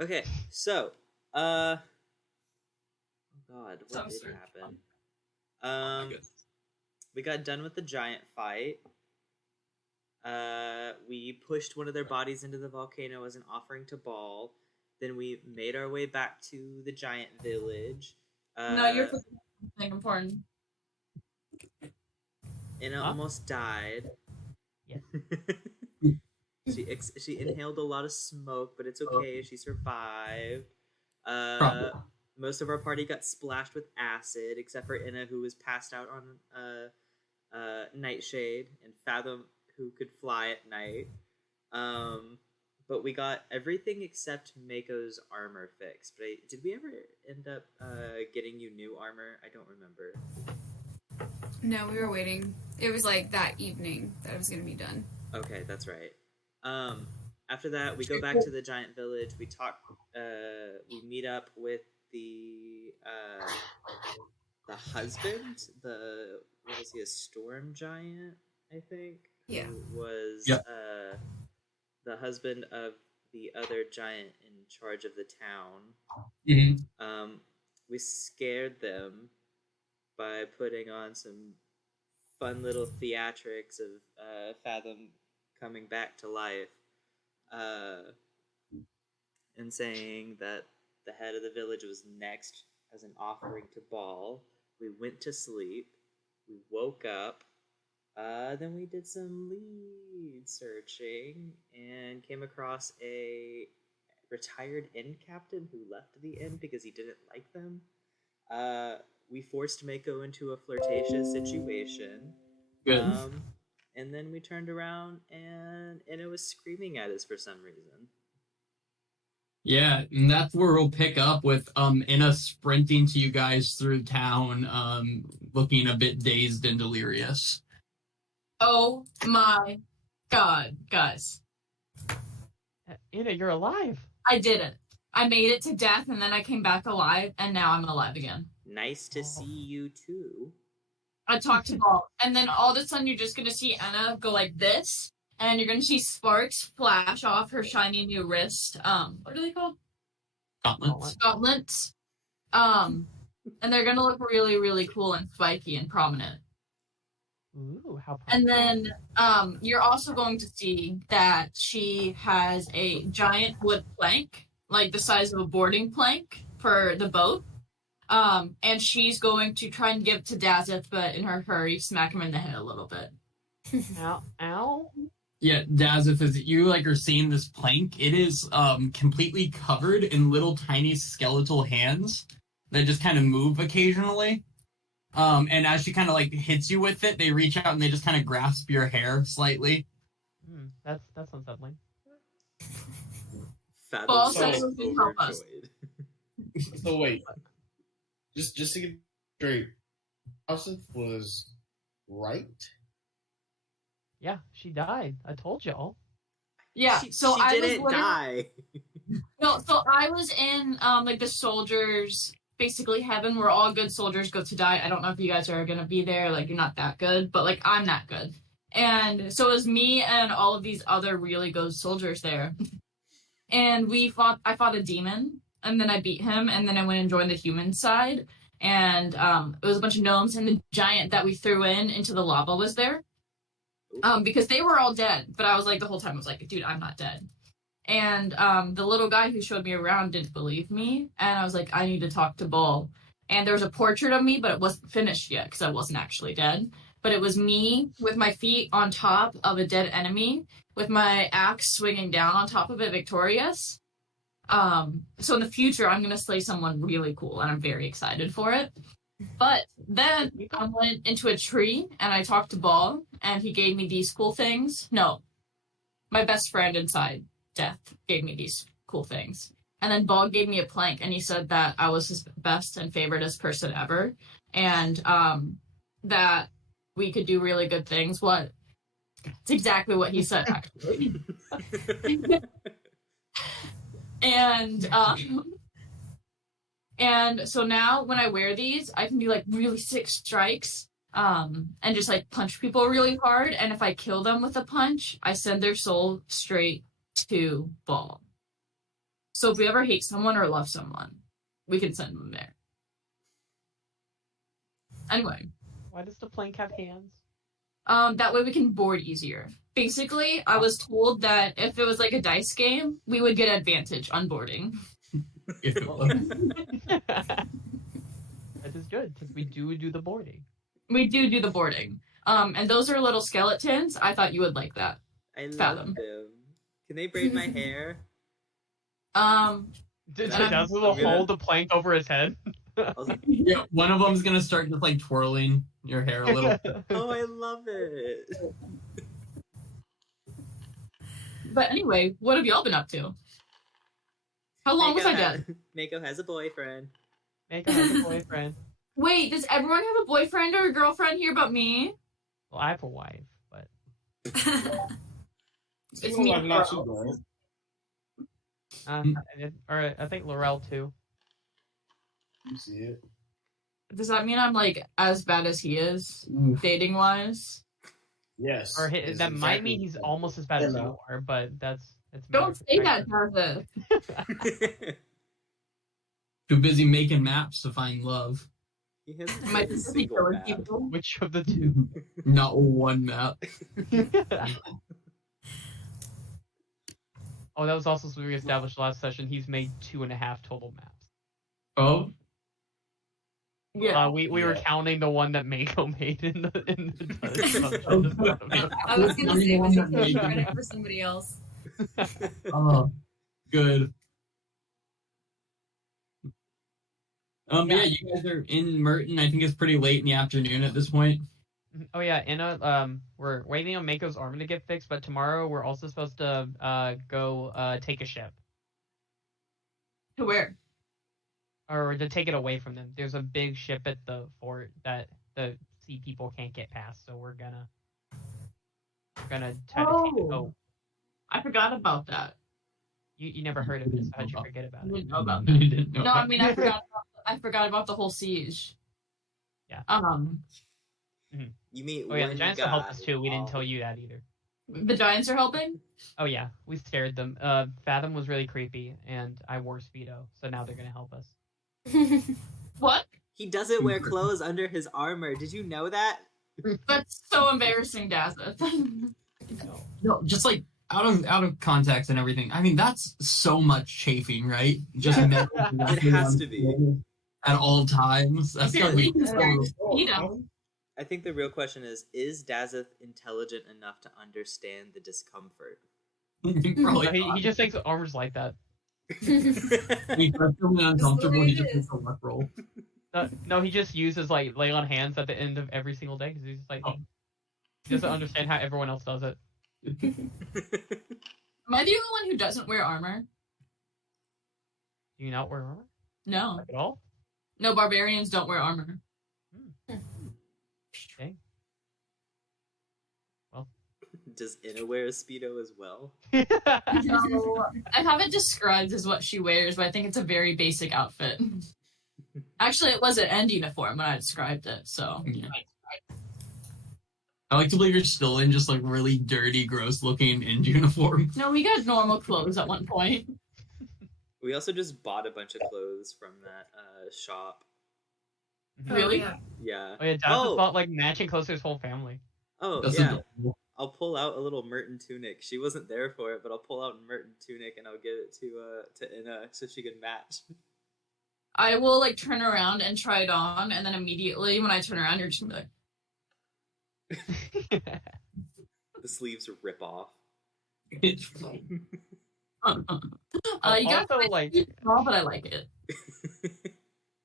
Okay, so, oh God, what Sounds did very happen? Oh my goodness. We got done with the giant fight. We pushed one of their bodies into the volcano as an offering to Baal. Then we made our way back to the giant village. No, you're forgetting something important. Anna almost died. Yes. She inhaled a lot of smoke, but it's okay. She survived. Probably. Most of our party got splashed with acid, except for Inna, who was passed out on Nightshade, and Fathom, who could fly at night. But we got everything except Mako's armor fixed. But did we ever end up getting you new armor? I don't remember. No, we were waiting. It was like that evening that it was going to be done. Okay, that's right. After that, we go back to the giant village. We talk. We meet up with the husband. What was he? A storm giant, I think. Yeah. Who was the husband of the other giant in charge of the town. Mm-hmm. We scared them by putting on some fun little theatrics of Fathom coming back to life, and saying that the head of the village was next as an offering to Baal. We went to sleep. We woke up. Then we did some lead searching and came across a retired inn captain who left the inn because he didn't like them. We forced Mako into a flirtatious situation. Good. And then we turned around and it was screaming at us for some reason. Yeah, and that's where we'll pick up with Inna sprinting to you guys through town, looking a bit dazed and delirious. Oh my God, guys. Inna, you're alive. I did it. I made it to death and then I came back alive and now I'm alive again. Nice to see you too. I talked to Baal and then all of a sudden you're just going to see Anna go like this and you're going to see sparks flash off her shiny new wrist. What are they called? Gauntlets. Gauntlets. And they're going to look really, really cool and spiky and prominent. Ooh, how And then you're also going to see that she has a giant wood plank, like the size of a boarding plank for the boat. And she's going to try and give it to Dazeth, but in her hurry, smack him in the head a little bit. Ow, ow. Yeah, Dazeth, as you are seeing this plank, it is completely covered in little tiny skeletal hands that just kind of move occasionally. And as she kind of hits you with it, they reach out and they just kind of grasp your hair slightly. That's unsettling. Fathom says overjoyed. So wait, just to get straight, Dazeth was right. Yeah, she died. I told y'all. Yeah, She I didn't was die. No, so I was in the soldiers basically heaven where all good soldiers go to die. I don't know if you guys are gonna be there, you're not that good, but I'm that good. And so it was me and all of these other really good soldiers there. And I fought a demon, and then I beat him, and then I went and joined the human side. And it was a bunch of gnomes, and the giant that we threw into the lava was there. Because they were all dead, but I was the whole time I was dude, I'm not dead. And the little guy who showed me around didn't believe me, and I was I need to talk to Baal. And there was a portrait of me, but it wasn't finished yet because I wasn't actually dead. But it was me with my feet on top of a dead enemy, with my axe swinging down on top of it, victorious. So in the future, I'm going to slay someone really cool, and I'm very excited for it. But then I went into a tree, and I talked to Baal, and he gave me these cool things. No, my best friend inside Death gave me these cool things. And then Baal gave me a plank, and he said that I was his best and favoriteest person ever, and that we could do really good things. What? It's exactly what he said, actually. And so now when I wear these, I can do really sick strikes and just punch people really hard. And if I kill them with a punch, I send their soul straight to Baal. So if we ever hate someone or love someone, we can send them there. Anyway. Why does the plank have hands? That way we can board easier. Basically, I was told that if it was like a dice game, we would get advantage on boarding. If it was. That is good, because we do the boarding. We do the boarding. And those are little skeletons. I thought you would like that. I love Fathom. them. Can they braid my hair? Does will hold the plank over his head? Yeah, one of them's gonna start just like twirling your hair a little. Oh, I love it. But anyway, what have y'all been up to? How long was I dead? Mako has a boyfriend. Mako has a boyfriend. Wait, does everyone have a boyfriend or a girlfriend here but me? Well, I have a wife, but It's me. I'm not too bad. I think Laurel too. You see it? Does that mean I'm like as bad as he is, dating wise? Yes. Or that's that might exactly- mean he's almost as bad as Yeah, you no. are, but that's Don't say that, Joseph. Too busy making maps to find love. He has My a single killing map. people. Which of the two? Not one map. Oh, that was also something we established last session. He's made 2.5 total maps. Oh, Yeah. We were Yeah. counting the one that Mako made in the I was gonna say we should take credit for somebody else. oh, good. Yeah, you guys are in Merton. I think it's pretty late in the afternoon at this point. Oh yeah, Anna, we're waiting on Mako's armor to get fixed, but tomorrow we're also supposed to go take a ship. To where? Or to take it away from them. There's a big ship at the fort that the sea people can't get past, so we're gonna try to take it. Oh, I forgot about that. you never heard of it, so how'd you forget about I it? didn't know about You that. didn't know No, I that. mean I forgot about the whole siege. Yeah. You meet Oh yeah, the one giants will help us guy too. We didn't all- tell you that either. The giants are helping? Oh yeah, we scared them. Fathom was really creepy, and I wore Speedo, so now they're gonna help us. What? He doesn't wear clothes under his armor. Did you know that? That's so embarrassing, Dazeth. No, just like out of context and everything. I mean, that's so much chafing, right? Just metal It has to be. at all times. That's gotta be You know. I think the real question is Dazeth intelligent enough to understand the discomfort? probably. He just thinks armor's like that. He's feeling uncomfortable. He just it makes a luck roll. No, he just uses like lay on hands at the end of every single day because he's like he doesn't understand how everyone else does it. Am I the only one who doesn't wear armor? Do you not wear armor No. like, at all? No, barbarians don't wear armor. Okay. Does Inna wear a Speedo as well? No, I have it described as what she wears, but I think it's a very basic outfit. Actually, it was an end uniform when I described it, so. Yeah. I like to believe you're still in just like really dirty, gross looking end uniform. No, we got normal clothes at one point. We also just bought a bunch of clothes from that shop. Really? Oh, Yeah. Oh yeah, Dad Oh. bought like matching clothes to his whole family. Oh, That's yeah. adorable. I'll pull out a little Merton tunic. She wasn't there for it, but I'll pull out a Merton tunic and I'll give it to Inna so she can match. I will like turn around and try it on, and then immediately when I turn around, you're just gonna be like, The sleeves rip off. you guys Also, like, it's small, but I like it.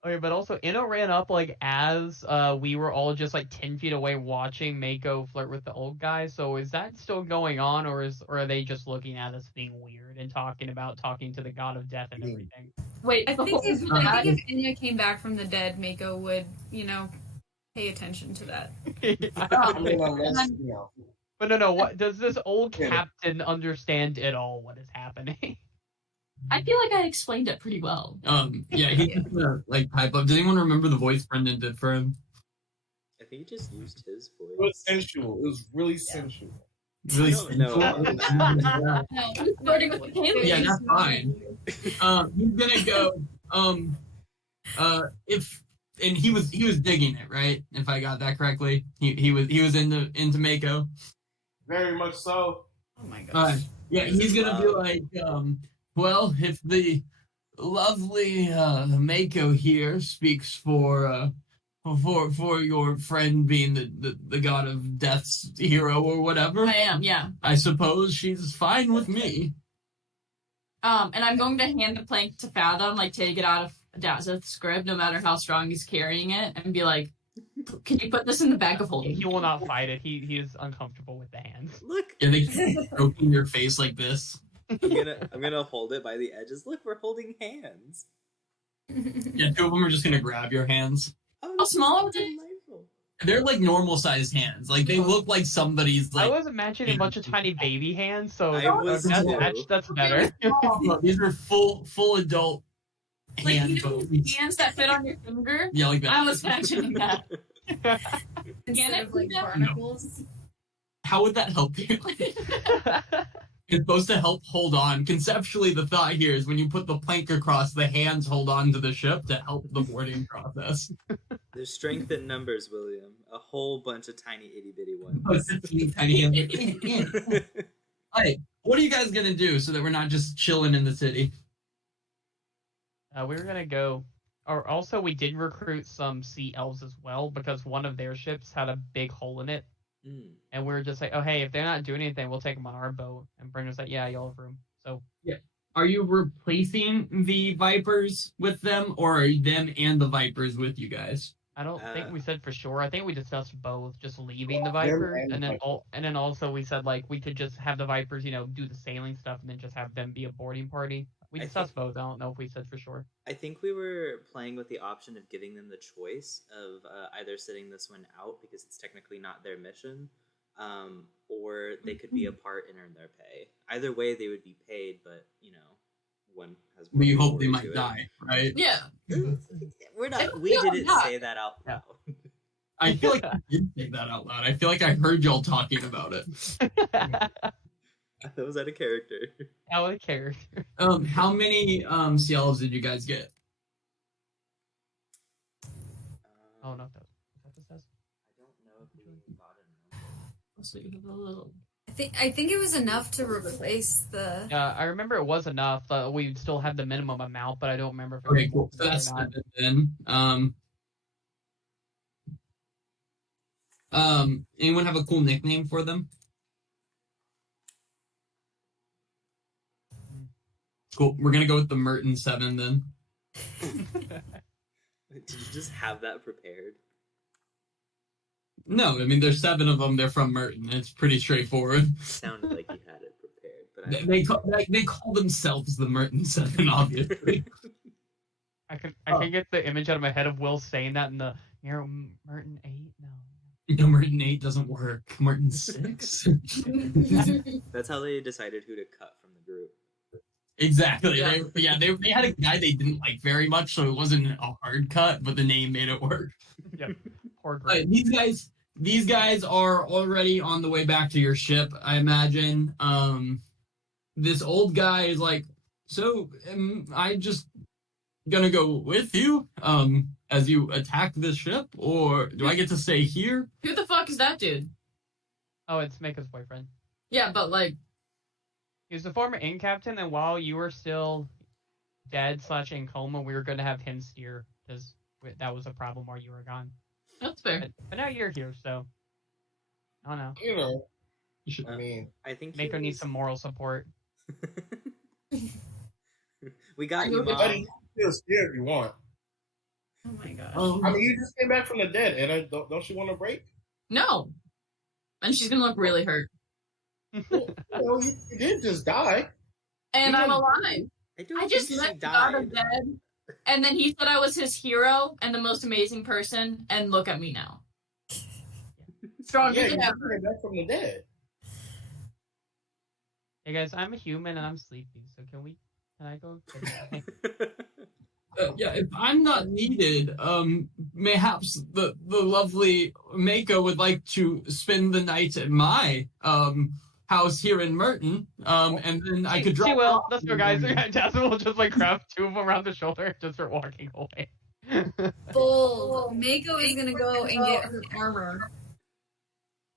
okay, but also Inno ran up like as we were all just like 10 feet away watching Mako flirt with the old guy. So is that still going on, or are they just looking at us being weird and talking to the god of death and everything? Wait, I the think whole if Enya came back from the dead, Mako would, pay attention to that. I mean, unless, But no, what does this old Yeah. captain understand at all what is happening? I feel like I explained it pretty well. Yeah, he's gonna like pipe up. Does anyone remember the voice Brendan did for him? I think he just used his it was voice. sensual. It was really sensual. Really? I don't know. No, I'm flirting with Kaylee. Yeah, that's fine. He's gonna go. And he was digging it, right? If I got that correctly, he was into Mako. Very much so. Oh my gosh. Yeah, he's gonna be like, well, if the lovely Mako here speaks for your friend being the god of death's hero or whatever, I am, yeah. I suppose she's fine with me. And I'm going to hand the plank to Fathom, like take it out of Dazeth's grip, no matter how strong he's carrying it, and be like, "Can you put this in the bag of holding?" He will not fight it. He is uncomfortable with the hands. Look, Yeah, they keep stroking your face like this. I'm gonna hold it by the edges. Look, we're holding hands. Yeah, two of them are just gonna grab your hands. Oh, How small are they? delightful. They're like normal sized hands. Like they look like somebody's I like. was imagining a bunch of tiny baby hands, so I was too. that's better. No, these are full adult Like, hand you know, bones. hands that fit on your finger? Yeah, like that. I was imagining that. Instead of like No. barnacles. How would that help you? It's supposed to help hold on. Conceptually, the thought here is when you put the plank across, the hands hold on to the ship to help the boarding process. There's strength in numbers, William. A whole bunch of tiny itty bitty ones. Tiny hands. Alright, what are you guys gonna do so that we're not just chilling in the city? We were gonna go. Or also, we did recruit some sea elves as well because one of their ships had a big hole in it, and we were just like, "Oh, hey, if they're not doing anything, we'll take them on our boat." And Brendan's like, "Yeah, y'all have room." So Are you replacing the Vipers with them, or are them and the Vipers with you guys? I don't think we said for sure. I think we discussed both, just leaving the Them Vipers, and and then Vipers. and then also we said like we could just have the Vipers, do the sailing stuff, and then just have them be a boarding party. We I discussed both. I don't know if we said for sure. I think we were playing with the option of giving them the choice of either sitting this one out because it's technically not their mission, or they could be a part and earn their pay. Either way, they would be paid, but one has. We hope they reward might to it. die, right? Yeah. We're not. We Yeah, didn't yeah. say that out loud. I feel like I did say that out loud. I feel like I heard y'all talking about it. That was out of character. How would character? How many sea elves did you guys get? Oh no, that says. I don't know if we got enough. Let's see, a little. I think it was enough to replace the. I remember it was enough. We still had the minimum amount, but I don't remember if it Okay, was cool. So more or that's not. 7 then. Anyone have a cool nickname for them? Cool. We're gonna go with the Merton 7 then. Did you just have that prepared? No, I mean there's 7 of them. They're from Merton. It's pretty straightforward. Sounded like you had it prepared, but They call themselves the Merton 7, obviously. I can get the image out of my head of Will saying that in the Merton 8. No. No, Merton 8 doesn't work. Merton 6. That's how they decided who to cut from the group. Exactly. Yeah. They had a guy they didn't like very much, so it wasn't a hard cut, but the name made it work. Yep. Poor But these guys are already on the way back to your ship, I imagine. This old guy is like, so am I just gonna go with you as you attack this ship, or do I get to stay here? Who the fuck is that dude? Oh, it's Mako's boyfriend. Yeah, but like, He was the former inn captain, and while you were still dead / in coma, we were going to have him steer because that was a problem while you were gone. that's fair. But now you're here, so I don't know. You know, You should- I mean, I think Mako needs some moral support. We got Are you, you okay, Mom. buddy, feel scared if you want. Oh my gosh. I mean, you just came back from the dead, and don't you want a break? No. And she's gonna look really hurt. Well, you did just die. And I'm alive. don't I just think met she the god of died. dead. And then he said I was his hero and the most amazing person, and look at me now. Stronger Yeah, you than just ever. came back from the dead. Hey guys, I'm a human and I'm sleepy, so can I go? Yeah, if I'm not needed, mayhaps the lovely Mako would like to spend the night at my house here in Merton. And then I could drop. She her will. off Let's go, in guys. the morning. Jasmine will just like grab 2 of them around the shoulder and just start walking away. Bold. Mako is gonna go and get her armor.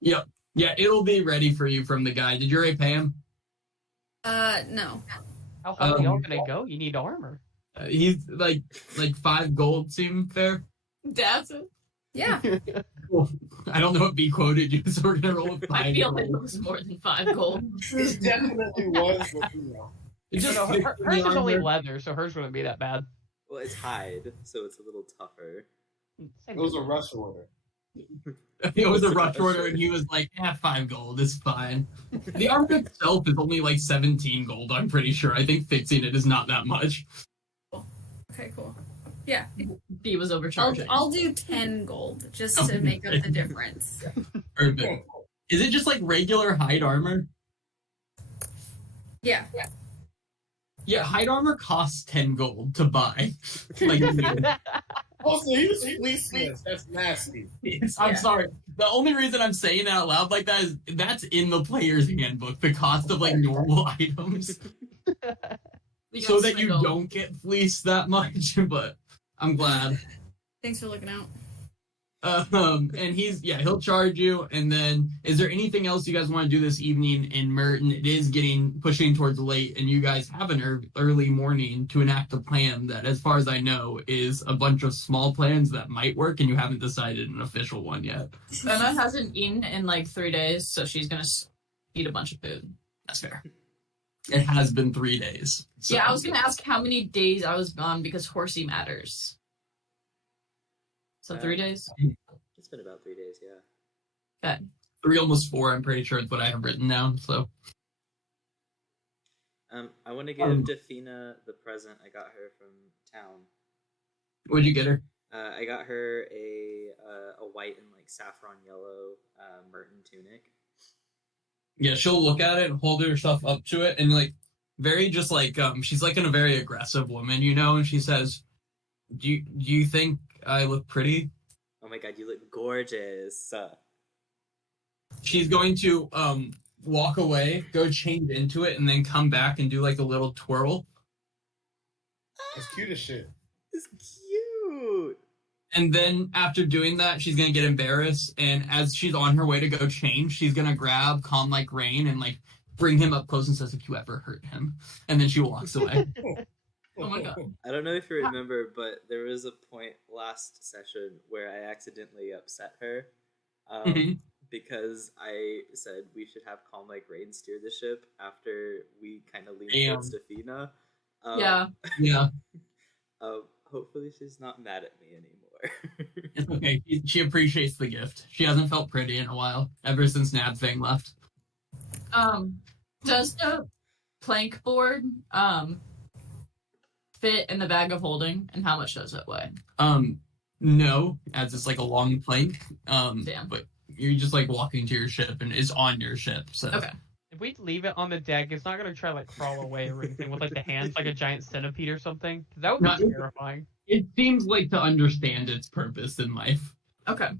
Yep. Yeah, it'll be ready for you from the guy. Did you already pay him? No. How high are y'all gonna go? You need armor. He's like 5 gold. Seem fair? That's it. Yeah. Cool. I don't know what B quoted you, so we're gonna roll with 5. I feel like it was more than 5 gold. This definitely was, but you know. It just No, fits hers the is only armor. leather, so hers wouldn't be that bad. Well, it's hide, so it's a little tougher. It was a rush order. It was a rush order, and he was like, 5 gold is fine. The armor itself is only like 17 gold, I'm pretty sure. I think fixing it is not that much. Okay, cool. Yeah. B was overcharging. I'll do 10 gold just to make up the difference. Perfect. Is it just like regular hide armor? Yeah. Yeah, hide armor costs 10 gold to buy. Like, Also, he was fleeceless. That's nasty. I'm Yeah. sorry. The only reason I'm saying it out loud like that is that's in the player's handbook, the cost of like normal items. We got So that you swindled. don't get fleeced that much, but I'm glad. Thanks for looking out. And he'll charge you. And then, is there anything else you guys want to do this evening in Merton? It is pushing towards late, and you guys have an early morning to enact a plan that, as far as I know, is a bunch of small plans that might work, and you haven't decided an official one yet. Anna hasn't eaten in like 3 days, so she's gonna eat a bunch of food. That's fair. It has been 3 days. So. Yeah, I was gonna ask how many days I was gone because horsey matters. So 3 days? It's been about 3 days, yeah. Okay. 3, almost 4, I'm pretty sure is what I have written down, so. I want to give Defina the present I got her from town. What'd you get her? I got her a white and like saffron yellow Merton tunic. Yeah, she'll look at it and hold herself up to it, and like, very just like, she's like a very aggressive woman, you know, and she says, do you think I look pretty? Oh my god, you look gorgeous. She's going to walk away, go change into it, and then come back and do like a little twirl. It's cute as shit. It's cute. And then after doing that, she's gonna get embarrassed, and as she's on her way to go change, she's gonna grab Calm Like Rain and like bring him up close and says, "If you ever hurt him," and then she walks away. Oh my god. I don't know if you remember, but there was a point last session where I accidentally upset her Mhm. because I said we should have Calm Like Rain steer the ship after we kind of leaned Damn. towards Defina. Yeah. Yeah, Hopefully she's not mad at me anymore. it's okay. She appreciates the gift. She hasn't felt pretty in a while, ever since Nab Fang left. Does the plank board fit in the bag of holding, and how much does it weigh? No, as it's like a long plank. Damn. But you're just like walking to your ship, and it's on your ship. So Okay. If we leave it on the deck, it's not gonna try like crawl away or anything with like the hands like a giant centipede or something. 'Cause that would be No. terrifying. it seems like to understand its purpose in life. Okay.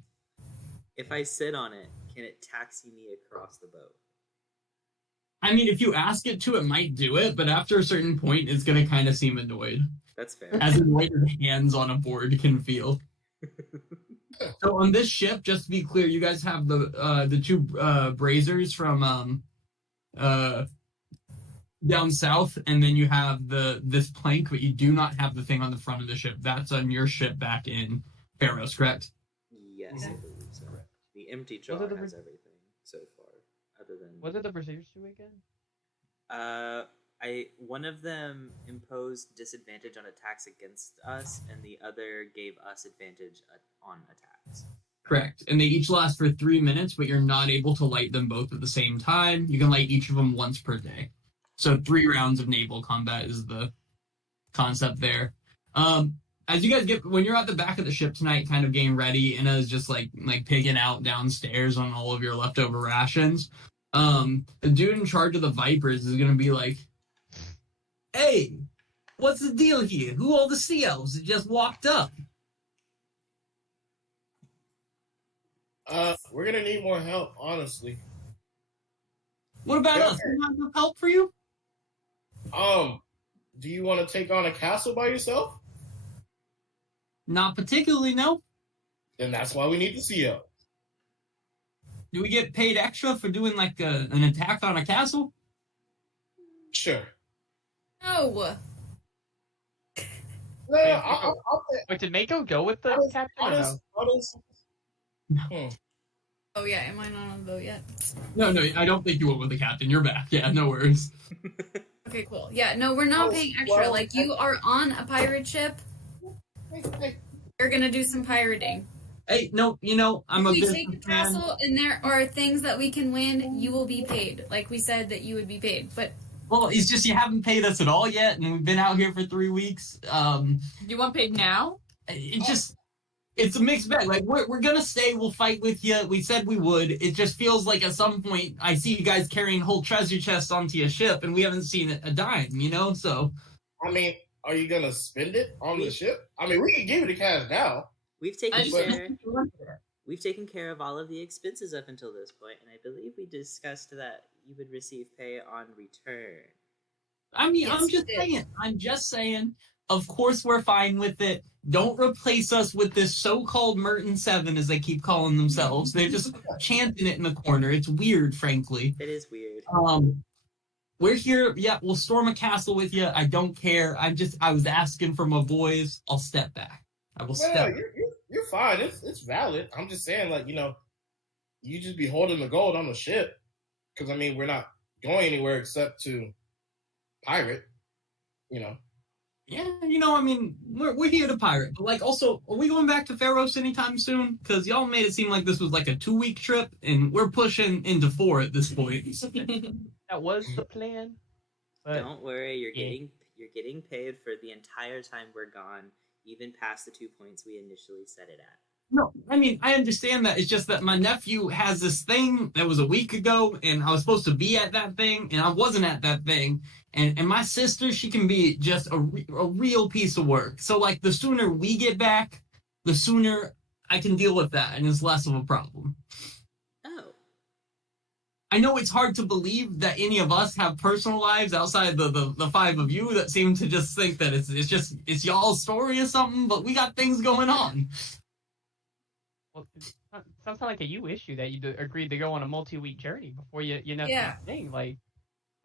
If I sit on it, can it taxi me across the boat? I mean, if you ask it to, it might do it, but after a certain point, it's gonna kind of seem annoyed. That's fair. As annoyed as hands on a board can feel. So on this ship, just to be clear, you guys have the 2 braziers from down south, and then you have this plank, but you do not have the thing on the front of the ship. That's on your ship back in Pharos, correct? Yes, I believe so. The empty jar Was it the has everything so far, other than What did the Braziers do again? one of them imposed disadvantage on attacks against us, and the other gave us advantage on attacks. Correct. And they each last for 3 minutes, but you're not able to light them both at the same time. You can light each of them once per day. So 3 rounds of naval combat is the concept there. As you guys when you're at the back of the ship tonight, kind of getting ready, and is just like pigging out downstairs on all of your leftover rations. The dude in charge of the Vipers is gonna be like, "Hey, what's the deal here? Who all the sea elves that just walked up?" We're gonna need more help, honestly. What about Yeah. us? Can I have help for you? Do you want to take on a castle by yourself? Not particularly, no. Then that's why we need the CO. Do we get paid extra for doing like an attack on a castle? Sure. No. No, I'll Wait, did Mako go with the captain or no? Oh yeah, am I not on the boat yet? No, I don't think you went with the captain. You're back. Yeah, no worries. Okay, cool. Yeah, no, we're not Oh, paying extra. well, Like, you are on a pirate ship. You're gonna do some pirating. Hey, no, I'm a If we take the businessman. castle and there are things that we can win, you will be paid. Like we said that you would be paid. But Well, it's just you haven't paid us at all yet, and we've been out here for 3 weeks. You want paid now? It's a mixed bag. Like we're gonna stay. We'll fight with you. We said we would. It just feels like at some point I see you guys carrying whole treasure chests onto your ship, and we haven't seen a dime. So I mean, are you gonna spend it on the ship? I mean, we can give you the cash now. We've I taken just care. We've taken care of all of the expenses up until this point, and I believe we discussed that you would receive pay on return. I mean, Yes, I'm just saying. Of course, we're fine with it. Don't replace us with this so-called Merton 7, as they keep calling themselves. They're just chanting it in the corner. It's weird, frankly. It is weird. We're here. Yeah, we'll storm a castle with you. I don't care. I was asking for my boys. I'll step back. I will No, step. you're fine. It's valid. I'm just saying, like, you just be holding the gold on the ship. Because, I mean, we're not going anywhere except to pirate, Yeah, I mean, we're here to pirate. But, like, also, are we going back to Pharos anytime soon? Because y'all made it seem like this was like a 2-week trip, and we're pushing into 4 at this point. That was the plan. But Don't worry, you're yeah. getting paid for the entire time we're gone, even past the 2 points we initially set it at. No, I mean, I understand that. It's just that my nephew has this thing that was a week ago, and I was supposed to be at that thing, and I wasn't at that thing. And my sister, she can be just a real piece of work. So, like, the sooner we get back, the sooner I can deal with that, and it's less of a problem. Oh. I know it's hard to believe that any of us have personal lives outside the 5 of you that seem to just think that it's y'all's story or something, but we got things going on. Well, it sounds like a you issue that you agreed to go on a multi-week journey before you know Yeah. the thing. Like,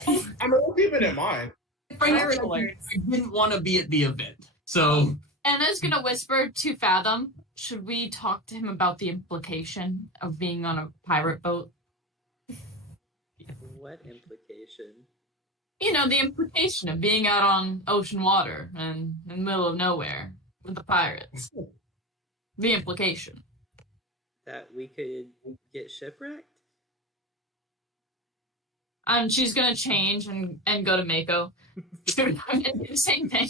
I mean, we'll keep it in mind. Frankly, Pirate I didn't want to be at the event, so Anna's gonna whisper to Fathom, should we talk to him about the implication of being on a pirate boat? What implication? The implication of being out on ocean water and in the middle of nowhere with the pirates. The implication. That we could get shipwrecked? And she's gonna change and go to Mako. I'm gonna do the same thing.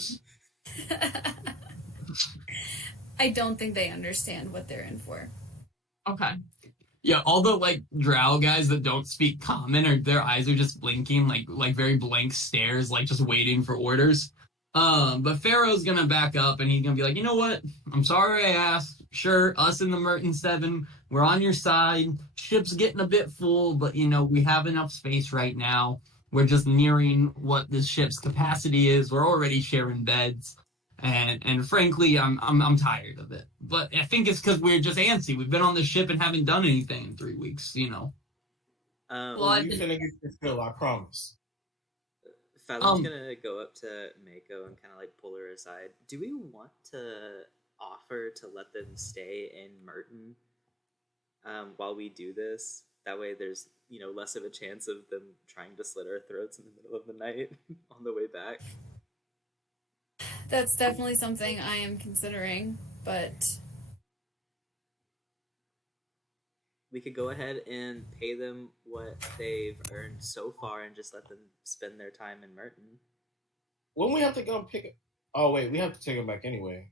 I don't think they understand what they're in for. Okay. yeah. All the like Drow guys that don't speak Common, or their eyes are just blinking, like very blank stares, like just waiting for orders. But Pharaoh's gonna back up and he's gonna be like, you know what? I'm sorry I asked. Sure, us in the Merton 7, we're on your side. Ship's getting a bit full, but we have enough space right now. We're just nearing what this ship's capacity is. We're already sharing beds. And frankly, I'm tired of it. But I think it's because we're just antsy. We've been on the ship and haven't done anything in 3 weeks, Well, You finna get your fill, I promise. Fallon's gonna go up to Mako and kind of like pull her aside. Do we want to offer to let them stay in Merton while we do this? That way there's, less of a chance of them trying to slit our throats in the middle of the night on the way back. That's definitely something I am considering, but We could go ahead and pay them what they've earned so far and just let them spend their time in Merton. When we have to go pick it. Oh, wait, we have to take them back anyway.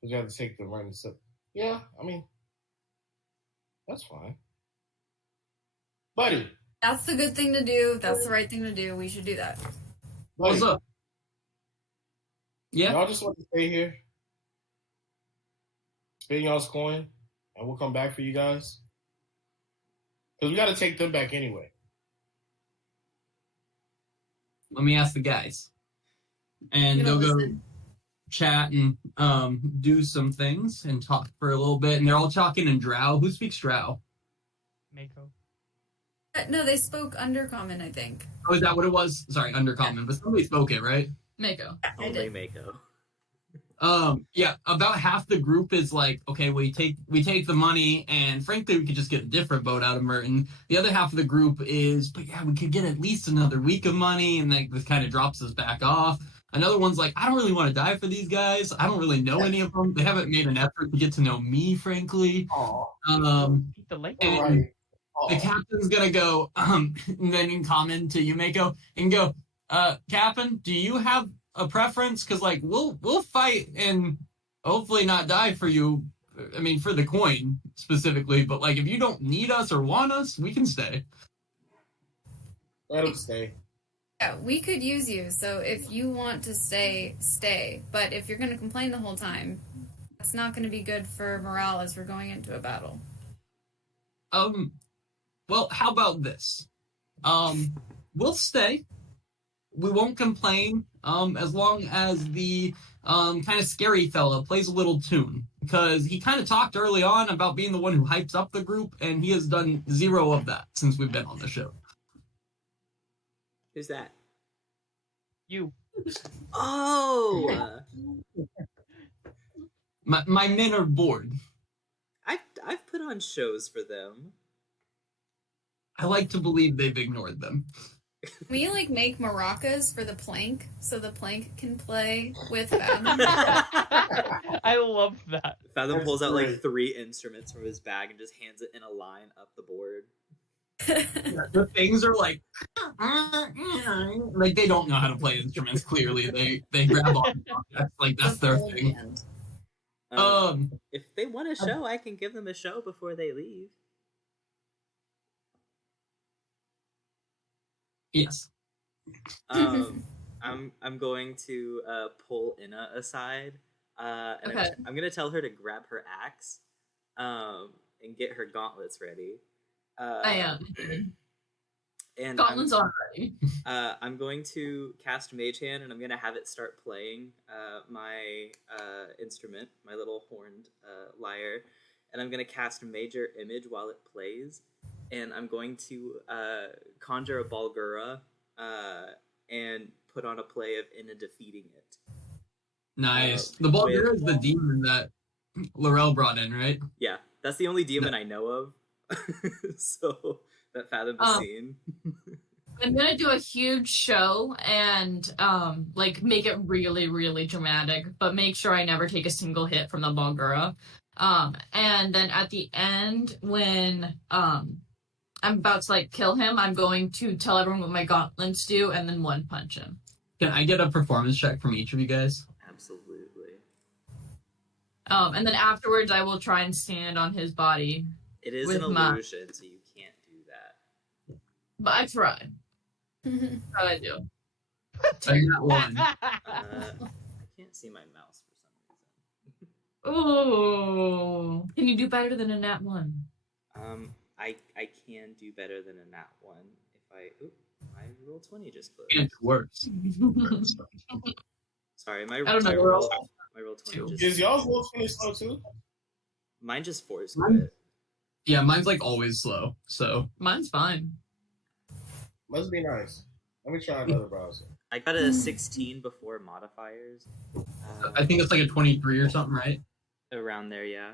Because we have to take the running stuff. Yeah, I mean, that's fine. Buddy. that's the good thing to do. If that's the right thing to do. We should do that. What's up? Yeah. Y'all just want to stay here, spend y'all's coin, and we'll come back for you guys. Because we got to take them back anyway. let me ask the guys. And I'm they'll gonna go listen. chat and do some things and talk for a little bit. And they're all talking in Drow. Who speaks Drow? Mako. No, they spoke Undercommon, I think. Oh, is that what it was? Sorry, Undercommon. But somebody spoke it, right? Mako. I Only did. Mako. Yeah, about half the group is like, okay, we take the money, and frankly, we could just get a different boat out of Merton. The other half of the group is, but yeah, we could get at least another week of money, and like this kind of drops us back off. Another one's like, I don't really want to die for these guys. I don't really know any of them. They haven't made an effort to get to know me, frankly. Aw. Beat the lake. And Right. the Aw. captain's gonna go, and then in common to Yumeko, and go, Captain, do you have a preference? Because like we'll fight and hopefully not die for you. I mean, for the coin specifically, but like if you don't need us or want us, we can stay. Let him stay. Yeah, we could use you, so if you want to stay, stay. But if you're going to complain the whole time, that's not going to be good for morale as we're going into a battle. Well, how about this? We'll stay. We won't complain. As long as the kind of scary fella plays a little tune, because he kind of talked early on about being the one who hypes up the group, and he has done zero of that since we've been on the show. Who's that? You. Oh, My men are bored. I've put on shows for them. I like to believe they've ignored them. Can we, like, make maracas for the plank so the plank can play with Fathom? I love that. Fathom That's pulls out like great. 3 instruments from his bag and just hands it in a line up the board. The things are like they don't know how to play instruments. Clearly, they grab on. That's their thing. If they want a show, I can give them a show before they leave. Yes. I'm going to pull Inna aside, and Okay. I'm gonna tell her to grab her axe, and get her gauntlets ready. I am. And Scotland's already. I'm going to cast Mage Hand, and I'm going to have it start playing my instrument, my little horned lyre. And I'm going to cast Major Image while it plays. And I'm going to conjure a Balgura and put on a play of Inna defeating it. Nice. The Bulgar is the demon that Laurel brought in, right? Yeah, that's the only demon I know of. So that Fathom has seen. I'm gonna do a huge show and like make it really, really dramatic, but make sure I never take a single hit from the Balgura. And then at the end, when I'm about to like kill him, I'm going to tell everyone what my gauntlets do and then one punch him. Can I get a performance check from each of you guys? Absolutely. And then afterwards, I will try and stand on his body. It is With an my- illusion, so you can't do that. But I try. How I do. I got one. I can't see my mouse for some reason. Ooh. Can you do better than a nat 1? I can do better than a nat 1 if I. Oop, my roll 20 just closed. It works. Sorry, my I don't know, my we're roll all- 20 Is just. y'all's roll 20 slow too? Mine just forced Mine- quit. Yeah, mine's like always slow. So Mine's fine. Must be nice. Let me try another browser. I got a 16 before modifiers. I think it's like a 23 or something, right? Around there, yeah.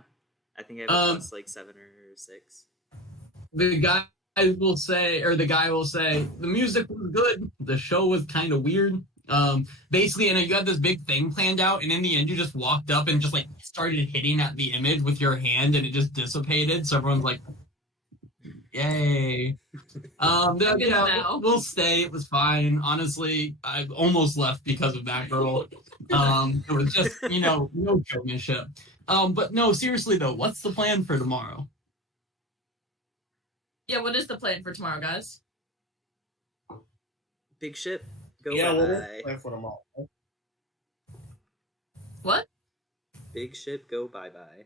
I think I have a plus like 7 or 6. The guy will say, the music was good. The show was kind of weird. Basically, and you had this big thing planned out, and in the end, you just walked up and just like started hitting at the image with your hand, and it just dissipated. So everyone's like, "Yay!" good Yeah, now. we'll stay. It was fine. Honestly, I almost left because of that girl. It was just no showmanship. But no, seriously though, what's the plan for tomorrow? Yeah, what is the plan for tomorrow, guys? Big ship, go Yeah, what is bye. the plan for tomorrow? What? Big ship, go bye bye.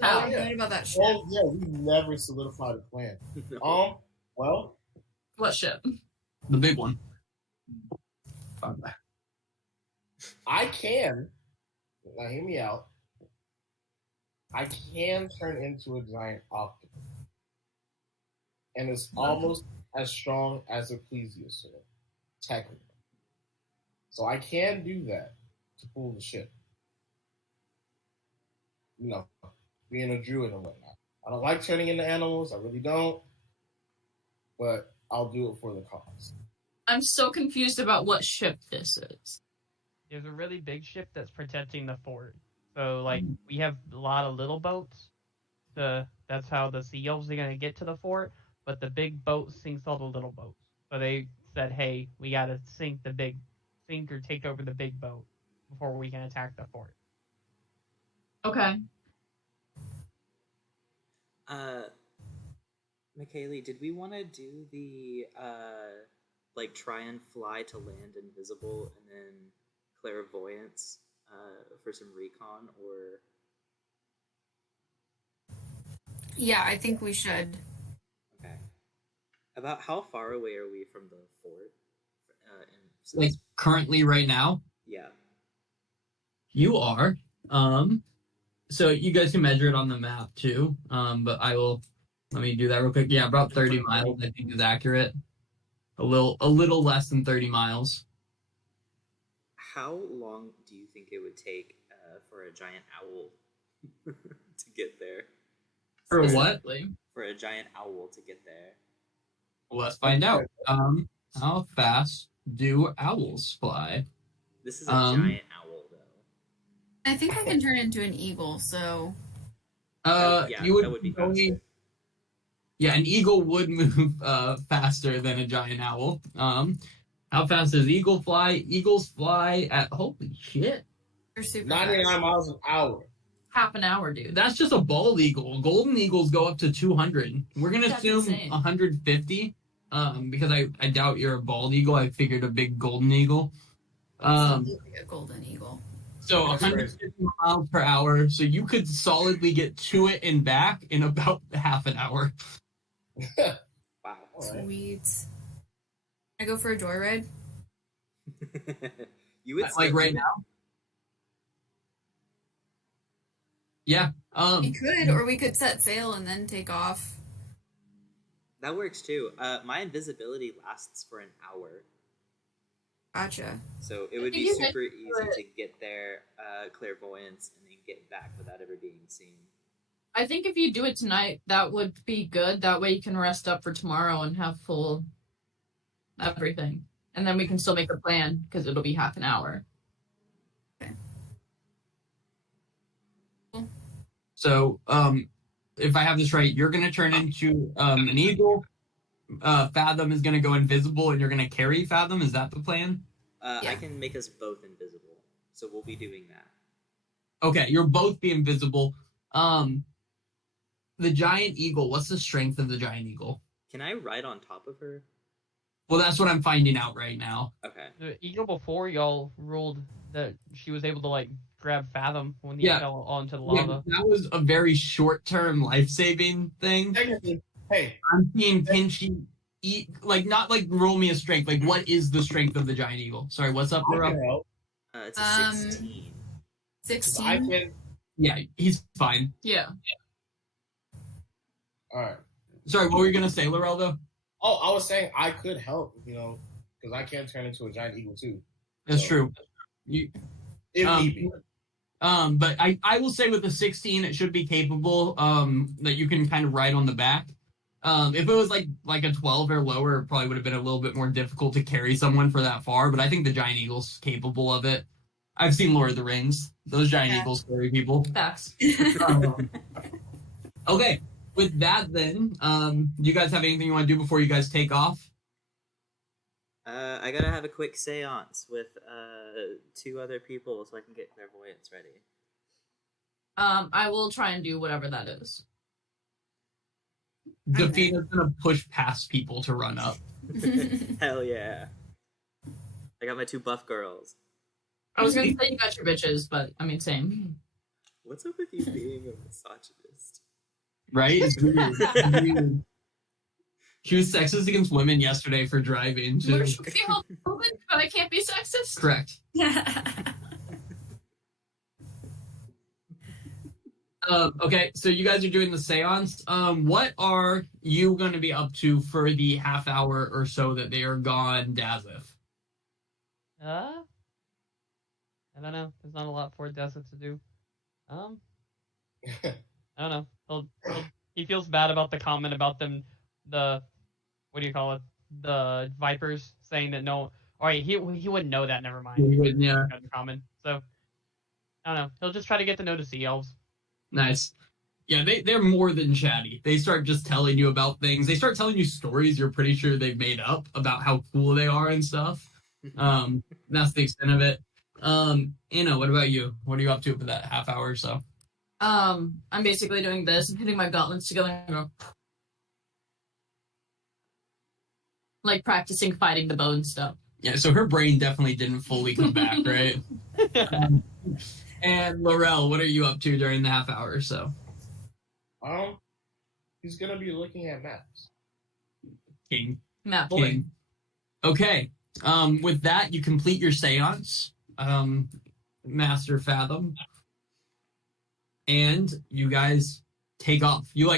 How? I'm worried about that shit. Oh yeah, we never solidified a plan. Well, What ship? The big one. I can. Now hear me out. I can turn into a giant octopus, and it's almost as strong as a plesiosaur, technically. So I can do that to pull the ship. You know, being a druid and whatnot. I don't like turning into animals. I really don't. But I'll do it for the cause. I'm so confused about what ship this is. There's a really big ship that's protecting the fort. So, like, we have a lot of little boats. That's how the sea elves are going to get to the fort. But the big boat sinks all the little boats. So they said, hey, we got to sink or take over the big boat before we can attack the fort. Okay. McKaylee, did we want to do the like try and fly to land invisible and then clairvoyance for some recon, or? Yeah, I think we should. Okay. About how far away are we from the fort? Like currently, right now, Yeah. you are. So you guys can measure it on the map too. But let me do that real quick. Yeah, about 30 miles, I think, is accurate. A little less than 30 miles. How long do you think it would take for a giant owl to get there? For what? For a giant owl to get there. Well, let's find out. How fast do owls fly? This is a giant owl, though. I think I can turn into an eagle, so... You would, that would be faster. Yeah, an eagle would move faster than a giant owl. How fast does eagle fly? Eagles fly at, holy shit, You're super 99 fast. miles an hour. Half an hour, dude. that's just a bald eagle. Golden eagles go up to 200. We're gonna That's assume insane. 150. Because I doubt you're a bald eagle. I figured a big golden eagle. Like a golden eagle. So That's 150 miles per hour. So you could solidly get to it and back in about half an hour. Wow. All right. Sweet. Can I go for a joyride? You would Like still right do now. Yeah. We could, or we could set sail and then take off. That works too. My invisibility lasts for an hour, Gotcha. so it would be You guys super do easy it. to get there, clairvoyance, and then get back without ever being seen. I think if you do it tonight, that would be good. That way you can rest up for tomorrow and have full everything. And then we can still make a plan because it'll be half an hour. So, if I have this right, you're going to turn into an eagle. Fathom is going to go invisible, and you're going to carry Fathom. Is that the plan? I Yeah. can make us both invisible, so we'll be doing that. Okay, you'll both be invisible. The giant eagle, what's the strength of the giant eagle? Can I ride on top of her? Well, that's what I'm finding out right now. Okay. The eagle before y'all ruled that she was able to like grab Fathom when he Yeah. fell onto the Yeah, lava. that was a very short-term life-saving thing. Technically, hey, I'm seeing can she eat, like, not like roll me a strength, like what is the strength of the giant eagle? Sorry, what's up, I Laura? can help. It's a 16. 16? I can. Yeah, he's fine. Yeah. All right. Sorry, what were you gonna say, Laurel, though? Oh, I was saying I could help, because I can turn into a giant eagle too. That's So, true. You, If need be. but I will say with the 16, it should be capable, that you can kind of ride on the back. If it was like a 12 or lower, it probably would have been a little bit more difficult to carry someone for that far, but I think the giant eagle's capable of it. I've seen Lord of the Rings. Those giant Yeah. eagles carry people. Facts. Okay, with that then, do you guys have anything you want to do before you guys take off? I gotta have a quick seance with 2 other people so I can get clairvoyance ready. I will try and do whatever that is. Defina's gonna push past people to run up. Hell yeah. I got my 2 buff girls. I was gonna say you got your bitches, but I mean same. What's up with you being a misogynist? Right? It's weird. It's weird. She was sexist against women yesterday for driving. Too. She could be homophobic, but I can't be sexist. Correct. Okay, so you guys are doing the seance. What are you going to be up to for the half hour or so that they are gone, Dazif? I don't know. There's not a lot for Desert to do. I don't know. He feels bad about the comment about them. The what do you call it? The Vipers saying that no. Oh, wait, he wouldn't know that. Never mind. He wouldn't, yeah. The comment. So I don't know. He'll just try to get to know the Sea Elves. Nice. Yeah, they're more than chatty. They start just telling you about things. They start telling you stories you're pretty sure they've made up about how cool they are and stuff. That's the extent of it. Anna, what about you? What are you up to for that half hour or so? I'm basically doing this and hitting my gauntlets together and go, like practicing fighting the bone stuff. Yeah, so her brain definitely didn't fully come back, right? And Laurel, what are you up to during the half hour or so? He's gonna be looking at maps. King. Matt boy. King. Okay. With that, you complete your seance, Master Fathom, and you guys take off. You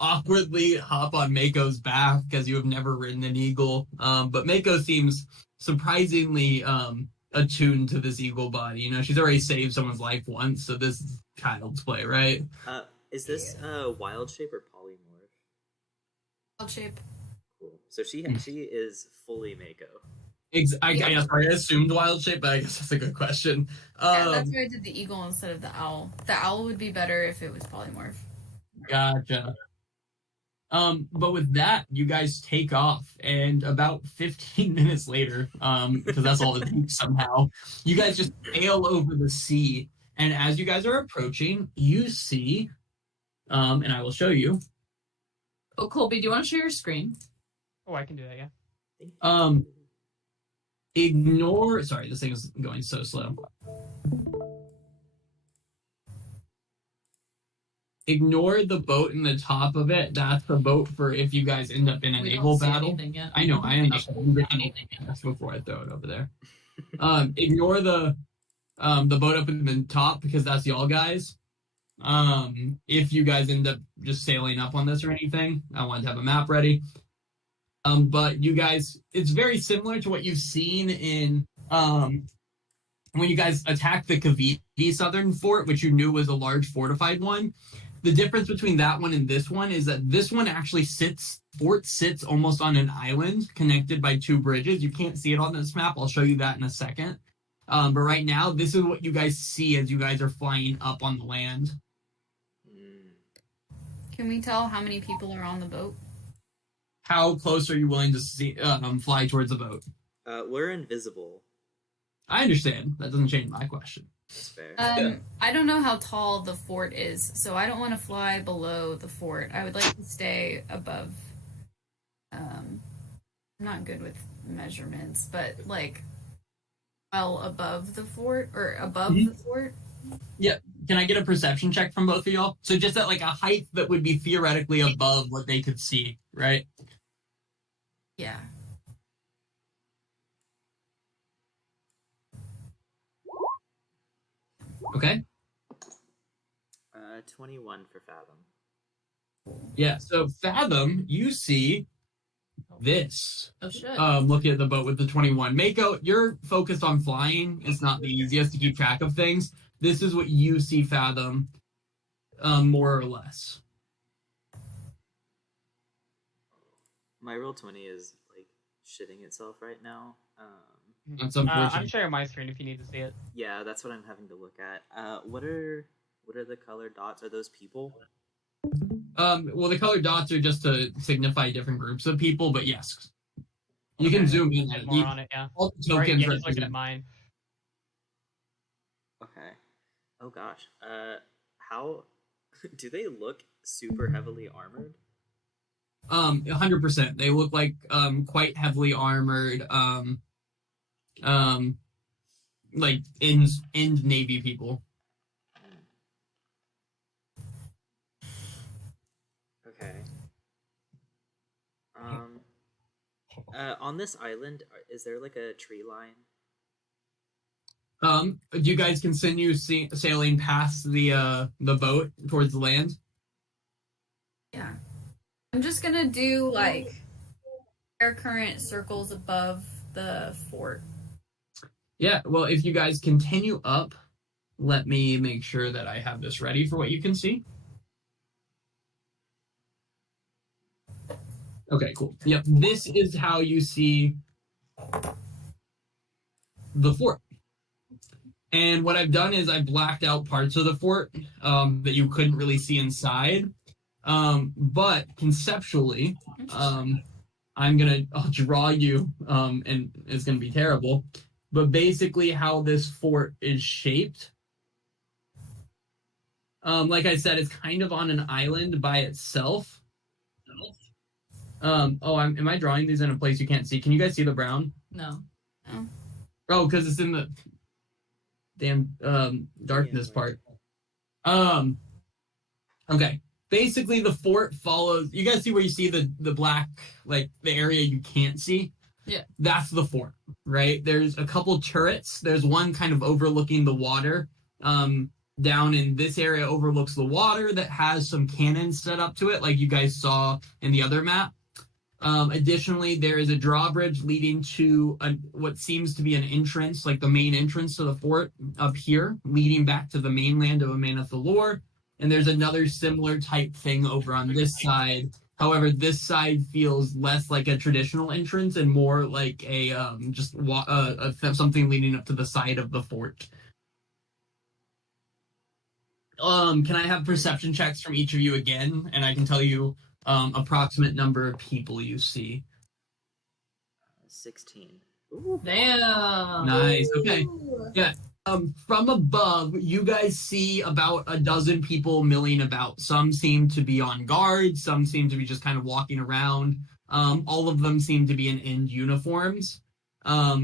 awkwardly hop on Mako's back because you have never ridden an eagle. But Mako seems surprisingly attuned to this eagle body. You know, she's already saved someone's life once, so this is child's play, right? Is this wild shape or polymorph? Wild shape. Cool. So she is fully Mako. I guess I assumed wild shape, but I guess that's a good question. Yeah, that's why I did the eagle instead of the owl. The owl would be better if it was polymorph. Gotcha. But with that, you guys take off, and about 15 minutes later, because that's all it takes somehow, you guys just sail over the sea. And as you guys are approaching, you see, and I will show you. Oh, Colby, do you want to share your screen? Oh, I can do that, yeah. Ignore. Sorry, this thing is going so slow. Ignore the boat in the top of it. That's the boat for if you guys end up in a naval battle. I know, I understand. That's before I throw it over there. Ignore the boat up in the top because that's y'all guys. If you guys end up just sailing up on this or anything, I want to have a map ready. But you guys, it's very similar to what you've seen in when you guys attacked the Kaviti southern fort, which you knew was a large fortified one. The difference between that one and this one is that this one actually sits almost on an island connected by two bridges. You can't see it on this map. I'll show you that in a second. But right now, this is what you guys see as you guys are flying up on the land. Can we tell how many people are on the boat? How close are you willing to see fly towards the boat? We're invisible. I understand. That doesn't change my question. That's fair. I don't know how tall the fort is, so I don't want to fly below the fort. I would like to stay above. I'm not good with measurements, but well above the fort or above the fort. Yeah. Can I get a perception check from both of y'all? So just at a height that would be theoretically above what they could see, right? Yeah. Okay. 21 for Fathom. Yeah, so Fathom, you see this. Oh shit. Looking at the boat with the 21. Mako, you're focused on flying. It's not the easiest to keep track of things. This is what you see, Fathom, more or less. My roll 20 is shitting itself right now. That's unfortunate. I'm sharing my screen if you need to see it. Yeah, that's what I'm having to look at. What are the colored dots? Are those people? Well, the colored dots are just to signify different groups of people, but yes. You can zoom in. More on it, yeah. All the Sorry, tokens yeah, are he's looking at mine. Okay. Oh gosh. How do they look super heavily armored? 100%. They look like quite heavily armored, like end Navy people. Okay. On this island, is there like a tree line? Do you guys continue sailing past the boat towards the land? Yeah. I'm just gonna do like air current circles above the fort. Yeah, well, if you guys continue up, let me make sure that I have this ready for what you can see. Okay, cool. Yep, this is how you see the fort. And what I've done is I blacked out parts of the fort that you couldn't really see inside. But conceptually, I'll draw you, and it's gonna be terrible. But basically, how this fort is shaped, like I said, it's kind of on an island by itself. Am I drawing these in a place you can't see? Can you guys see the brown? No. Oh, because it's in the damn darkness part. Okay. Basically, the fort follows. You guys see where you see the black, like the area you can't see? Yeah. That's the fort, right? There's a couple turrets. There's one kind of overlooking the water. Down in this area overlooks the water that has some cannons set up to it, like you guys saw in the other map. Additionally, there is a drawbridge leading to what seems to be an entrance, like the main entrance to the fort up here, leading back to the mainland of Amanath Lore. And there's another similar type thing over on this side. However, this side feels less like a traditional entrance and more like a something leading up to the side of the fort. Can I have perception checks from each of you again, and I can tell you approximate number of people you see. 16. Ooh. Damn. Nice. Okay. Yeah. From above, you guys see about a dozen people milling about. Some seem to be on guard. Some seem to be just kind of walking around. All of them seem to be in end uniforms. Let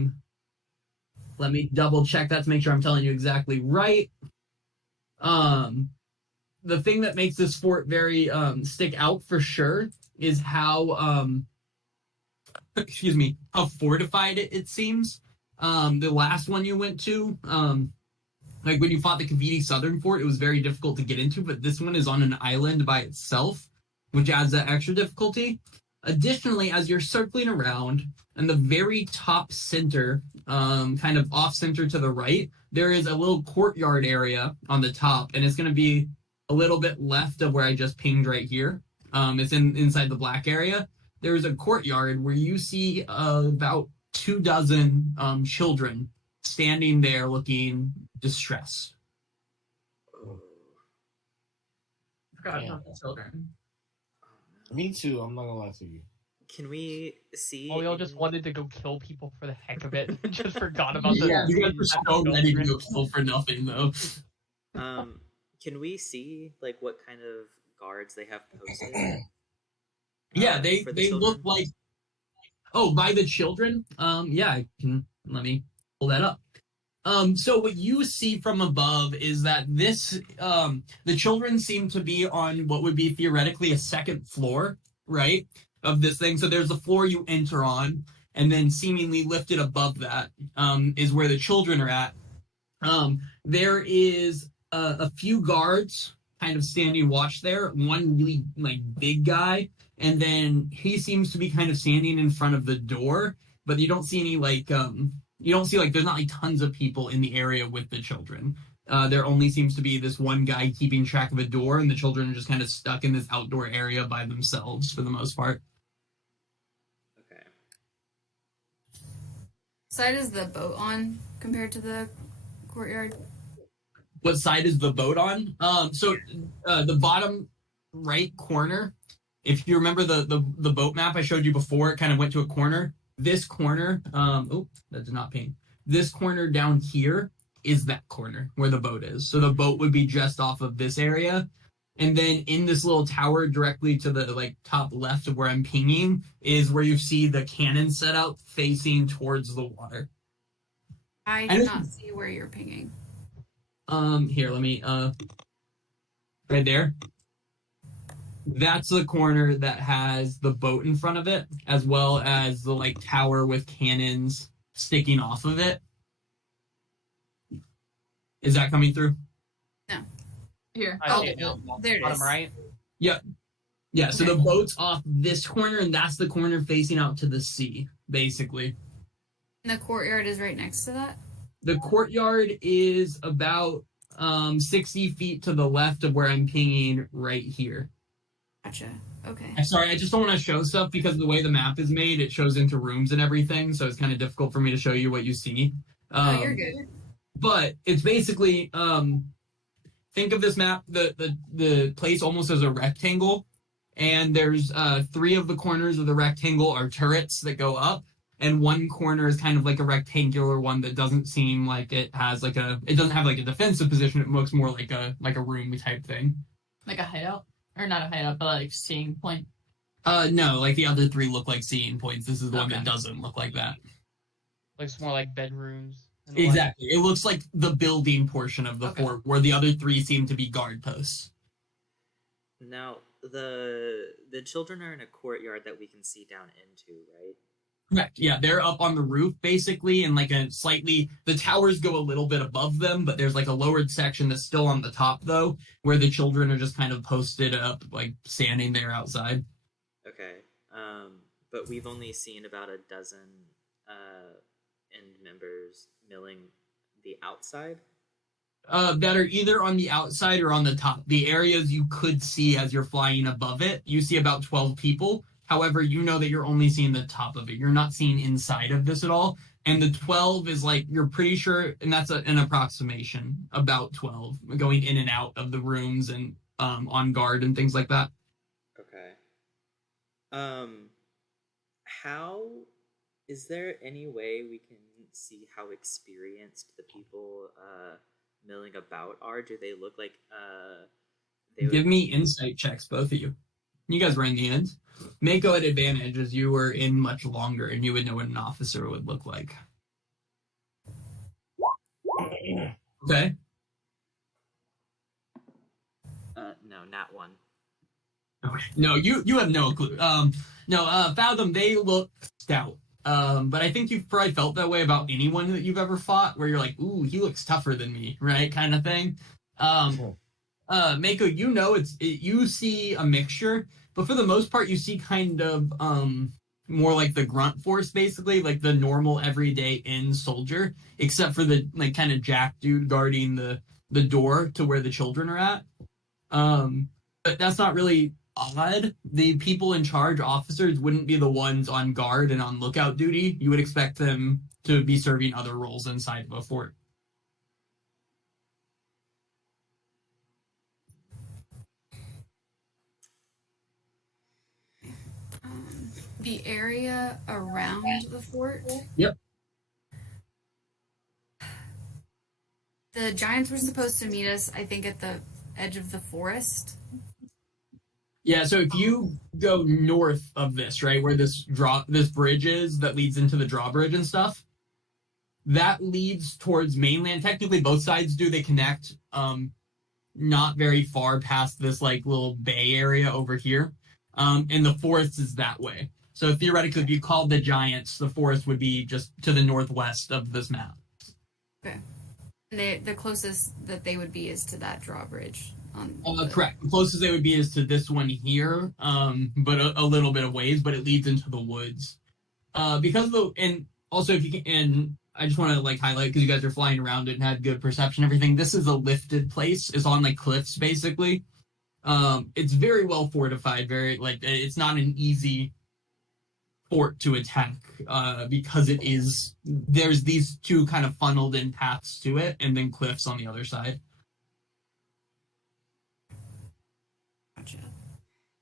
me double check that to make sure I'm telling you exactly right. The thing that makes this fort very stick out for sure is how how fortified it seems. The last one you went to, like when you fought the Kaviti Southern Fort, it was very difficult to get into, but this one is on an island by itself, which adds that extra difficulty. Additionally, as you're circling around, in the very top center, kind of off center to the right, there is a little courtyard area on the top, and it's going to be a little bit left of where I just pinged right here. It's inside the black area. There's a courtyard where you see about 24 children standing there looking distressed. Forgot about the children. Me too. I'm not gonna lie to you. Can we see? Oh, we all just wanted to go kill people for the heck of it. Just forgot about the. Yeah. You guys were so ready to go kill for nothing, though. Can we see like what kind of guards they have posted? Yeah, they children? look like. Oh, by the children? Yeah, I can. Let me pull that up. So what you see from above is that this, the children seem to be on what would be theoretically a second floor, right, of this thing. So there's the floor you enter on, and then seemingly lifted above that is where the children are at. There is a few guards kind of standing watch there. One really like big guy, and then he seems to be kind of standing in front of the door, but you don't see any like you don't see like there's not like tons of people in the area with the children. There only seems to be this one guy keeping track of a door, and the children are just kind of stuck in this outdoor area by themselves for the most part. Okay. Side is the boat on compared to the courtyard? What side is the boat on? The bottom right corner, if you remember the boat map I showed you before, it kind of went to a corner. This corner, that did not ping. This corner down here is that corner where the boat is. So the boat would be just off of this area. And then in this little tower directly to the like top left of where I'm pinging is where you see the cannon set out facing towards the water. I cannot see where you're pinging. Here, let me right there. That's the corner that has the boat in front of it, as well as the like tower with cannons sticking off of it. Is that coming through? Here. I Oh, see it now. there it Bottom is. right. Yeah. Yeah, so Okay. the boat's off this corner, and that's the corner facing out to the sea, basically. And the courtyard is right next to that. The courtyard is about 60 feet to the left of where I'm pinging right here. Gotcha. Okay. I'm sorry, I just don't want to show stuff because of the way the map is made, it shows into rooms and everything, so it's kind of difficult for me to show you what you see. Oh, you're good. But it's basically think of this map, the place almost as a rectangle, and there's 3 of the corners of the rectangle are turrets that go up, and one corner is kind of like a rectangular one that doesn't seem like it has like it doesn't have like a defensive position. It looks more like a room type thing. Like a hideout? Or not a hideout, but like seeing point. No, like the other 3 look like seeing points. This is the one Okay. that doesn't look like that. Looks more like bedrooms. and the like. Exactly. It looks like the building portion of the Okay. fort, where the other 3 seem to be guard posts. Now, the children are in a courtyard that we can see down into, right? Correct. Yeah, they're up on the roof basically, and like a slightly the towers go a little bit above them, but there's like a lowered section that's still on the top though, where the children are just kind of posted up, like standing there outside. Okay. But we've only seen about a dozen end members milling the outside. That are either on the outside or on the top. The areas you could see as you're flying above it, you see about 12 people. However, you know that you're only seeing the top of it. You're not seeing inside of this at all. And the 12 is like, you're pretty sure, and that's an approximation, about 12, going in and out of the rooms and on guard and things like that. Okay. How is there any way we can see how experienced the people milling about are? Do they look like they Give would... me insight checks, both of you. You guys were in the end. Mako at advantage as you were in much longer and you would know what an officer would look like. Okay. No, not one. Okay. No, you have no clue. Fathom, they look stout. But I think you've probably felt that way about anyone that you've ever fought, where you're like, ooh, he looks tougher than me, right? Kind of thing. Mako, you know you see a mixture, but for the most part, you see kind of more like the grunt force, basically, like the normal everyday in soldier, except for the like kind of jack dude guarding the door to where the children are at. But that's not really odd. The people in charge, officers, wouldn't be the ones on guard and on lookout duty. You would expect them to be serving other roles inside of a fort. The area around the fort. Yep. The giants were supposed to meet us, I think, at the edge of the forest. Yeah, so if you go north of this, right, where this bridge is that leads into the drawbridge and stuff, that leads towards mainland. Technically, both sides do. They connect not very far past this like little bay area over here. And the forest is that way. So theoretically, if you called the giants, the forest would be just to the northwest of this map. Okay. And the closest that they would be is to that drawbridge. Correct. The closest they would be is to this one here, but a little bit of ways, but it leads into the woods. And also if you can, and I just want to like highlight because you guys are flying around it and had good perception, everything. This is a lifted place. It's on like cliffs basically. It's very well fortified. Very like it's not an easy fort to attack because there's these 2 kind of funneled in paths to it, and then cliffs on the other side. Gotcha.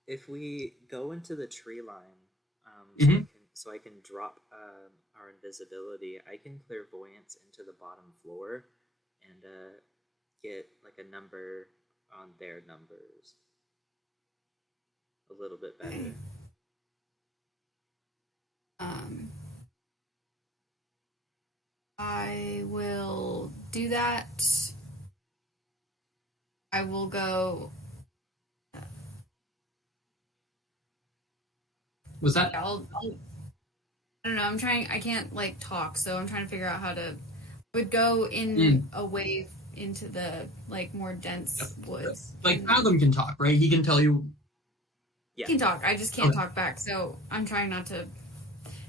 If we go into the tree line, so I can drop our invisibility, I can clairvoyance into the bottom floor and get like a number on their numbers a little bit better. I will do that. I will go Was that? Yeah, I don't know. I can't like talk, so I'm trying to figure out how to. Would go in away into the like more dense woods. Like Fathom can talk, right? He can tell you. He can talk. I just can't talk back, so I'm trying not to.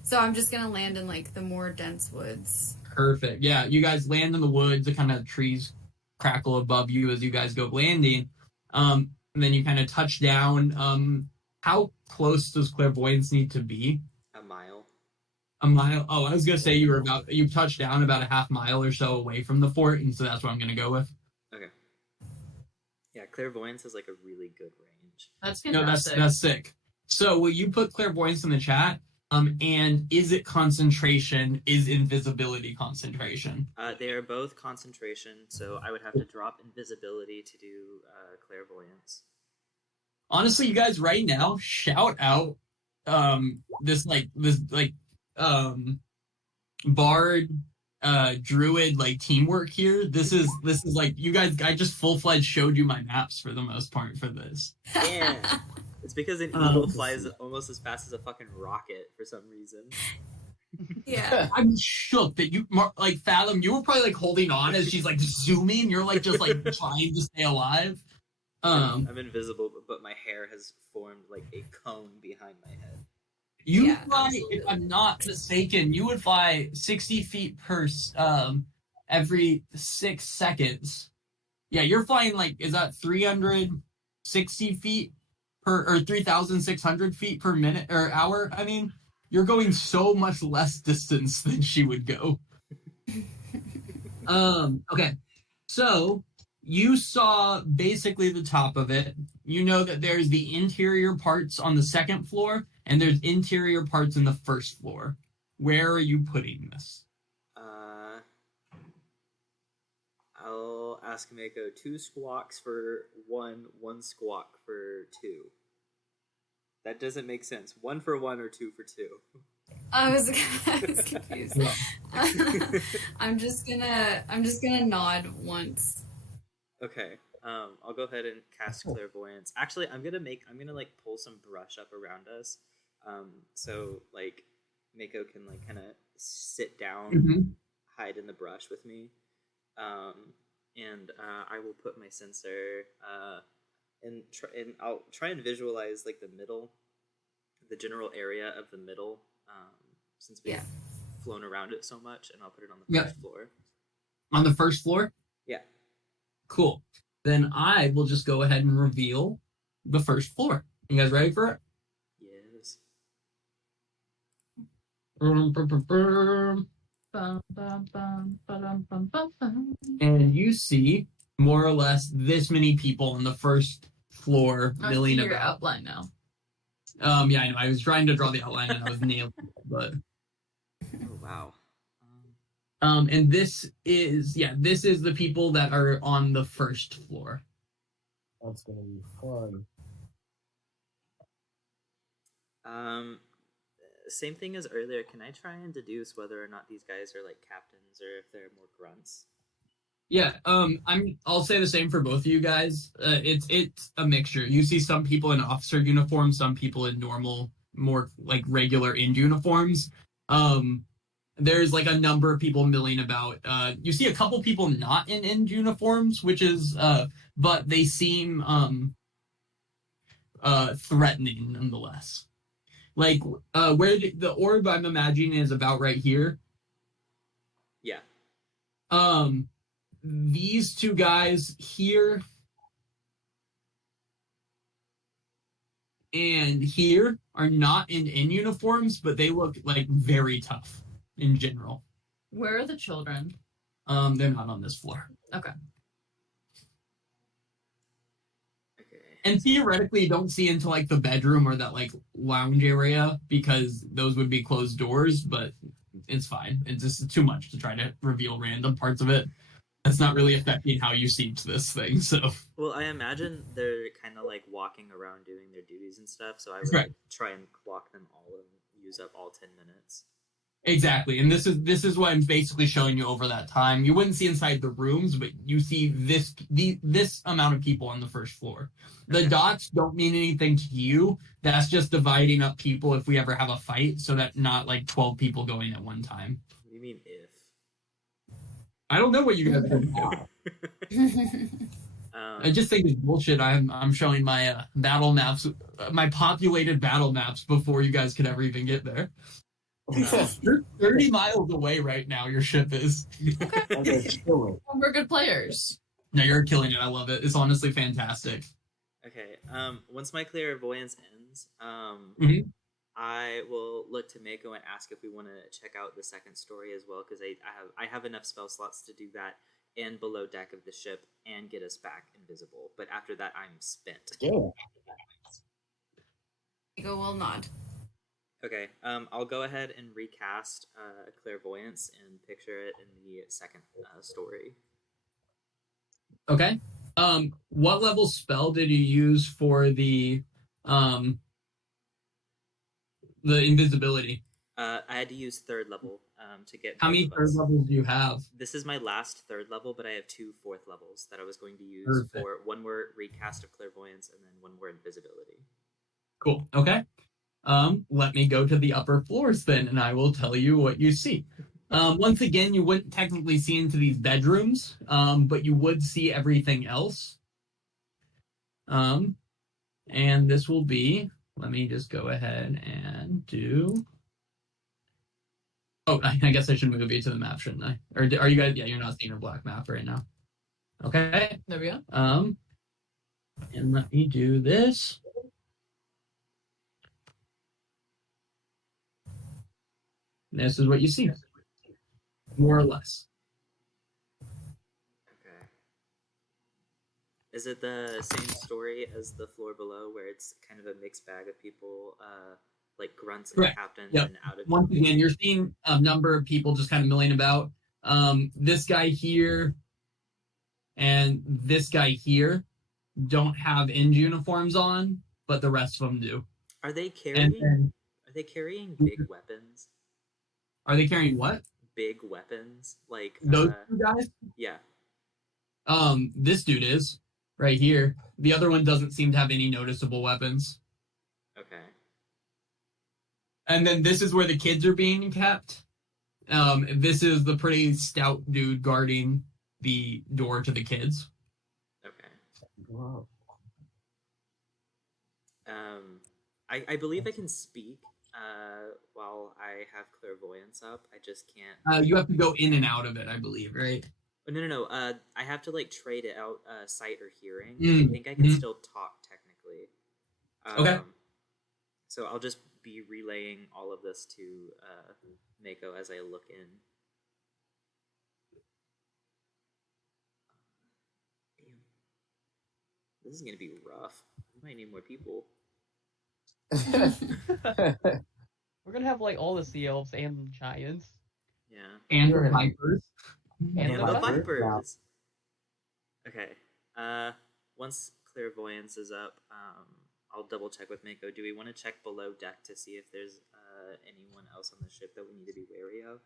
So I'm just gonna land in like the more dense woods. Perfect. Yeah, you guys land in the woods. The kind of trees crackle above you as you guys go landing. And then you kind of touch down. How close does clairvoyance need to be? A mile. A mile. Oh, I was gonna say you touched down about a half mile or so away from the fort, and so that's what I'm gonna go with. Okay. Yeah, clairvoyance is like a really good range. That's No, fantastic. that's sick. So will you put clairvoyance in the chat? And is it concentration? Is invisibility concentration? They are both concentration, so I would have to drop invisibility to do clairvoyance. Honestly, you guys, right now, shout out this bard druid like teamwork here. This is like you guys. I just full-fledged showed you my maps for the most part for this. Yeah. It's because an eagle flies almost as fast as a fucking rocket for some reason. Yeah. I'm shook that you like Fathom. You were probably like holding on as she's like zooming. You're like just like trying to stay alive. I'm invisible, but my hair has formed like a cone behind my head. You Yeah, fly, absolutely. if I'm not mistaken, you would fly 60 feet per every 6 seconds. Yeah, you're flying like, is that 360 feet or 3,600 feet per minute or hour? I mean, you're going so much less distance than she would go. Okay, so you saw basically the top of it. You know that there's the interior parts on the second floor, and there's interior parts in the first floor. Where are you putting this? I'll ask Mako 2 squawks for 1, 1 squawk for 2. That doesn't make sense. 1 for 1 or 2 for 2. I was confused. I'm just gonna nod once. Okay. I'll go ahead and cast clairvoyance. Actually, I'm gonna like pull some brush up around us, so like Mako can like kind of sit down, hide in the brush with me, and I will put my sensor, and I'll try and visualize like the general area of the middle, since we've flown around it so much, and I'll put it on the first floor. On the first floor? Yeah. Cool. Then I will just go ahead and reveal the first floor. You guys ready for it? Yes. And you see more or less this many people on the first floor I milling see your about. outline now. Yeah, I know. I was trying to draw the outline and I was nailed, but Oh wow. and this is the people that are on the first floor. That's gonna be fun. Same thing as earlier. Can I try and deduce whether or not these guys are like captains or if they're more grunts? Yeah, I'll say the same for both of you guys. It's a mixture. You see some people in officer uniforms, some people in normal, more like regular Ind uniforms. There's like a number of people milling about. You see a couple people not in Ind uniforms, which is but they seem threatening nonetheless. Like where the orb I'm imagining is about right here. Yeah. These two guys here and here are not in uniforms, but they look like very tough in general. Where are the children? They're not on this floor. Okay. Okay. And theoretically, you don't see into like the bedroom or that like lounge area because those would be closed doors, but it's fine. It's just too much to try to reveal random parts of it. That's not really affecting how you see to this thing, so. Well, I imagine they're kind of like walking around doing their duties and stuff, so I would Right. try and clock them all and use up all 10 minutes. Exactly, and this is what I'm basically showing you over that time. You wouldn't see inside the rooms, but you see this amount of people on the first floor. The dots don't mean anything to you. That's just dividing up people if we ever have a fight, so that not like 12 people going at one time. What do you mean if? I don't know what you guys think. I just think it's bullshit. I'm showing my battle maps, my populated battle maps before you guys could ever even get there. You're 30 miles away right now, your ship is. We're good players. No, you're killing it. I love it. It's honestly fantastic. Okay. Once my clairvoyance ends, Mhm. I will look to Mako and ask if we want to check out the second story as well, because I have enough spell slots to do that and below deck of the ship and get us back invisible. But after that, I'm spent. Yeah. Mako will nod. Okay, I'll go ahead and recast clairvoyance and picture it in the second story. Okay. What level spell did you use for the invisibility? I had to use third level to get. How many both of third us. levels do you have? This is my last third level, but I have 2 fourth levels that I was going to use Perfect. for one more recast of clairvoyance and then one more invisibility. Cool. Okay. Let me go to the upper floors then, and I will tell you what you see. Once again, you wouldn't technically see into these bedrooms, but you would see everything else. And this will be, let me just go ahead and do. Oh, I guess I should move you to the map, shouldn't I? Or are you guys? Yeah, you're not seeing a black map right now. Okay. There we go. And let me do this. This is what you see, more or less. Okay. Is it the same story as the floor below, where it's kind of a mixed bag of people, like grunts and Correct. captains Yep. and out of? Once again, you're seeing a number of people just kind of milling about. This guy here and this guy here don't have end uniforms on, but the rest of them do. Are they carrying? And Are they carrying big weapons? are they carrying what? Big weapons, like Those two guys? yeah. This dude is right here. The other one doesn't seem to have any noticeable weapons. Okay. And then this is where the kids are being kept. This is the pretty stout dude guarding the door to the kids. Okay. Wow. I believe I can speak while I have clairvoyance up. I just can't. You have to go in and out of it, I believe, right? Oh, no. I have to like trade it out sight or hearing. Mm, I think I can mhm. still talk technically. Okay. So I'll just be relaying all of this to Mako as I look in. Damn. This is gonna be rough. We might need more people. We're gonna have like all the sea elves and giants. Yeah. And You're the gonna- vipers. And And the the Vipers? vipers. Okay. Once clairvoyance is up, I'll double check with Mako. Do we want to check below deck to see if there's anyone else on the ship that we need to be wary of?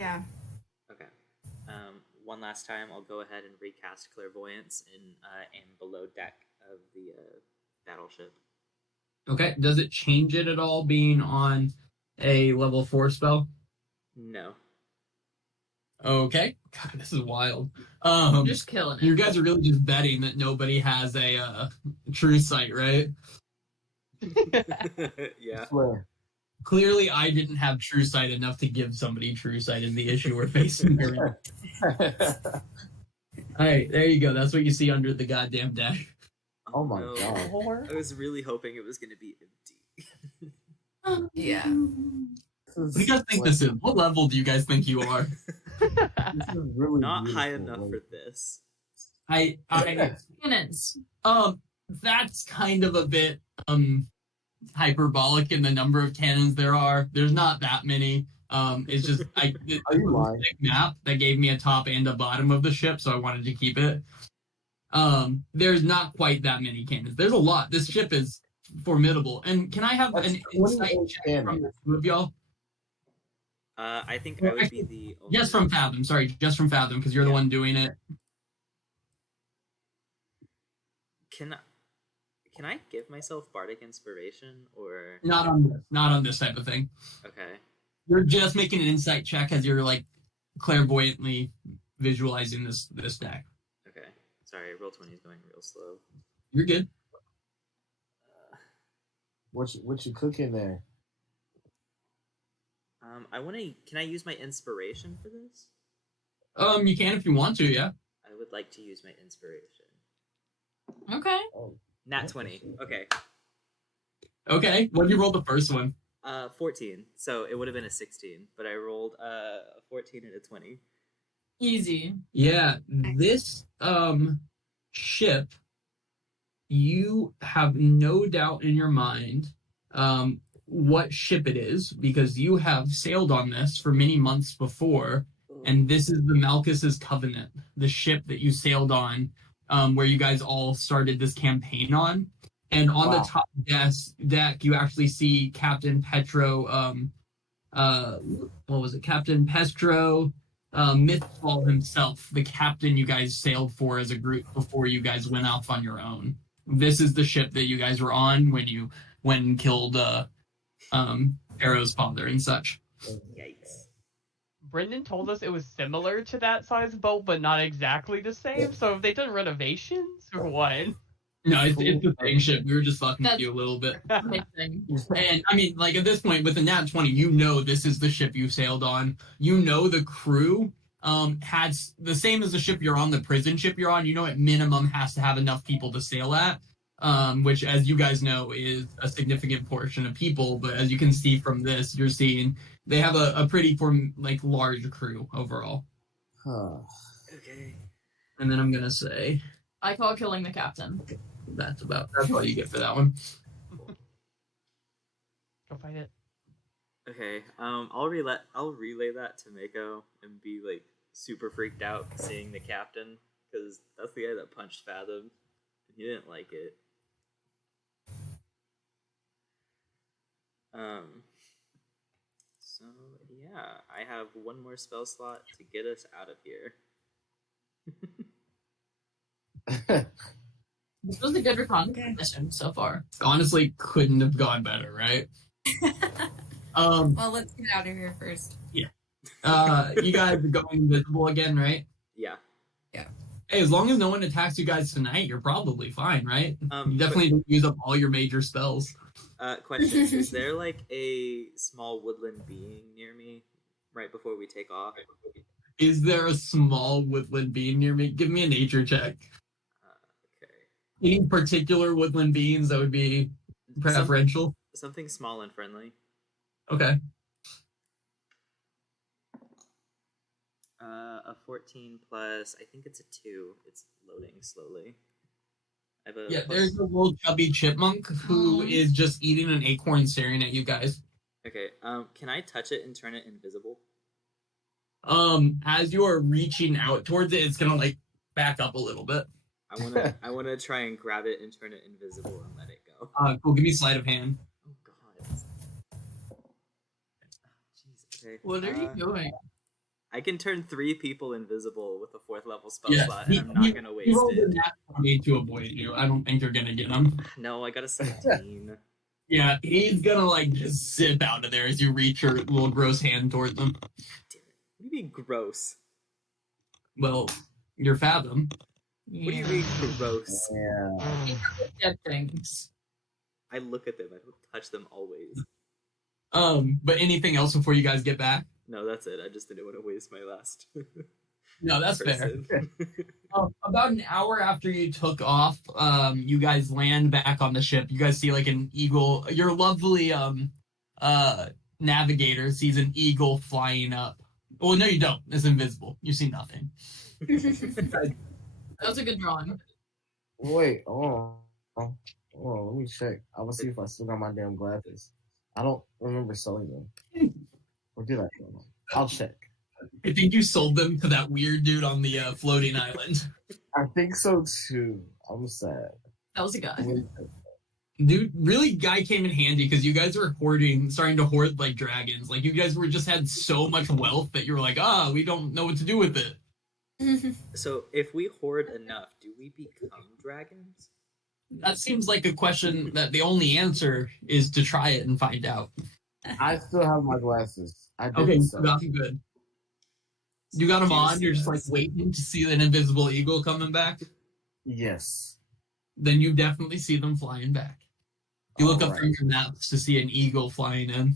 Yeah. Okay. One last time, I'll go ahead and recast clairvoyance in below deck of the battleship. Okay. Does it change it at all being on a level 4 spell? No. Okay. God, this is wild. I'm just killing it. You guys are really just betting that nobody has a true sight, right? Yeah. Swear. Clearly, I didn't have true sight enough to give somebody true sight in the issue we're facing here. All right, there you go. That's what you see under the goddamn deck. Oh my no. God. Or I was really hoping it was going to be empty. Yeah. What do you guys think this is? What level do you guys think you are? This is really Not high beautiful, enough like- for this. I Cannons. that's kind of a bit hyperbolic in the number of cannons there are. There's not that many. It's just Are you lying? thick map that gave me a top and a bottom of the ship, so I wanted to keep it. there's not quite that many cannons. There's a lot. This ship is formidable. And can I have That's an insight 28 check from the two of y'all? I think I would be the only... Just from Fathom. Sorry, just from Fathom, because you're the one doing it. Can I give myself bardic inspiration or Not on this type of thing. okay? You're just making an insight check as you're like clairvoyantly visualizing this deck. Okay, sorry, roll 20 is going real slow. You're good. What you cooking there? I want to. Can I use my inspiration for this? You can if you want to, yeah. I would like to use my inspiration. Okay. Oh, Nat 20. Okay. Okay, when you roll the first one. 14. So it would have been a 16, but I rolled a 14 and a 20. Easy. Yeah, this ship, you have no doubt in your mind what ship it is, because you have sailed on this for many months before, and this is the Malkus's Covenant, the ship that you sailed on, where you guys all started this campaign on. And on the top deck, you actually see Captain Petro, what was it? Captain Pestro, Mythfall himself, the captain you guys sailed for as a group before you guys went off on your own. This is the ship that you guys were on when you killed Arrow's father and such. Yikes. Brendan told us it was similar to that size boat, but not exactly the same. So have they done renovations or what? No, it's the same ship. We were just fucking with you a little bit. Amazing. And I mean, like at this point, with the Nat 20, you know this is the ship you sailed on. You know the crew had the same as the ship you're on, the prison ship you're on. You know at minimum has to have enough people to sail at, which, as you guys know, is a significant portion of people. But as you can see from this, you're seeing they have a pretty large crew overall. Okay. And then I'm gonna say I call killing the captain. that's all you get for that one. Go fight it. Okay. I'll relay that to Mako and be like super freaked out seeing the captain, because that's the guy that punched Fathom and he didn't like it. So yeah, I have one more spell slot to get us out of here. This was a good recon mission so far. Honestly, couldn't have gone better, right? Well, let's get out of here first. You guys are going invisible again, right? Yeah. Hey, as long as no one attacks you guys tonight, you're probably fine, right? You definitely don't use up all your major spells. Question: is there like a small woodland being near me right before we take off? Is there a small woodland being near me? Give me a nature check. Okay. Any particular woodland beings that would be preferential? Something small and friendly. Okay. A 14 plus, I think it's a 2. It's loading slowly. I have a There's a little chubby chipmunk who is just eating an acorn staring at you guys. Okay, can I touch it and turn it invisible? As you are reaching out towards it, it's gonna like back up a little bit. I wanna try and grab it and turn it invisible and let it go. Cool, give me sleight of hand. Oh god. Jeez, okay. What are you doing? I can turn 3 people invisible with a 4th level spell Yeah, slot, and I'm not gonna waste it. Nat 20 to avoid you. I don't think you're gonna get him. No, I got a 17. Yeah, he's gonna like just zip out of there as you reach your little gross hand toward them. Damn it. What do you mean gross? Well, you're Fathom. What do you mean gross? Yeah. Dead things. I look at them, I don't touch them always. But anything else before you guys get back? No, that's it. I just didn't want to waste my last. No, that's fair. person. About an hour after you took off, you guys land back on the ship. You guys see like an eagle. Your lovely navigator sees an eagle flying up. Well, no, you don't. It's invisible. You see nothing. That was a good drawing. Wait, let me check. I will see if I still got my damn glasses. I don't remember selling them. Or did I? I'll check. I think you sold them to that weird dude on the floating island. I think so too. I'm sad. That was a guy. Dude, really, guy came in handy because you guys were starting to hoard like dragons. Like you guys just had so much wealth that you were like, we don't know what to do with it. So if we hoard enough, do we become dragons? That seems like a question that the only answer is to try it and find out. I still have my glasses. I did Okay, so. that's good. You got them on. You're just like waiting to see an invisible eagle coming back. Yes. Then you definitely see them flying back. You look up from your maps to see an eagle flying in.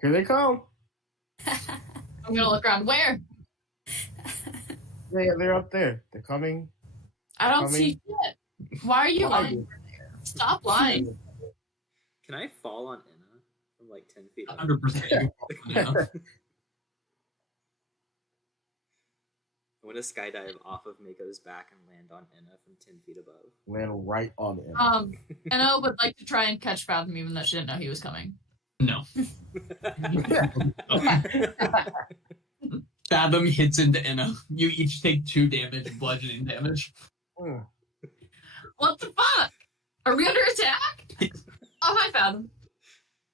Here they come. I'm gonna look around. Where? Yeah, they're up there. They're coming. I don't see shit. Why are you lying? Stop lying. Can I fall on Inna from like 10 feet? 100%. Yeah. I want to skydive off of Mako's back and land on Inna from 10 feet above. Land right on it. Enno would like to try and catch Fathom even though she didn't know he was coming. No. Fathom hits into Inna. You each take 2 damage, bludgeoning damage. What the fuck? Are we under attack? Oh, hi, Fathom.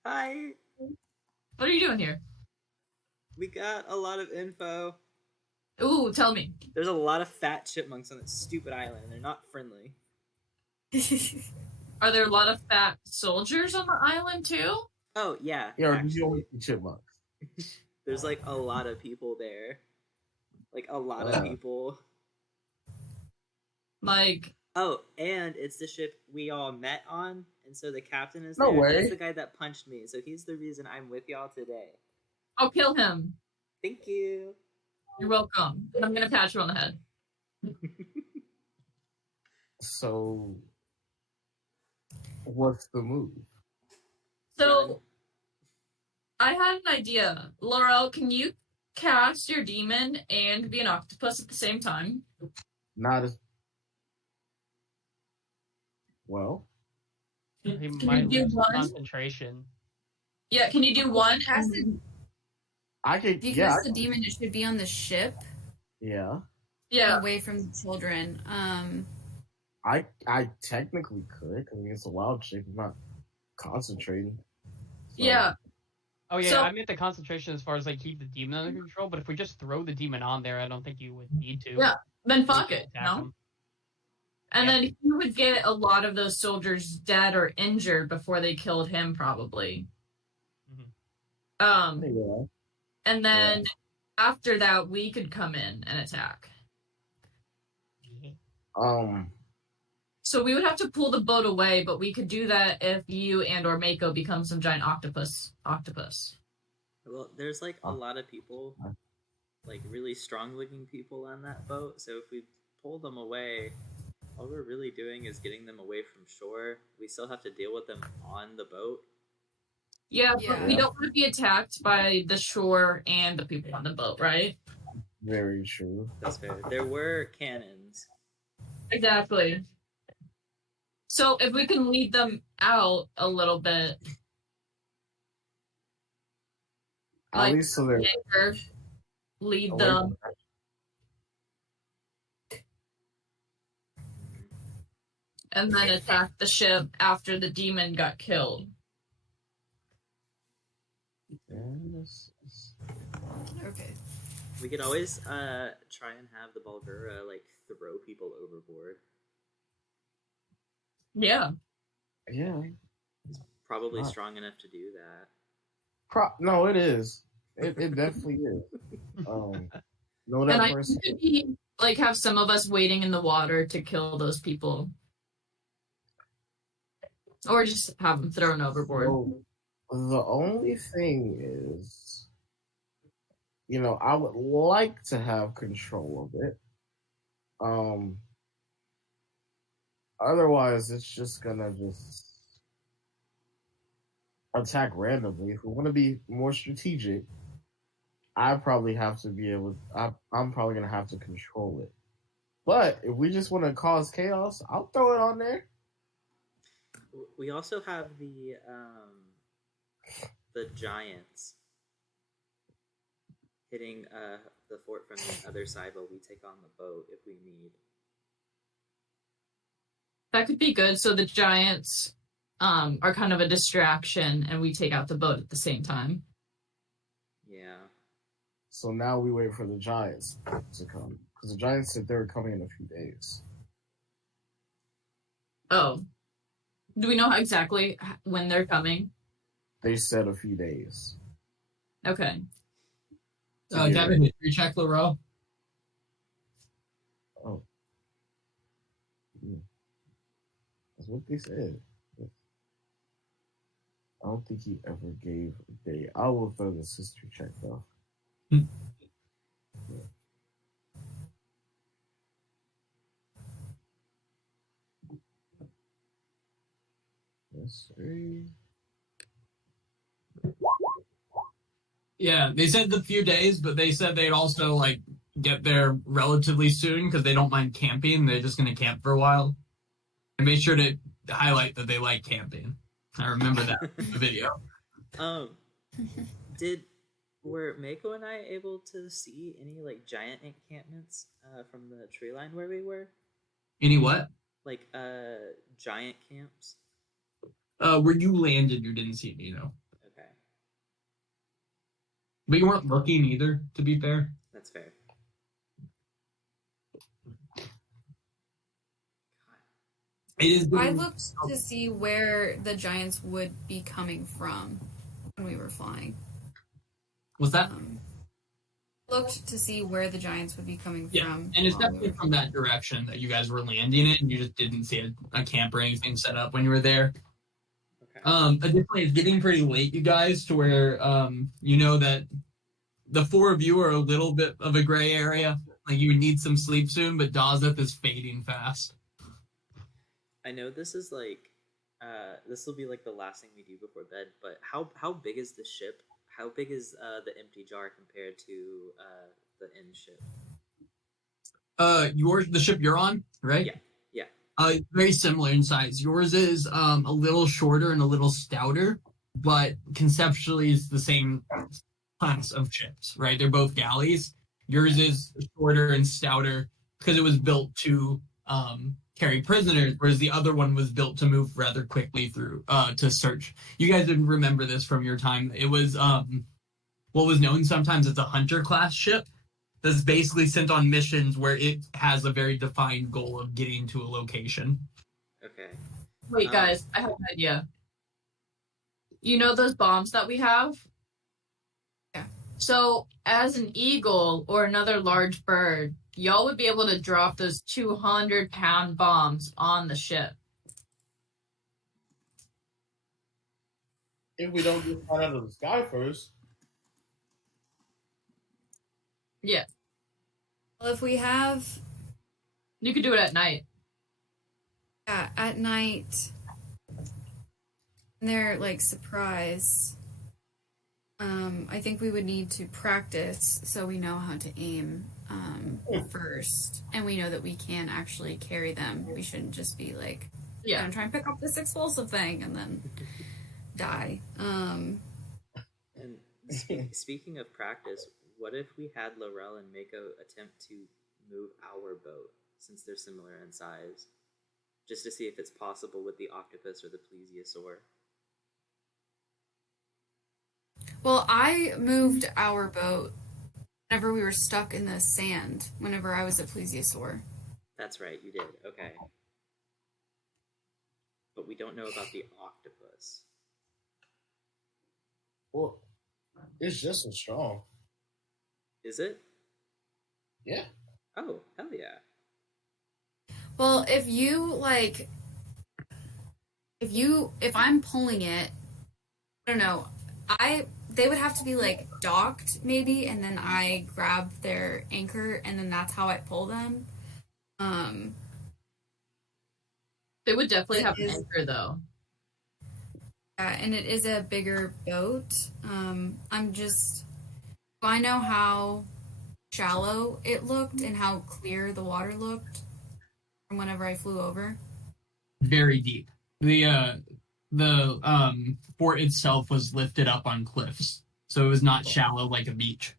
Hi. What are you doing here? We got a lot of info. Ooh, tell me. There's a lot of fat chipmunks on that stupid island, and they're not friendly. Are there a lot of fat soldiers on the island, too? Oh, yeah. Yeah, you only see chipmunks. There's like a lot of people there. Like a lot of people. Like... Oh, and it's the ship we all met on, and so the captain is No there. way. He's the guy that punched me, so he's the reason I'm with y'all today. I'll kill him. Thank you. You're welcome. I'm gonna pat you on the head. So, what's the move? So, I had an idea. Laurel, can you cast your demon and be an octopus at the same time? Not as well. He Can might you do lose one? concentration. Yeah, can you do one? Cast it, I could. if you Yeah. cast the demon, it should be on the ship, Yeah. Yeah. away from the children. I technically could because it's a wild shape. I'm not concentrating. So, Yeah. Oh yeah, So- I meant the concentration as far as like keep the demon under control. But if we just throw the demon on there, I don't think you would need to. Yeah. Then fuck it, Attack no? him. And Yeah. then you would get a lot of those soldiers dead or injured before they killed him, probably. Mhm. Yeah. And then after that, we could come in and attack. So we would have to pull the boat away, but we could do that if you and or Mako become some giant octopus. Well, there's like a lot of people, like really strong-looking people on that boat. So if we pull them away, all we're really doing is getting them away from shore. We still have to deal with them on the boat. Yeah, but we Yeah. don't want to be attacked by the shore and the people on the boat, right? Very true. That's fair. There were cannons. Exactly. So if we can lead them out a little bit, At Like- least so they're anchor, lead away them, from that. and then attack the ship after the demon got killed. Yes. Okay. We could always try and have the Balgura like throw people overboard. Yeah. Yeah. Probably Wow. strong enough to do that. No, it is. It definitely is. Know that And I person. could be like have some of us waiting in the water to kill those people. Or just have them thrown overboard. So, the only thing is, I would like to have control of it. Otherwise, it's just gonna just attack randomly. If we want to be more strategic, I probably have to be able. I'm probably gonna have to control it. But if we just want to cause chaos, I'll throw it on there. We also have the giants hitting the fort from the other side while we take on the boat if we need. That could be good. So the giants are kind of a distraction, and we take out the boat at the same time. Yeah. So now we wait for the giants to come. Because the giants said they were coming in a few days. Oh. Do we know exactly when they're coming? They said a few days. Okay. Gavin, history check, Laurel. Oh. That's what they said. I don't think he ever gave a date. I will throw this history check though. Let's see. Yeah, they said the few days, but they said they'd also like get there relatively soon because they don't mind camping. They're just going to camp for a while. And made sure to highlight that they like camping. I remember that in the video. Were Mako and I able to see any like giant encampments from the tree line where we were? Any what? Like giant camps? Where you landed, you didn't see any, no. Okay. But you weren't looking either, to be fair. That's fair. It is. I looked to see where the giants would be coming from when we were flying. What's that? Looked to see where the giants would be coming Yeah, from. and it's definitely from that direction that you guys were landing it, and you just didn't see a camp or anything set up when you were there. Okay. Additionally, it's getting pretty late, you guys, to where you know that the four of you are a little bit of a gray area. Like you would need some sleep soon, but Dazeth is fading fast. I know this is like this will be like the last thing we do before bed, but how big is the ship? How big is the empty jar compared to the inn ship? The ship you're on, right? Yeah. Very similar in size. Yours is a little shorter and a little stouter, but conceptually it's the same class of ships, right? They're both galleys. Yours is shorter and stouter because it was built to carry prisoners, whereas the other one was built to move rather quickly through to search. You guys didn't remember this from your time. It was what was known sometimes as a hunter class ship that's basically sent on missions where it has a very defined goal of getting to a location. Okay. Wait, guys, I have an idea. You know those bombs that we have? Yeah. So, as an eagle or another large bird, y'all would be able to drop those 200-pound bombs on the ship. If we don't get shot out of the sky first. Yeah. Well, if we have You could do it at night. at night, and they're like surprise. I think we would need to practice so we know how to aim first, and we know that we can actually carry them. We shouldn't just be like, Yeah. I'm trying to pick up this explosive thing and then die. And speaking of practice, what if we had Laurel and Mako attempt to move our boat, since they're similar in size, just to see if it's possible with the octopus or the plesiosaur? Well, I moved our boat whenever we were stuck in the sand, whenever I was a plesiosaur. That's right, you did. Okay. But we don't know about the octopus. Well, it's just as strong. Is it? Yeah. Oh, hell yeah. Well, if I'm pulling it, I don't know, they would have to be like docked maybe, and then I grab their anchor, and then that's how I pull them. They would definitely have an It is- anchor, though. Yeah, and it is a bigger boat. I know how shallow it looked and how clear the water looked from whenever I flew over. Very deep. The fort itself was lifted up on cliffs, so it was not shallow like a beach.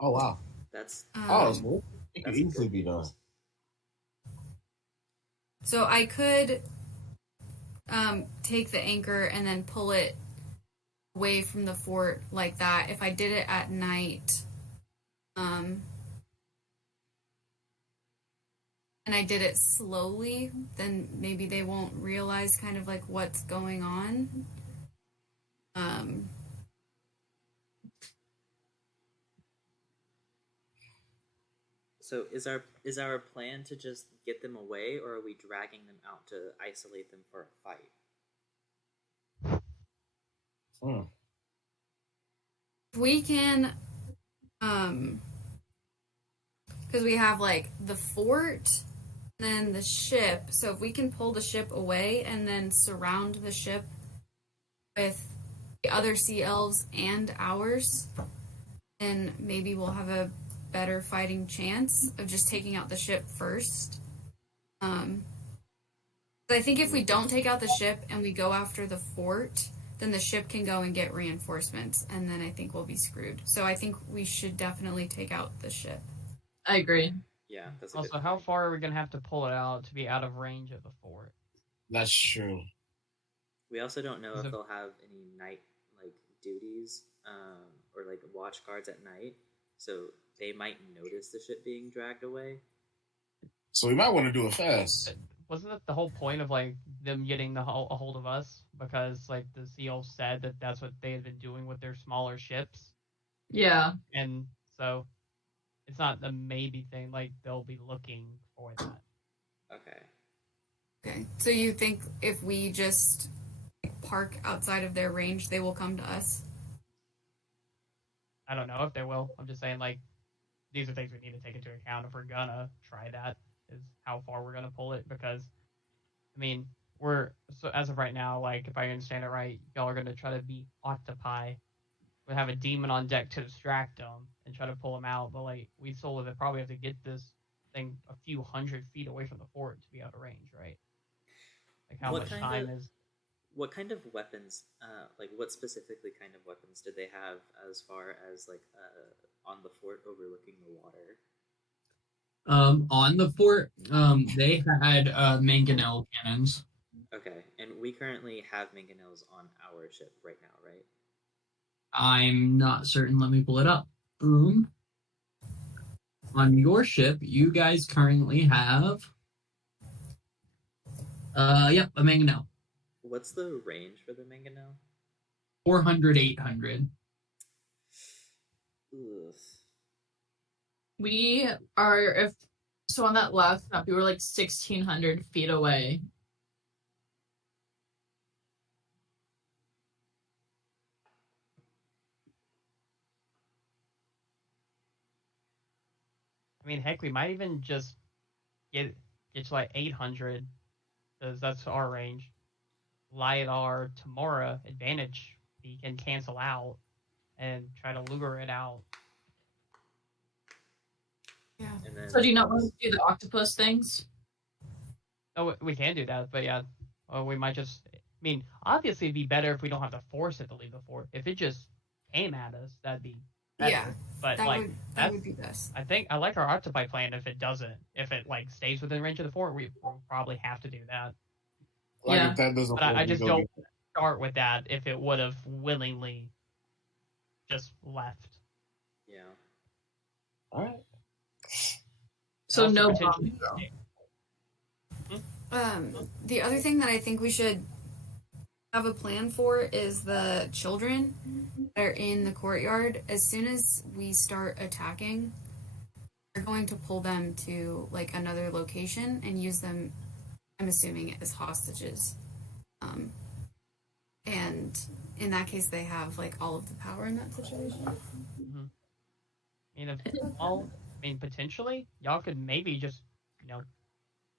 Oh wow. That's Oh, so it could that's easily good be done. news. So I could take the anchor and then pull it away from the fort like that. If I did it at night, and I did it slowly, then maybe they won't realize kind of like what's going on. So is our plan to just get them away, or are we dragging them out to isolate them for a fight? If we can, because we have like the fort, then the ship. So if we can pull the ship away and then surround the ship with the other sea elves and ours, then maybe we'll have a better fighting chance of just taking out the ship first. But I think if we don't take out the ship and we go after the fort, then the ship can go and get reinforcements, and then I think we'll be screwed. So I think we should definitely take out the ship. I agree. Yeah. That's a Also, good how point. far are we gonna have to pull it out to be out of range of the fort? That's true. We also don't know Is if it- they'll have any night like duties, or like watch guards at night, so they might notice the ship being dragged away. So we might want to do it fast. Wasn't that the whole point of like them getting a hold of us? Because like the seal said that that's what they had been doing with their smaller ships, Yeah. and so it's not a maybe thing. Like they'll be looking for that. Okay. Okay. So you think if we just park outside of their range, they will come to us? I don't know if they will. I'm just saying like these are things we need to take into account if we're gonna try that. Is how far we're gonna pull it, because I mean we're so as of right now, like if I understand it right, y'all are gonna try to be octopi. We have a demon on deck to distract them and try to pull them out, but like we still would probably have to get this thing a few 100 feet away from the fort to be out of range, right? Like how What much kind time of- is? What kind of weapons, like what specifically kind of weapons did they have as far as like on the fort overlooking the water? On the fort, they had mangonel cannons. Okay, and we currently have mangonels on our ship right now, right? I'm not certain. Let me pull it up. On your ship, you guys currently have, yep, a mangonel. What's the range for the mangonel? 400, 800. Ugh. We are, if so, on that last map, we were like 1,600 feet away. I mean, heck, we might even just get to like 800, because that's our range. Light our Tamora advantage, we can cancel out and try to lure it out. Yeah. And then So do you not want to do the octopus things? Oh, we can do that, but yeah, we might just. I mean, obviously, it'd be better if we don't have to force it to leave the fort. If it just came at us, that'd be better. Yeah, But that like, would that's be best. I think I like our octopi plan. If it doesn't, if it like stays within range of the fort, we'll probably have to do that. Like Yeah. if that doesn't But I work, we just go don't start with that if it would have willingly just left. yeah. All right. So Also no potentially- The other thing that I think we should have a plan for is the children that are in the courtyard. As soon as we start attacking, we're going to pull them to like another location and use them, I'm assuming, as hostages. And in that case, they have like all of the power in that situation. I mean, potentially, y'all could maybe just,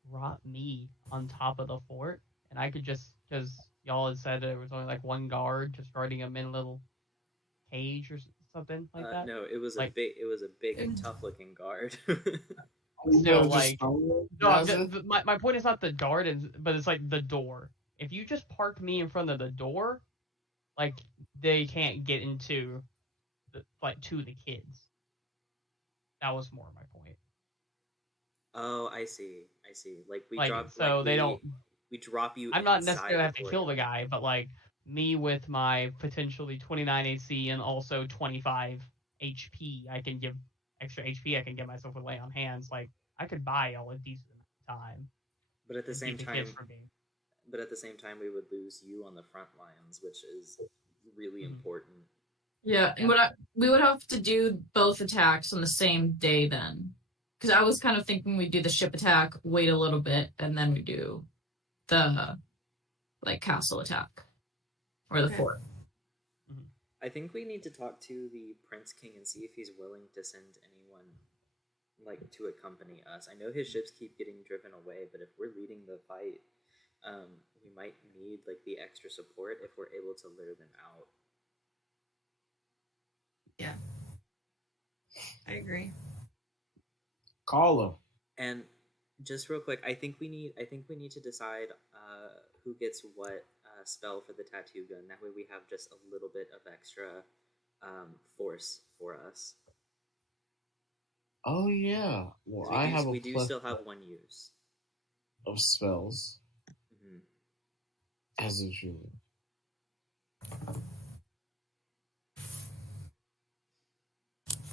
drop me on top of the fort, and I could just, because y'all had said there was only like one guard, just guarding him in a little cage or something like that. No, it was Like- a big and tough looking guard. Still, Just like, throw it, no, guys in? my point is not the guard, but it's like the door. If you just park me in front of the door, like they can't get into, to the kids. That was more my point. Oh, I see. Like we Like, drop. so like, they don't. We drop you. I'm not inside necessarily have to the kill the portal. guy, but like me with my potentially 29 AC and also 25 HP, I can give extra HP. I can get myself with lay on hands. Like I could buy all a decent amount of time. But at the and same keep the time, kids from being. we would lose you on the front lines, which is really important. Yeah, and we would have to do both attacks on the same day then. Because I was kind of thinking we'd do the ship attack, wait a little bit, and then we do the castle attack. Or the Okay. fort. I think we need to talk to the Prince King and see if he's willing to send anyone to accompany us. I know his ships keep getting driven away, but if we're leading the fight, we might need the extra support if we're able to lure them out. Yeah. I agree. Call him. And just real quick, I think we need to decide who gets what spell for the tattoo gun. That way we have just a little bit of extra force for us. Oh yeah. Well, I have we do still have one use of spells Mm-hmm. as usual.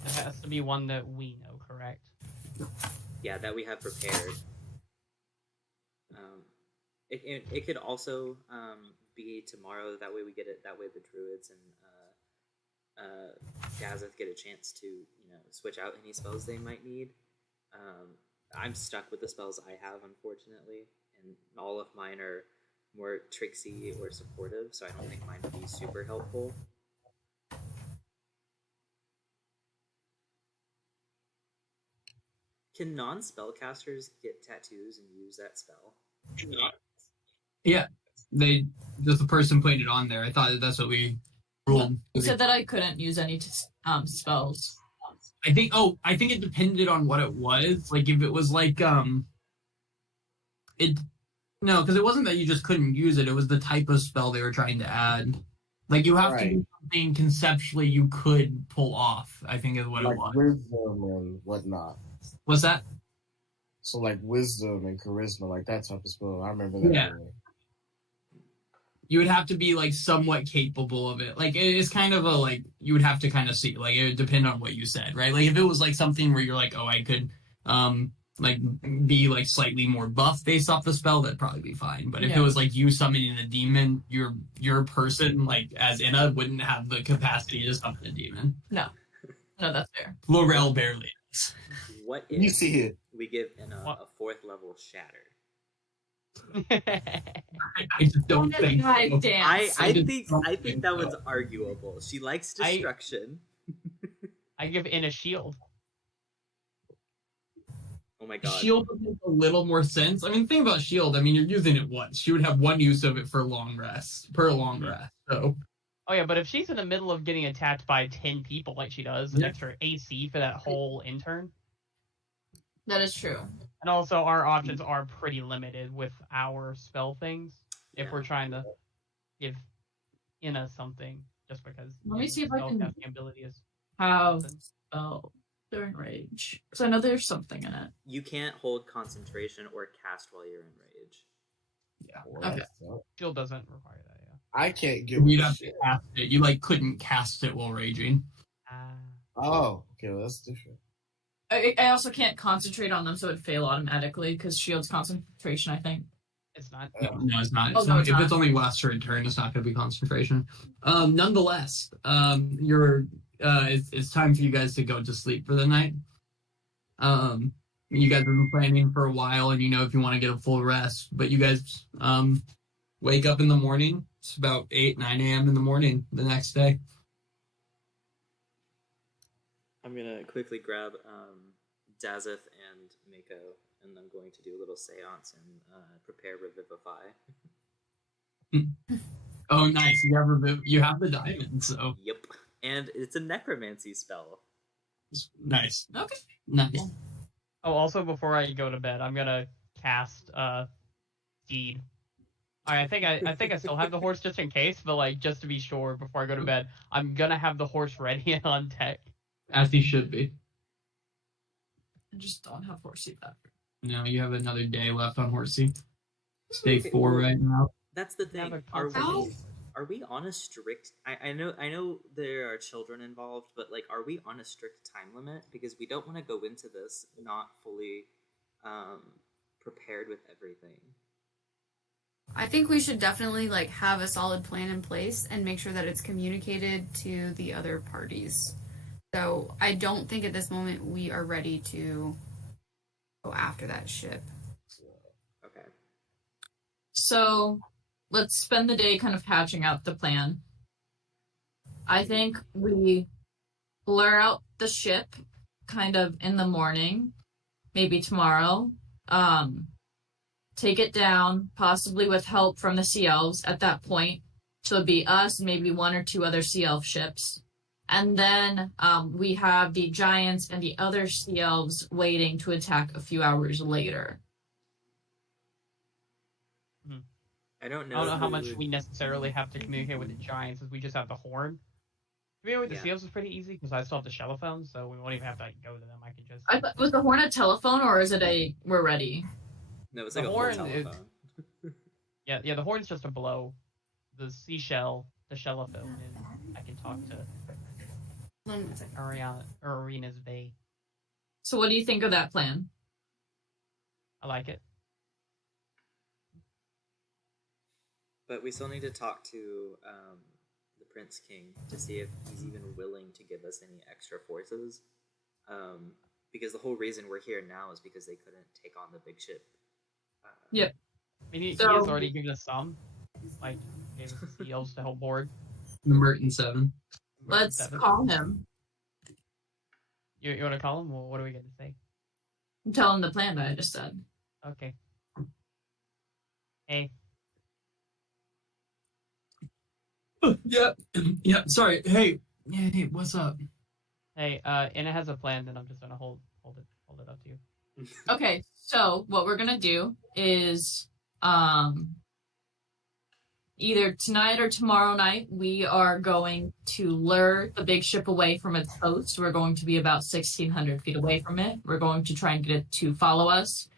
It has to be one that we know, correct? Yeah, that we have prepared. It could also be tomorrow. That way we get it. That way the druids and Gazeth get a chance to switch out any spells they might need. I'm stuck with the spells I have, unfortunately, and all of mine are more tricksy or supportive, so I don't think mine would be super helpful. Can non-spellcasters get tattoos and use that spell? Yeah, just the person putting it on there. I thought that's what we ruled. You said that I couldn't use any spells. I think it depended on what it was. Like if it was because it wasn't that you just couldn't use it. It was the type of spell they were trying to add. Like you have to do something conceptually you could pull off. I think is what it was. Wisdom and whatnot. What's that? So wisdom and charisma, that type of spell. I remember that. Yeah. You would have to be somewhat capable of it. It's kind of you would have to kind of see. It would depend on what you said, right? If it was something where you're I could be slightly more buff based off the spell, that'd probably be fine. But if it was you summoning a demon, your person as Inna wouldn't have the capacity to summon a demon. No, that's fair. Lorel barely is. What if you see it? We give Inna a 4th level shatter? I just don't think. I think that was arguable. She likes destruction. I give in a shield. Oh my god. Shield would make a little more sense. Think about shield. You're using it once. She would have one use of it per long rest. So. Oh yeah, but if she's in the middle of getting attacked by 10 people like she does, an extra AC for that whole intern. That is true. And also, our options are pretty limited with our spell things. If we're trying to give Inna something, just because. Let me see if I can spellcasting ability is. Have spell during rage. Because I know there's something in it. You can't hold concentration or cast while you're in rage. Yeah. Okay. Shield doesn't require that. Yeah. I can't give. You'd have to cast it. You couldn't cast it while raging. Oh, okay, well, that's different. I also can't concentrate on them, so it'd fail automatically because shield's concentration, I think. It's not. No, it's not. It's not. If it's only lasts for a turn, it's not going to be concentration. Nonetheless, it's time for you guys to go to sleep for the night. You guys have been planning for a while, and if you want to get a full rest. But you guys wake up in the morning. It's about 8, 9 a.m. in the morning the next day. I'm gonna quickly grab Dazeth and Mako, and I'm going to do a little seance and prepare Revivify. Oh, nice! You have the diamond, so Yep, and it's a necromancy spell. Nice. Okay. Nice. Oh, also before I go to bed, I'm gonna cast Steed. I think I still have the horse just in case, but just to be sure before I go to bed, I'm gonna have the horse ready and on deck. As he should be. I just don't have horsey back. No, you have another day left on Horsey. It's day Okay, 4 well, right now. That's the Have thing. a Are conversation. we on a strict? I know there are children involved, but like, are we on a strict time limit? Because we don't want to go into this not fully prepared with everything. I think we should definitely like have a solid plan in place and make sure that it's communicated to the other parties. So I don't think at this moment we are ready to go after that ship. Okay. So let's spend the day kind of hatching out the plan. I think we blur out the ship kind of in the morning, maybe tomorrow. Take it down, possibly with help from the Sea Elves at that point. So it'd be us, maybe 1 or 2 other Sea Elf ships. And then we have the Giants and the other Sea Elves waiting to attack a few hours later. I don't know. I don't know how who much would- we necessarily have to communicate with the Giants, as we just have the horn. Communicating with the Yeah. Seals is pretty easy because I still have the Shellophone, so we won't even have to like, go to them. I can just. Was the horn a telephone or is it a we're ready? No, it's The like a horn full is- telephone. Yeah, the horn's just a blow. The seashell, the Shellophone, and I can talk to One second. Arena's Bay. So what do you think of that plan? I like it. But we still need to talk to the Prince King to see if he's even willing to give us any extra forces. Because the whole reason we're here now is because they couldn't take on the big ship. Yep. I mean, he So- has already given us some. Like, gave us the Seals to help board. The Merton 7. Let's Seven. call him. You want to call him? Well, what are we going to say? Tell him the plan that I just said. Okay. Hey. Yep. Yep. Sorry. Hey, what's up? Hey, Anna has a plan, and I'm just gonna hold it up to you. Okay, so what we're gonna do is either tonight or tomorrow night we are going to lure the big ship away from its host. We're going to be about 1,600 feet away from it. We're going to try and get it to follow us.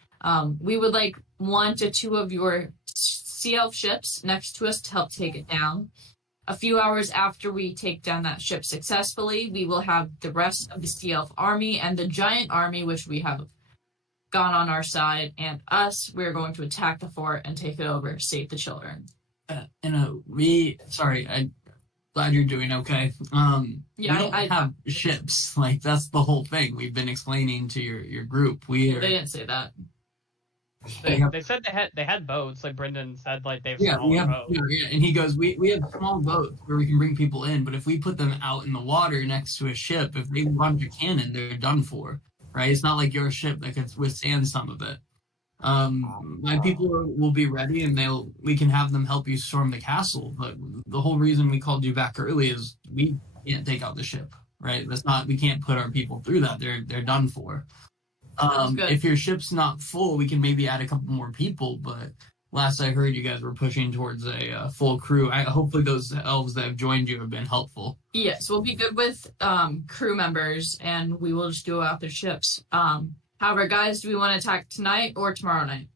We would like 1 to 2 of your Sea Elf ships next to us to help take it down. A few hours after we take down that ship successfully, we will have the rest of the Sea Elf army and the giant army, which we have gone on our side, and us, we're going to attack the fort and take it over, save the children. Sorry, I'm glad you're doing okay. Yeah, we don't have ships. Like, that's the whole thing. We've been explaining to your group. They didn't say that. They said they had boats. Like Brendan said, like they have smaller boats. And he goes, we have small boats where we can bring people in, but if we put them out in the water next to a ship, if they launch a cannon, they're done for, right? It's not like your ship that could withstand some of it. My people will be ready, and we can have them help you storm the castle. But the whole reason we called you back early is we can't take out the ship, right? We can't put our people through that. They're done for. If your ship's not full, we can maybe add a couple more people, but last I heard, you guys were pushing towards a full crew. Hopefully those elves that have joined you have been helpful. Yes, we'll be good with crew members, and we will just go out their ships. However, guys, do we want to attack tonight or tomorrow night?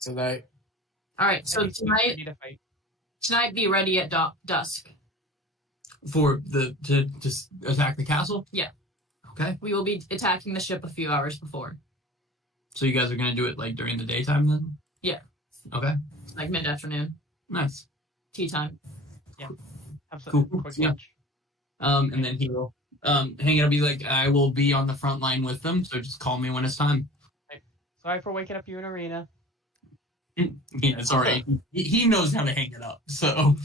Tonight. All right, so We tonight need to fight. be ready at dusk. For to attack the castle? Yeah. Okay. We will be attacking the ship a few hours before, So you guys are going to do it like during the daytime then? Yeah. Okay. like mid-afternoon, Nice. tea time. Have some Cool. quick Yeah. lunch. And then he will hang it up, be like, I will be on the front line with them, so just call me when it's time. Sorry for waking up you in Arena. Yeah, it's alright. He knows how to hang it up, so.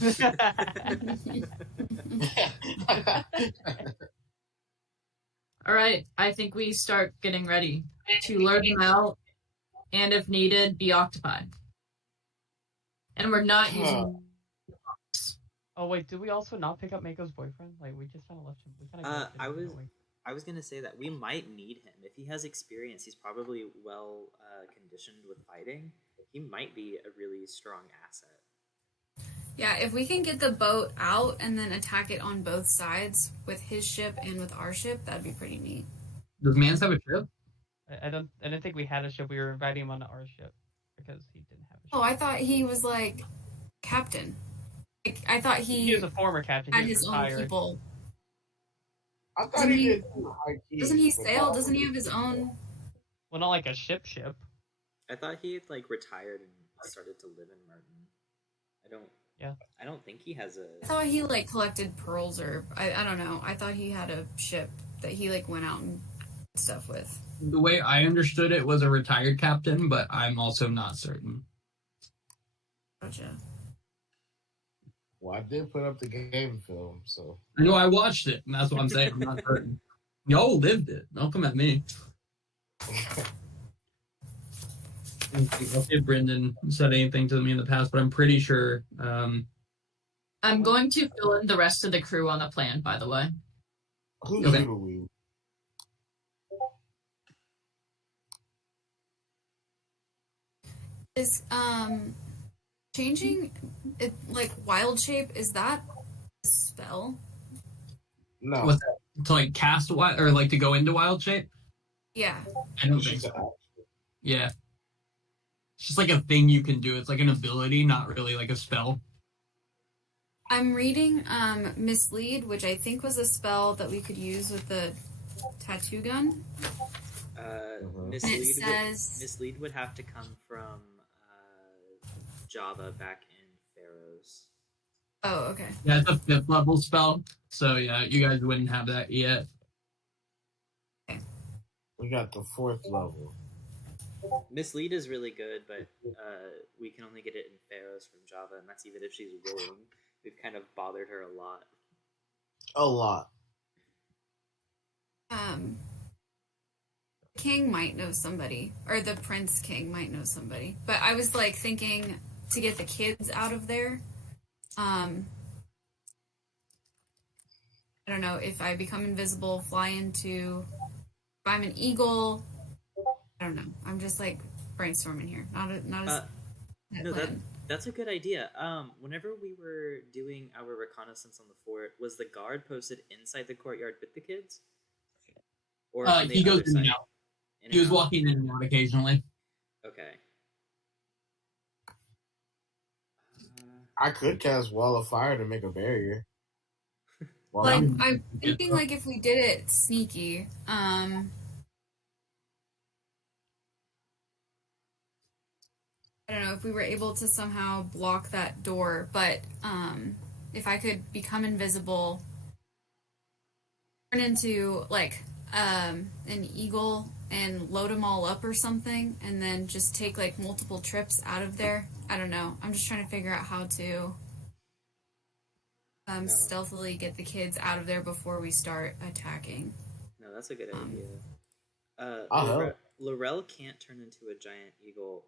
All right, I think we start getting ready to lure them out, and if needed, be occupied. And we're not using. Oh wait, did we also not pick up Mako's boyfriend? Like we just kind of left him. We kind of. I was gonna say that we might need him if he has experience. He's probably well conditioned with fighting. He might be a really strong asset. Yeah, if we can get the boat out and then attack it on both sides with his ship and with our ship, that'd be pretty neat. Does Mans have a ship? I didn't think we had a ship. We were inviting him onto our ship because he didn't have a ship. Oh, I thought he was like captain. Like, I thought He was a former captain. had He was his own retired. people. I thought Doesn't he he- did too, high key, Doesn't he but sail? Doesn't he have his own? Well, not like a ship. I thought he had like retired and started to live in Merton. I don't think he has a. I thought he like collected pearls, or I don't know. I thought he had a ship that he like went out and stuff with. The way I understood it was a retired captain, but I'm also not certain. Gotcha. Well, I did put up the game film, so. I know I watched it, and that's what I'm saying. I'm not certain. Y'all lived it. Don't come at me. I don't think Brendan said anything to me in the past, but I'm pretty sure. I'm going to fill in the rest of the crew on the plan, by the way. Who's Okay. you? Is changing it like wild shape? Is that a spell? No. What's that? To like cast wild or like to go into wild shape? Yeah. I don't think so. Yeah. It's just like a thing you can do. It's like an ability, not really like a spell. I'm reading mislead, which I think was a spell that we could use with the tattoo gun. Mislead, It says- mislead would have to come from Java back in Pharaohs. Oh, okay. Yeah, it's a 5th level spell. So yeah, you guys wouldn't have that yet. We got the 4th level. Mislead is really good, but we can only get it in Pharaohs from Java, and that's even if she's willing. We've kind of bothered her a lot. A lot. King might know somebody, or the Prince King might know somebody. But I was like thinking to get the kids out of there. I don't know if I become invisible, fly into. If I'm an eagle, I don't know. I'm just like brainstorming here. Not a No, plan. that's a good idea. Whenever we were doing our reconnaissance on the fort, was the guard posted inside the courtyard with the kids? Or on the He goes other in and side? out. In He was and out? walking in and out occasionally. Okay. I could cast Wall of Fire to make a barrier. Well, Like I'm- I'm thinking, like if we did it sneaky, I don't know if we were able to somehow block that door, but if I could become invisible, turn into like an eagle and load them all up or something, and then just take like multiple trips out of there. I don't know. I'm just trying to figure out how to stealthily get the kids out of there before we start attacking. No, that's a good idea. I'll help. Laurel can't turn into a giant eagle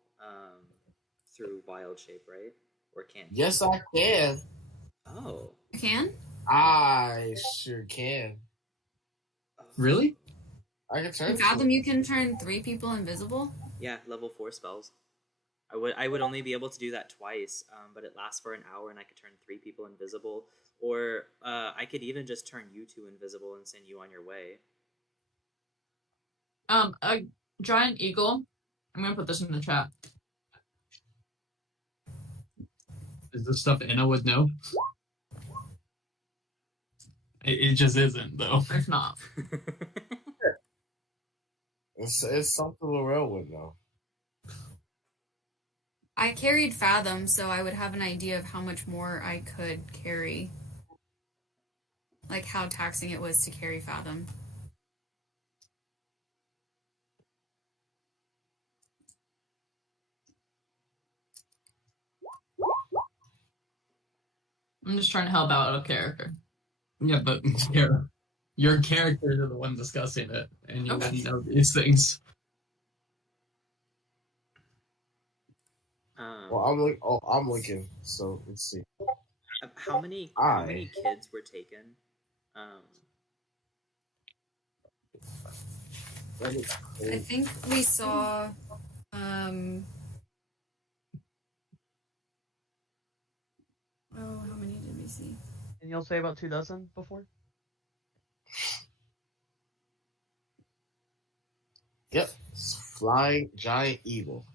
through wild shape, right? Or can't? yes, I can. Oh. You can? I sure can. Really? I can turn. In Fathom, you can turn 3 people invisible? Yeah, level 4 spells. I would only be able to do that twice, but it lasts for an hour, and I could turn 3 people invisible. Or I could even just turn you 2 invisible and send you on your way. A giant eagle. I'm gonna put this in the chat. Is this stuff Anna would know? It just isn't, though. It's not. It's something Laurel would know. I carried Fathom, so I would have an idea of how much more I could carry. Like how taxing it was to carry Fathom. I'm just trying to help out a character. Yeah, but your characters are the one discussing it, and you Okay. wouldn't know these things. Well, I'm looking. So let's see. How many kids were taken? I think we saw oh, how many did we see? And you'll say about 2 dozen before? Yep. Flying giant eagle.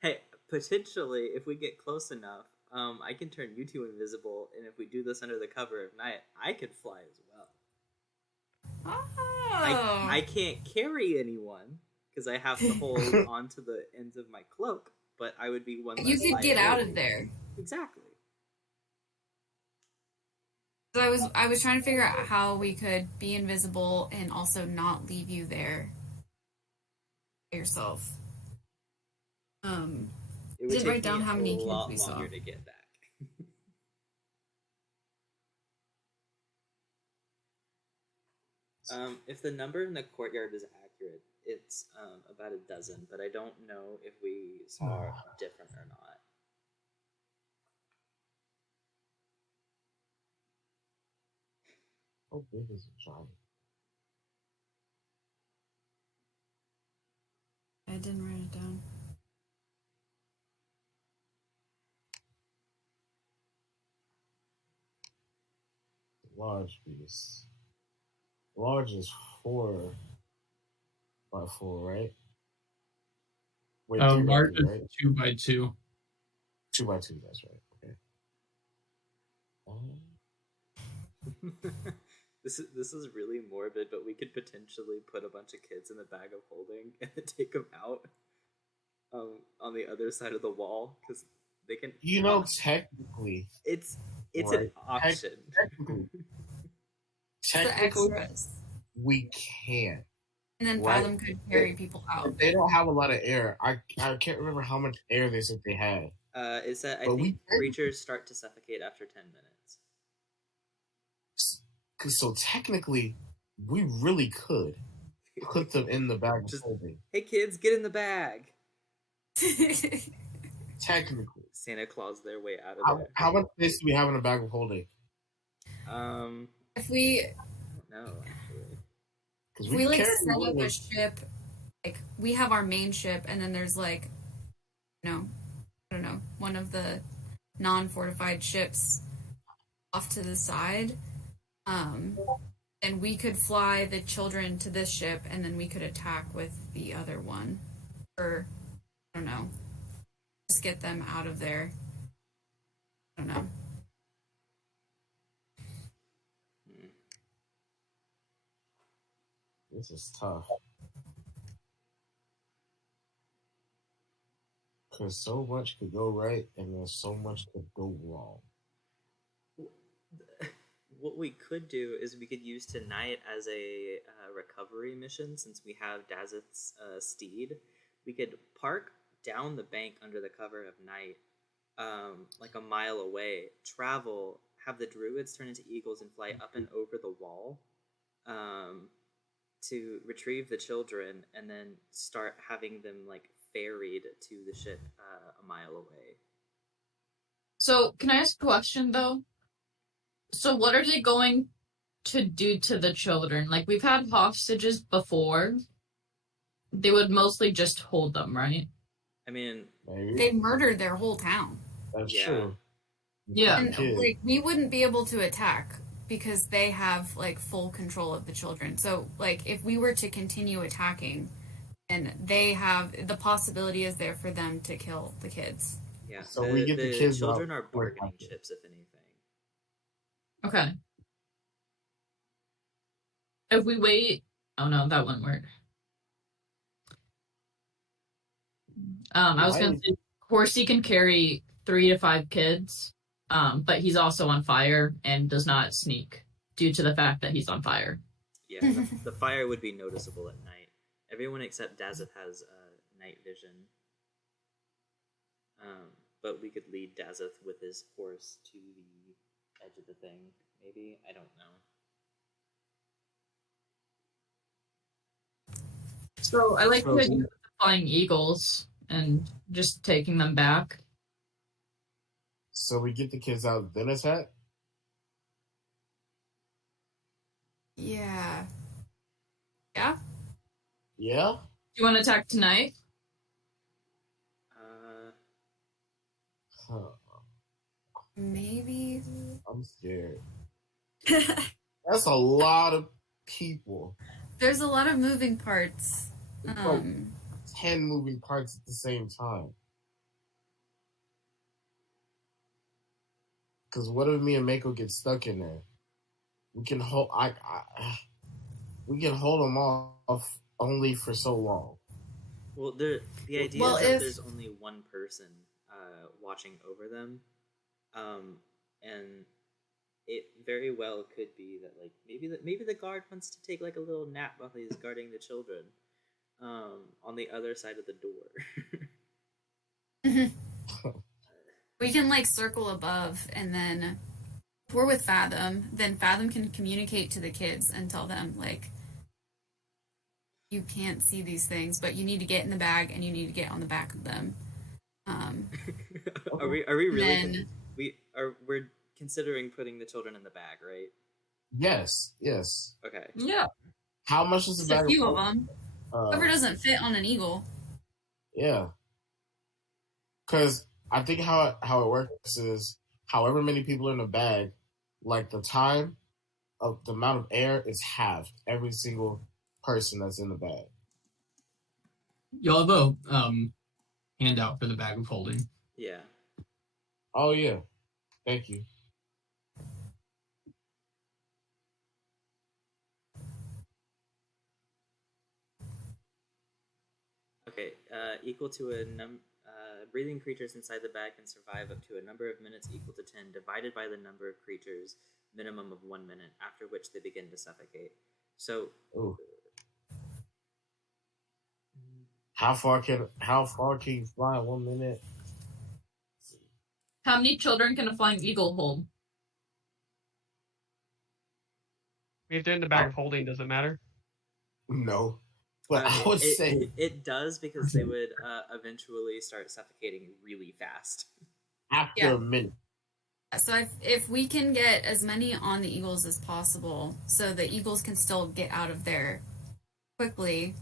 Hey, potentially, if we get close enough, I can turn you two invisible, and if we do this under the cover of night, I could fly as well. Oh. I can't carry anyone because I have to hold onto the ends of my cloak, but I would be one less You could get out liability. of there. Exactly. So I was trying to figure out how we could be invisible and also not leave you there by yourself. It would didn't take write down me how a many kids lot we saw. longer to get back. If the number in the courtyard is accurate, it's about a dozen, but I don't know if we saw different or not. How big is a giant? I didn't write it down. Large beast. Large is 4 by 4, right? Wait, 3 by Large 3, is right? 2 by 2. 2 by 2, that's right. Okay. This is really morbid, but we could potentially put a bunch of kids in the bag of holding and then take them out on the other side of the wall because they can. You know, technically, it's right. an option. Technically, The extras. we can. And then Right. Fathom could carry people out. They don't have a lot of air. I can't remember how much air they said they had. It's that I But think creatures start to suffocate after 10 minutes. So technically, we really could put them in the bag of Just- holding. Hey kids, get in the bag. Technically. Santa Claus their way out of there. How much space do we have in a bag of holding? If we I don't know actually. Because we like carry set up one a of- ship, like we have our main ship, and then there's like, I don't know, one of the non-fortified ships off to the side. And we could fly the children to this ship, and then we could attack with the other one, or I don't know, just get them out of there. I don't know. This is tough. Because so much could go right, and then so much could go wrong. What we could do is we could use tonight as a recovery mission since we have Dazeth's steed. We could park down the bank under the cover of night, like a mile away, travel, have the druids turn into eagles and fly up and over the wall to retrieve the children and then start having them like ferried to the ship a mile away. So, can I ask a question though? So, what are they going to do to the children? Like, we've had hostages before. They would mostly just hold them, right? I mean, Maybe. They murdered their whole town. That's Yeah. true. Yeah. And Kid. like we wouldn't be able to attack because they have like full control of the children. So like if we were to continue attacking, and they have the possibility is there for them to kill the kids. yeah. So we get the kids children out are bargaining quick. chips, if anything. Okay. If we wait... Oh, no, that wouldn't work. I was going to say, Horsey can carry 3 to 5 kids, but he's also on fire and does not sneak due to the fact that he's on fire. Yeah, the fire would be noticeable at night. Everyone except Dazeth has night vision. But we could lead Dazeth with his horse to the edge of the thing, maybe? I don't know. So I like So- the idea of the flying eagles and just taking them back. So we get the kids out, then attack? Yeah. Yeah? Yeah? Do you want to attack tonight? Huh. Maybe. I'm scared. That's a lot of people. There's a lot of moving parts. It's like 10 moving parts at the same time. Because what if me and Mako get stuck in there? We can hold. We can hold them off only for so long. Well, the idea Well, is that if- there's only one person watching over them, and it very well could be that like maybe the guard wants to take like a little nap while he's guarding the children, on the other side of the door. We can like circle above, and then if we're with Fathom, then Fathom can communicate to the kids and tell them like, you can't see these things, but you need to get in the bag and you need to get on the back of them. Are we really? Then- We're considering putting the children in the bag, right? Yes. Okay. Yeah. How much is the Just bag? a few of them. Whoever doesn't fit on an eagle. Yeah. Because I think how it works is however many people are in the bag, like the time of the amount of air is halved every single person that's in the bag. Y'all have a handout for the bag of holding. Yeah. Oh yeah. Thank you. Okay. Equal to a breathing creatures inside the bag can survive up to a number of minutes equal to 10 divided by the number of creatures, minimum of 1 minute, after which they begin to suffocate. So. Ooh. How far can you fly in 1 minute? How many children can a flying eagle hold? If they're in the bag of holding, does it matter? No. But I would say it does, because they would eventually start suffocating really fast. after a minute. So if we can get as many on the eagles as possible, so the eagles can still get out of there quickly,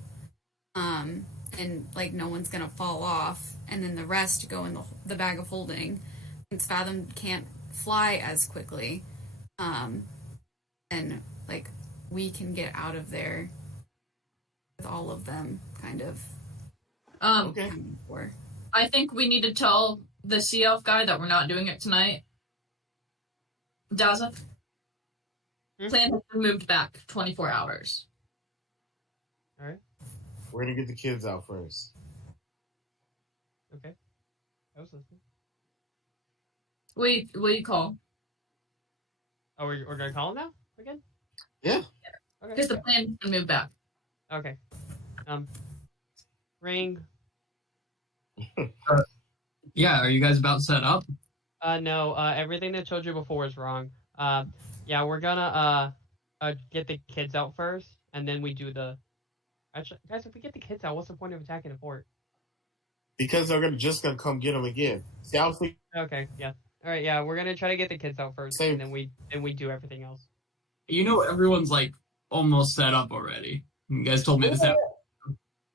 and like no one's gonna fall off, and then the rest go in the bag of holding. Since Fathom can't fly as quickly, and like we can get out of there with all of them, kind of. Okay. Before. I think we need to tell the sea elf guy that we're not doing it tonight. Daza, plan has been moved back 24 hours. All right. We're gonna get the kids out first. Okay. I was listening. Wait, what do you call? Oh, we're gonna call him now again? Yeah. Okay. Because the plan has been moved back. Okay. Ring. Yeah, are you guys about set up? No. Everything that told you before is wrong. Yeah, we're gonna get the kids out first, and then we do the. Actually, guys, if we get the kids out, what's the point of attacking the fort? Because they're gonna come get them again. See, I was thinking, Okay. Yeah. All right. Yeah, we're gonna try to get the kids out first, Same. and then we do everything else. You know everyone's like almost set up already. You guys told me this happened.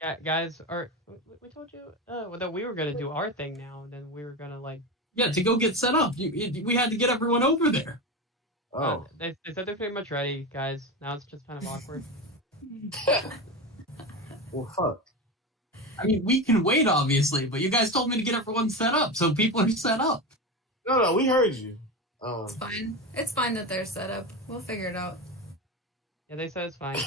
Yeah, guys, we told you that we were gonna do our thing now, and then we were gonna like. Yeah, to go get set up. We had to get everyone over there. oh, They said they're pretty much ready, guys. Now it's just kind of awkward. well, fuck. I mean, we can wait, obviously, but you guys told me to get everyone set up, so people are set up. No, we heard you. It's fine. It's fine that they're set up. We'll figure it out. Yeah, they said it's fine.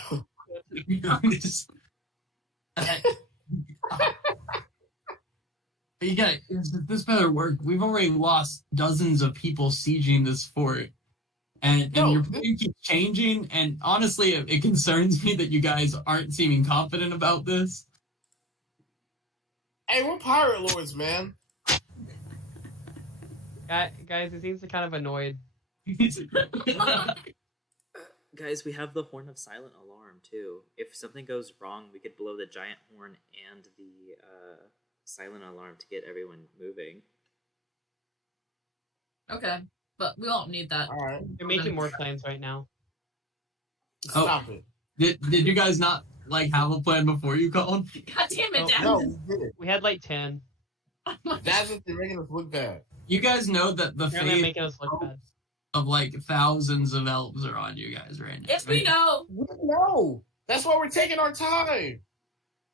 You guys, this better work. We've already lost dozens of people sieging this fort. And your plan keeps changing, and honestly, it concerns me that you guys aren't seeming confident about this. Hey, we're pirate lords, man. Guys, he seems kind of annoyed. Guys, we have the Horn of Silent Alarm, too. If something goes wrong, we could blow the giant horn and the silent alarm to get everyone moving. Okay, but we don't need that. All right. You're making more plans right now. Stop it. Did you guys not like have a plan before you called? God damn it, Dad. No, we did it. We had like 10. That's what they're making us look bad. You guys know that the Apparently fate making us look bad. of like thousands of elves are on you guys right now. Yes, right? we know. We know. That's why we're taking our time.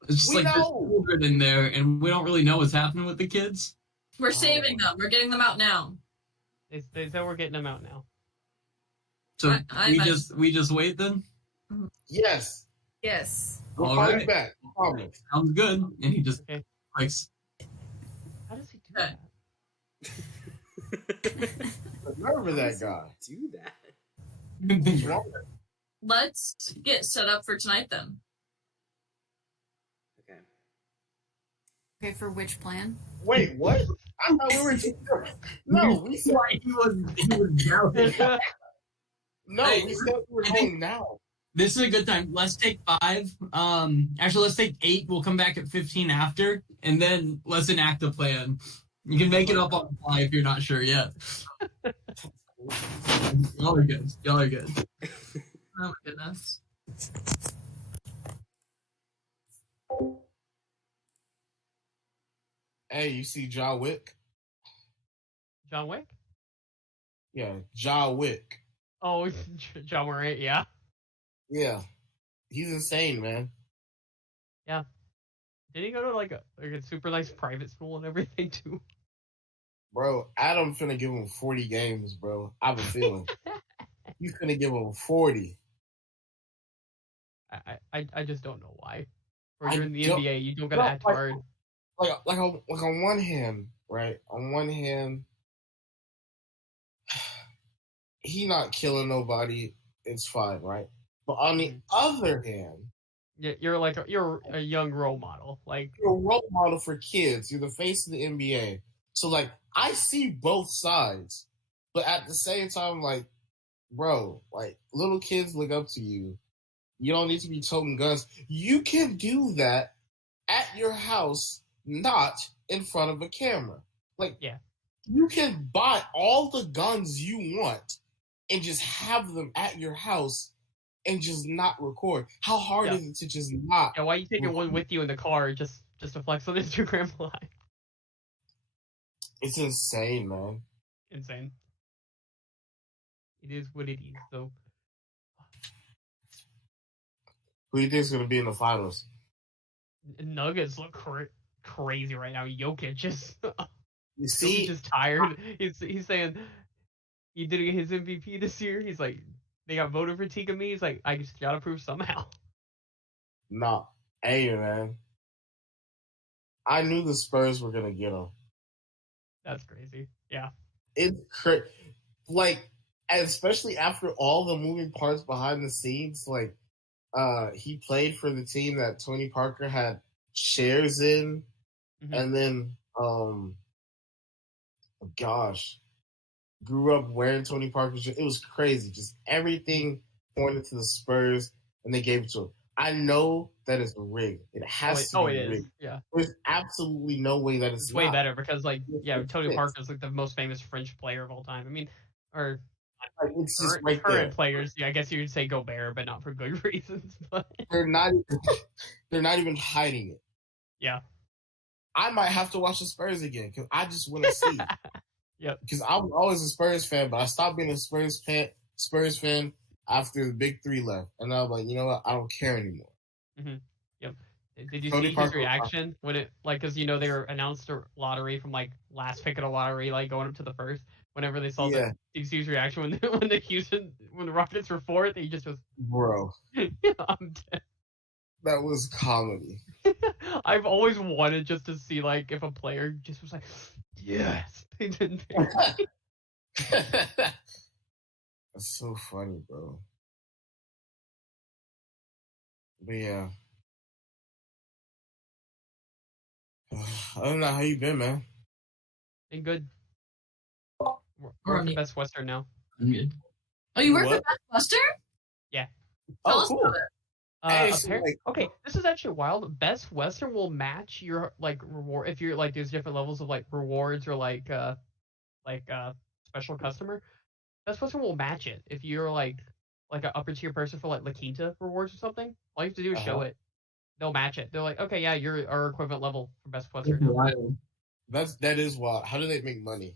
It's just We like there's know. children in there, and we don't really know what's happening with the kids. We're saving them. We're getting them out now. They said we're getting them out now. So I we just wait then. Yes. Yes. We'll All call you right. back. I promise. Sounds good. And he just Okay. clicks. How does he do Okay. that? Remember How that does he guy. do that? What's wrong with him? Let's get set up for tonight then. Okay. Okay, for which plan? Wait, what? I thought we were. No, we said he was doubting. no. Hey, We said we were I think- going now. This is a good time. Let's take 5. Actually, let's take 8. We'll come back at 15 after, and then let's enact a plan. You can make it up on the fly if you're not sure yet. Y'all are good. Y'all are good. Oh my goodness. Hey, you see John Wick? John Wick? Yeah, John Wick. Oh, John Morant, yeah. Yeah, he's insane, man. Did he go to like a super nice private school and everything too? Bro, Adam finna give him 40 games, bro. I have a feeling. He's finna give him 40. I just don't know why. Or I you're in the don't- NBA, you don't gotta No, act like- hard. Like on one hand, right? On one hand, he not killing nobody. It's fine, right? But on the other hand, You're a young role model. Like you're a role model for kids. You're the face of the NBA. So like, I see both sides, but at the same time, like, bro, like little kids look up to you. You don't need to be toting guns. You can do that at your house, not in front of a camera. Like, Yeah. you can buy all the guns you want and just have them at your house and just not record. How hard Yeah. is it to just not? yeah, why are you taking one with you in the car just to flex on Instagram Live? It's insane, man. Insane. It is what it is, though. Who do you think is going to be in the finals? Nuggets look crazy right now. Jokic is You Jokic see, is tired. He's saying he didn't get his MVP this year. He's like, they got voted for Tika me. He's like, I just gotta prove somehow. nah, hey, man. I knew the Spurs were going to get him. That's crazy. Yeah. It's like, especially after all the moving parts behind the scenes, like, he played for the team that Tony Parker had shares in, Mhm. and then, gosh, grew up wearing Tony Parker's shirt. It was crazy. Just everything pointed to the Spurs, and they gave it to him. I know that it's rigged. It has to be it is. rigged. Yeah. There's absolutely no way that It's it's way not. better because, like, yeah, Tony Yes. Parker is like the most famous French player of all time. I mean, or Like, it's just right current there. players. Yeah, I guess you could say Gobert, but not for good reasons. But They're not even hiding it. yeah. I might have to watch the Spurs again because I just want to see. Yep. Because I was always a Spurs fan, but I stopped being a Spurs fan after the Big Three left, and I was like, you know what? I don't care anymore. Yep. Did you Tony see his Parker- reaction when it, like, because you know they were announced a lottery from like last pick of the lottery, like going up to the first. Whenever they saw Yeah. that, did you see his reaction when when the Rockets were fourth? He just was, Bro, I'm dead. that was comedy. I've always wanted just to see like if a player just was like, yes, they didn't. That's so funny, bro. But yeah. Other than that, how you been, man? Been good. We're We're at on the the- Best Western now. I'm good. Oh, you work What? with Best Buster? Tell Oh, us cool. about it. Hey, so, Apparently, okay, this is actually wild. Best Western will match your like reward if you're like there's different levels of like rewards or like special customer. Best Western will match it if you're like an upper tier person for like La Quinta rewards or something. All you have to do is show Uh-huh. it. They'll match it. They're like, okay, yeah, you're our equivalent level for Best Western now. that is wild. How do they make money?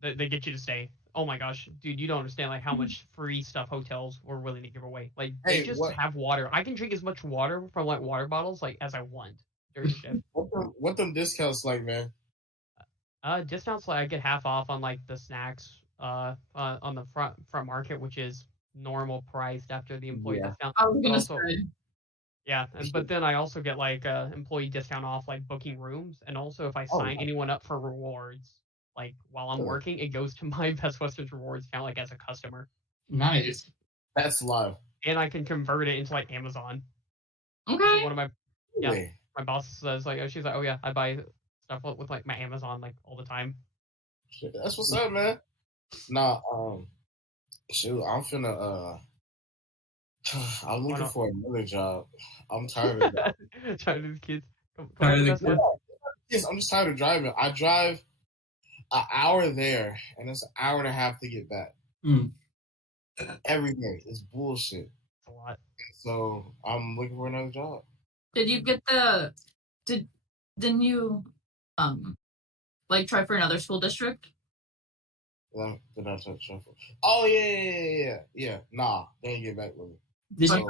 They get you to stay. oh my gosh, dude, you don't understand like how much free stuff hotels were willing to give away. Like Hey, they just what- have water. I can drink as much water from like water bottles like as I want during the shift. What them discounts like, man? Discounts like I get half off on like the snacks on the front market, which is normal priced after the employee Yeah. discount. I was But gonna also, say. yeah, but then I also get like employee discount off like booking rooms, and also if I Oh, sign nice. anyone up for rewards, like while I'm Cool. working, it goes to my Best Western rewards account like as a customer, Nice. That's live. and I can convert it into like Amazon. So Okay. one of my Yeah. Really? my boss says like, she's like, oh yeah, I buy stuff with like my Amazon like all the time. Shit, that's what's up, man. Nah, shoot, I'm finna I'm looking for another job. I'm tired of that. Chinese kids. Come Tired on, of the Best Western. Yes, I'm just tired of driving. I drive an hour there and it's an hour and a half to get back. Mm. Every day. It's bullshit. It's a lot. So I'm looking for another job. Did you get the? Didn't you like try for another school district? Did I touch shuffle? Oh yeah. Nah, they didn't get back with me. Did So, you,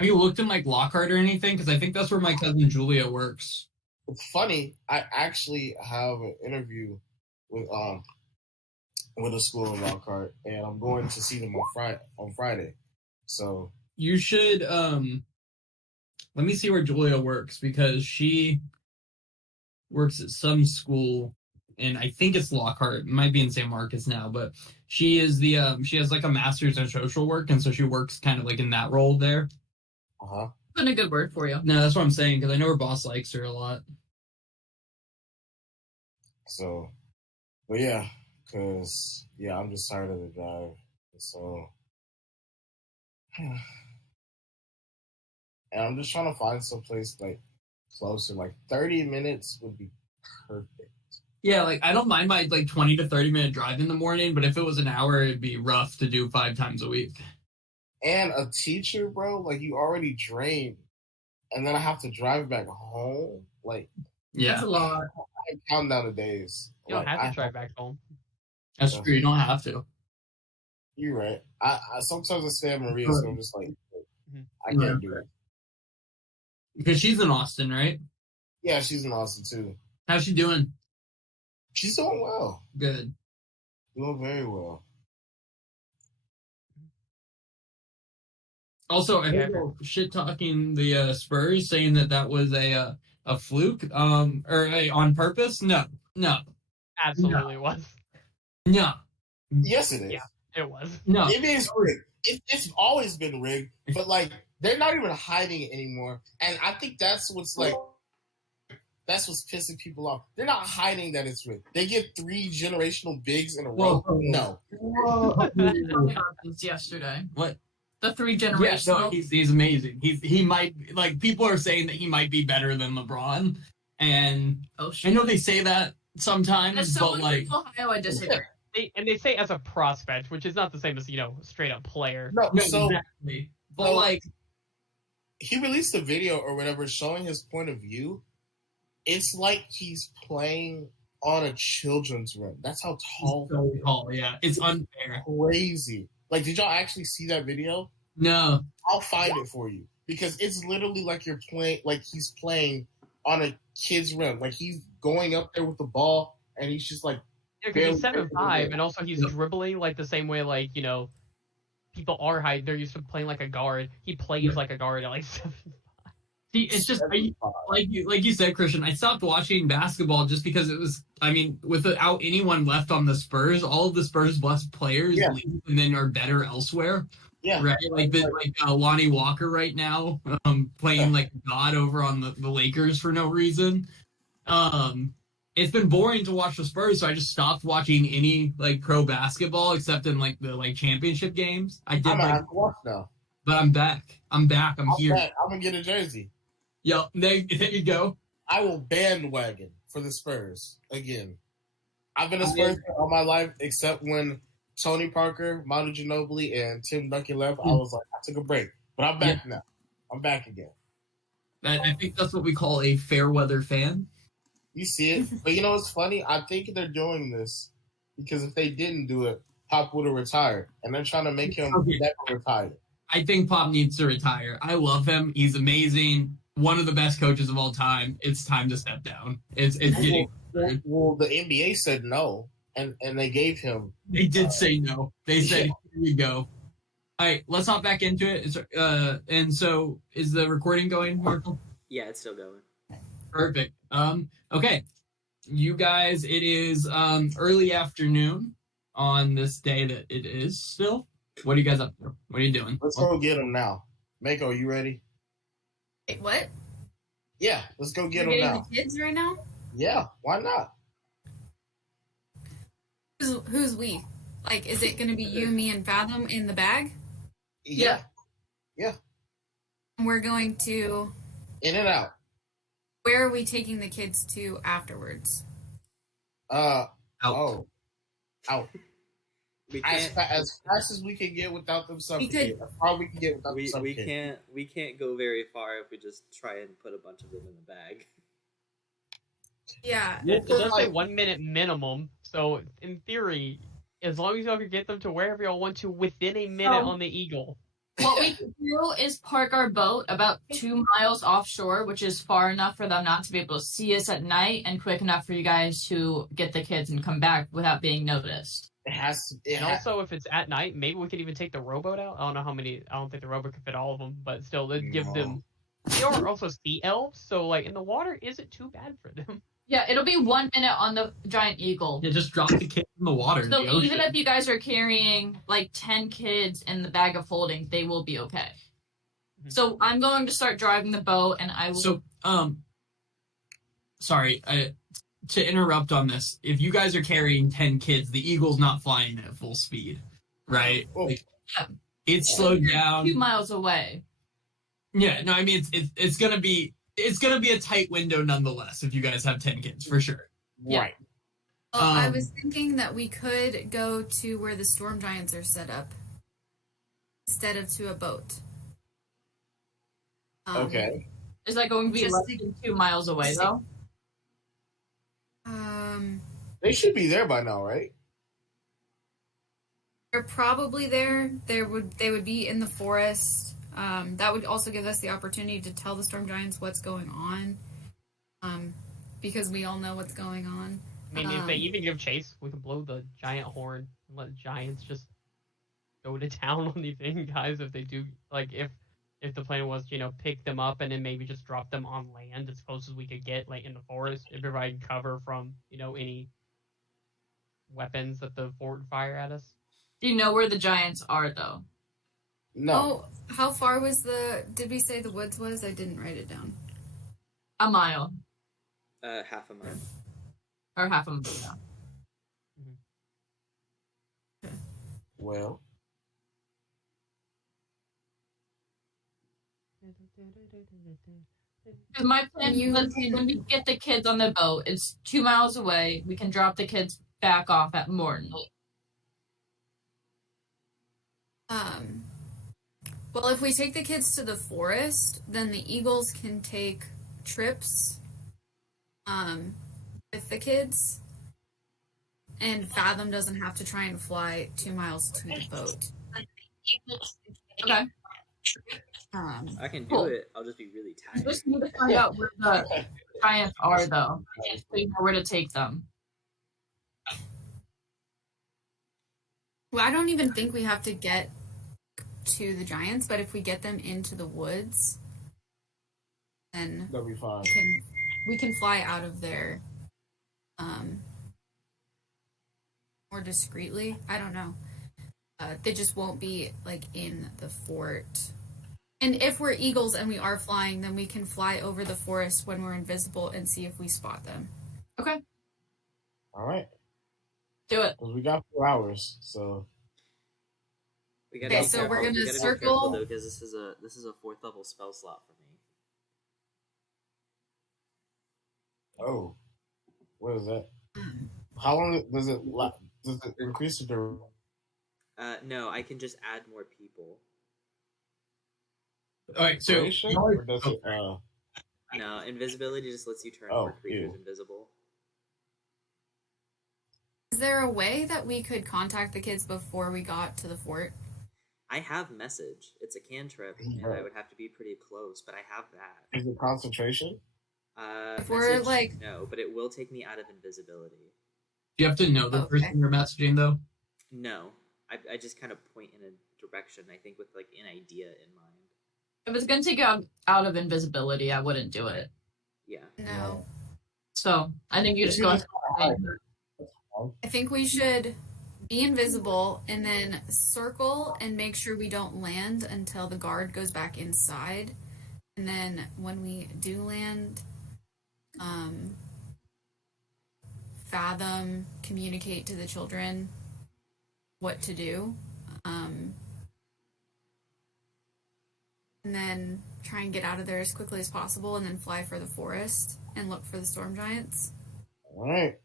have you looked in like Lockhart or anything? Because I think that's where my cousin Julia works. it's funny. I actually have an interview with a school in Lockhart, and I'm going to see them on Friday. So You should let me see where Julia works, because she works at some school, and I think it's Lockhart. It might be in San Marcos now, but she is the she has like a master's in social work, and so she works kind of like in that role there. Been a good word for you. No, that's what I'm saying, because I know her boss likes her a lot. So, but yeah, cause yeah, I'm just tired of the drive. So, and I'm just trying to find some place like closer. Like 30 minutes would be perfect. Yeah, like I don't mind my like 20 to 30 minute drive in the morning, but if it was an hour, it'd be rough to do 5 times a week. And a teacher, bro, like you already drained, and then I have to drive back home. Like, Yeah, That's a lot. I count down the days. You don't Like, have to drive back home. that's true. You don't have to. You're right. I sometimes I stay at Maria, so I'm just like, I Right. can't do it. Because she's in Austin, right? Yeah, she's in Austin too. How's she doing? She's doing well, Good. doing very well. Also, I heard shit talking the Spurs, saying that was a fluke, or on purpose. No. Absolutely was. Yes, it is. Yeah. It was. No. It is rigged. It's always been rigged, but like they're not even hiding it anymore. And I think that's what's pissing people off. They're not hiding that it's rigged. They get 3 generational bigs in a row. Whoa. No. Since yesterday. What? The 3 Yeah, generational. no, he's amazing. He might, like, people are saying that he might be better than LeBron, and Oh I shit. know they say that sometimes, As but someone like, from Ohio, I disagree. They say as a prospect, which is not the same as straight up player. No, no, so exactly. But so- like, he released a video or whatever showing his point of view. It's like he's playing on a children's room. That's how tall. so tall, yeah, it's unfair. Crazy. Like, did y'all actually see that video? No, I'll find it for you because it's literally like you're playing, like he's playing on a kid's rim. Like he's going up there with the ball and he's just like, Yeah, because he's 7'5", and also he's dribbling like the same way like people are high. They're used to playing like a guard. He plays like a guard at like 7'5". see, it's just like you said, Christian. I stopped watching basketball just because it was. I mean, without anyone left on the Spurs, all of the Spurs' best players leave and then are better elsewhere. Yeah. Right, like Lonnie Walker right now, playing like God over on the Lakers for no reason. It's been boring to watch the Spurs, so I just stopped watching any like pro basketball except in like the championship games. I did, I'm gonna have to watch now. but I'm back. I'm here. Back. I'm gonna get a jersey. Yep, there you go. I will bandwagon for the Spurs again. I've been a Spurs fan all my life, except when Tony Parker, Manu Ginobili, and Tim Duncan left. I was like, I took a break, but I'm back now. I'm back again. I think that's what we call a fair weather fan. You see it, but you know what's funny? I think they're doing this because if they didn't do it, Pop would have retired, and they're trying to make him never retire. I think Pop needs to retire. I love him. He's amazing. One of the best coaches of all time. It's time to step down. It's getting. Well, the NBA said no, and they gave him. They did say no. They said, "Here you go." All right, let's hop back into it. And so, is the recording going, Marco? Yeah, it's still going. Perfect. Okay, you guys. It is early afternoon on this day that it is still. What are you guys up to? What are you doing? Let's go get him now. Mako, you ready? Wait, what? Yeah, let's go get We're him getting now. the kids right now? Yeah, why not? Who's we? Like, is it going to be you, me, and Fathom in the bag? Yeah. And we're going to... In and out. Where are we taking the kids to afterwards? Out. Oh. Out. We As can't. fast as we can get without them suffocating. As far as we can get without them We suffocating. can't go very far if we just try and put a bunch of them in the bag. Yeah. It does say 1 minute minimum, so in theory, as long as y'all can get them to wherever y'all want to within a minute on the Eagle. What we can do is park our boat about 2 miles offshore, which is far enough for them not to be able to see us at night and quick enough for you guys to get the kids and come back without being noticed. It has to. And also, if it's at night, maybe we could even take the rowboat out. I don't know how many. I don't think the rowboat could fit all of them, but still, it'd give them. They are also sea elves, so like in the water isn't too bad for them. Yeah, it'll be 1 minute on the giant eagle. Yeah, just drop the kids in the water. So in the even ocean. if you guys are carrying like 10 kids in the bag of holding, they will be okay. Mhm. So I'm going to start driving the boat, and I will. So, sorry, to interrupt on this. If you guys are carrying 10 kids, the Eagle's not flying at full speed, right? Oh. Like, it's slowed down. 2 miles away. Yeah, no, I mean it's gonna be a tight window nonetheless if you guys have 10 kids for sure. Yeah. Right. Well, I Um, was thinking that we could go to where the storm giants are set up instead of to a boat. Okay. Is that going to be Just less to- than 2 miles away though? They should be there by now, right? They're probably there. They would be in the forest. That would also give us the opportunity to tell the storm giants what's going on. Because we all know what's going on. I mean, if they even give chase, we can blow the giant horn and let giants just go to town on these guys. If they do, like, if the plan was, pick them up and then maybe just drop them on land as close as we could get, like in the forest, and provide cover from, any weapons that the fort would fire at us. Do you know where the giants are though? No. Oh, how far was did we say the woods was? I didn't write it down. A mile Half a mile. or half a mile. Well. Because my plan You was can- when we get the kids on the boat, it's 2 miles away. We can drop the kids back off at Morton. Well, if we take the kids to the forest, then the eagles can take trips with the kids. And Fathom doesn't have to try and fly 2 miles to the boat. Okay. I can do Cool. it. I'll just be really tired. Just need to find out where the giants are though, so you know where to take them. Well, I don't even think we have to get to the giants, but if we get them into the woods, then That'll be fine. we can fly out of there more discreetly. I don't know. They just won't be like in the fort. And if we're eagles and we are flying, then we can fly over the forest when we're invisible and see if we spot them. Okay, All right. do it. Because we got 4 hours, so. We gotta Okay, be so careful. we're gonna We gotta be circle- careful, though, because this is a 4th level spell slot for me. Oh. What is that? How long does it increase the duration? No, I can just add more people. All right, so Or does it, No, invisibility just lets you turn Oh, more creatures ew. invisible. Is there a way that we could contact the kids before we got to the fort? I have message. It's a cantrip, and I would have to be pretty close, but I have that. Is it concentration? If we're, Message, like- no, but it will take me out of invisibility. Do you have to know the Okay. person you're messaging though? No, I just kind of point in a direction. I think with like an idea in mind. If it's gonna take you out of invisibility, I wouldn't do it. Yeah. No. So I think you just go. I think we should be invisible and then circle and make sure we don't land until the guard goes back inside. And then when we do land, fathom, communicate to the children what to do. And then try and get out of there as quickly as possible and then fly for the forest and look for the storm giants. All right.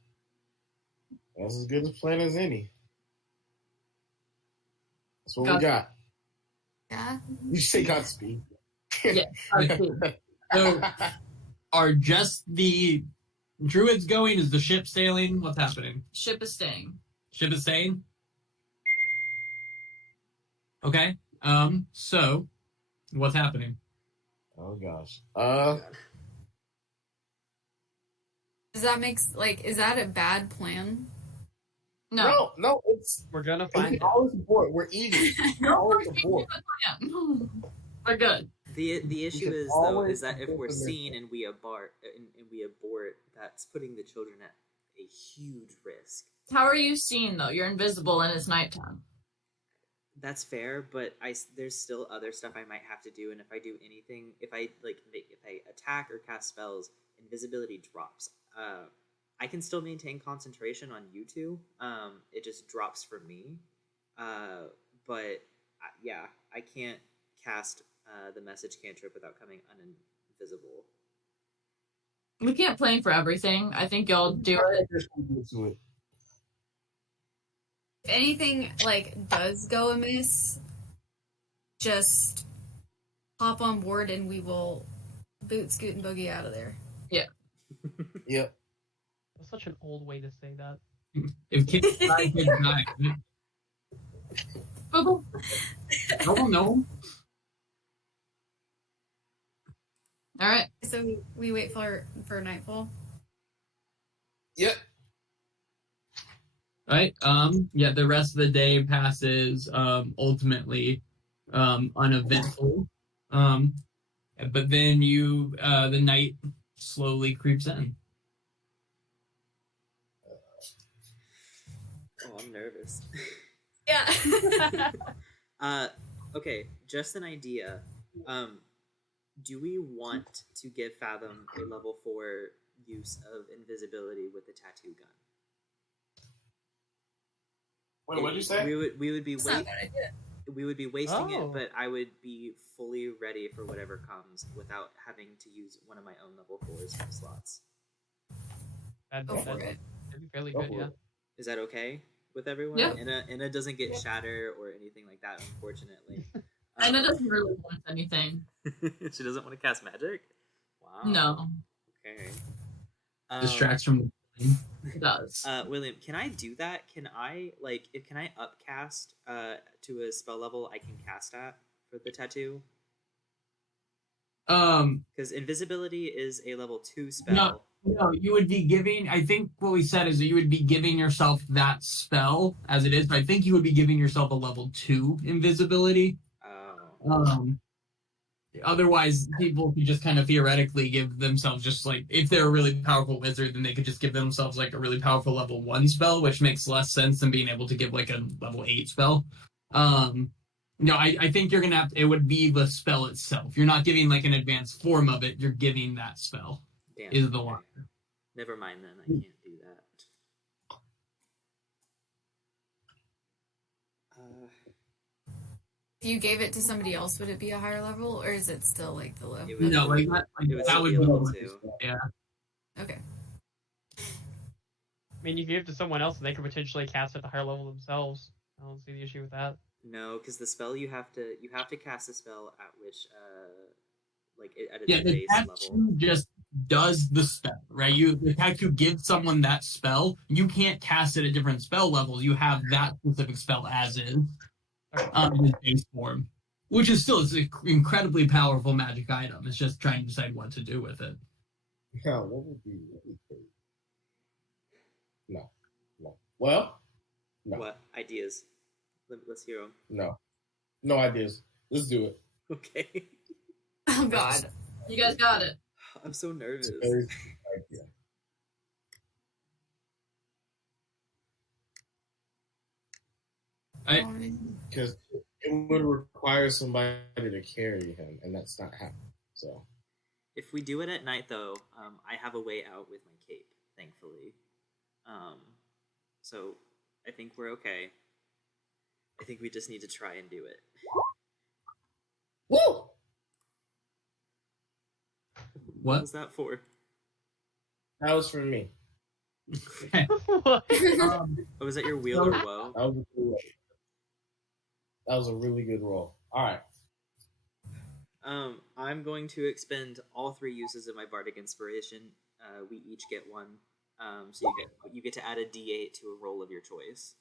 That's as good a plan as any. That's what we got. Yeah? You say Godspeed. Yeah. So, are just the druids going? Is the ship sailing? What's happening? Ship is staying. Ship is sailing? Okay. So, what's happening? Oh gosh. Does that make, like, is that a bad plan? No, it's We're gonna find it. always aboard. We're eating. Always aboard. We're good. The issue can is though always is that if we're open their seen and we abort, that's putting the children at a huge risk. How are you seen though? You're invisible and it's nighttime. That's fair, but there's still other stuff I might have to do, and if I do anything, if I attack or cast spells, invisibility drops. I can still maintain concentration on you two. It just drops for me. But yeah, I can't cast the message cantrip without coming uninvisible. We can't plan for everything. I think y'all do it. If anything, like, does go amiss, just hop on board and we will boot, scoot, and boogie out of there. Yep. That's such an old way to say that. If kids die, kids die. Boo-boo. I don't know. All right. So we wait for nightfall. Yep. Right. Yeah. The rest of the day passes ultimately uneventful. But then the night slowly creeps in. Oh, I'm nervous. Yeah. Okay, just an idea. Do we want to give Fathom a level 4 use of invisibility with the tattoo gun? Wait, what did you say? We would be That's not a bad idea. we would be wasting Oh. it, but I would be fully ready for whatever comes without having to use one of my own level 4s slots. That'd Go for it. be fairly Go good, for yeah. it. Is that okay with everyone? Yeah. Inna doesn't get shatter or anything like that, unfortunately. And it doesn't really want anything. She doesn't want to cast magic? Wow. No, Okay. Distracts from the it does. William, can I do that? Can I upcast to a spell level I can cast at for the tattoo? Because invisibility is a level 2 spell. No, you would be giving. I think what we said is that you would be giving yourself that spell as it is. But I think you would be giving yourself a level 2 invisibility. Oh. Otherwise, people could just kind of theoretically give themselves just like, if they're a really powerful wizard, then they could just give themselves like a really powerful level 1 spell, which makes less sense than being able to give like a level 8 spell. No, I think you're gonna it would be the spell itself. You're not giving like an advanced form of it. You're giving that spell. Damn. Is the Okay. one. Never mind then. I can't do that. If you gave it to somebody else, would it be a higher level, or is it still like the low? It would- No, like that, It would that still would be be a level the 2. Yeah. Okay. I mean, you give it to someone else and they could potentially cast it at the higher level themselves. I don't see the issue with that. No, because the spell you have to cast a spell at which at its Yeah, the base tattoo level. just does the spell, right? The fact you give someone that spell, you can't cast it at different spell levels. You have that specific spell as is, in its base form, which is still it's an incredibly powerful magic item. It's just trying to decide what to do with it. Yeah, what would be really great? No. Well, no. What ideas? Let's hear them. No ideas. Let's do it. Okay. Oh God. You guys got it. I'm so nervous. It's a very good idea. Because it would require somebody to carry him, and that's not happening. So, If we do it at night, though, I have a way out with my cape, thankfully. So I think we're okay. I think we just need to try and do it. woo! What was that for? That was for me. What? Oh, was that your wheel or woe? That was a really good roll. All right. I'm going to expend all 3 uses of my bardic inspiration. We each get one. So you get to add a D8 to a roll of your choice.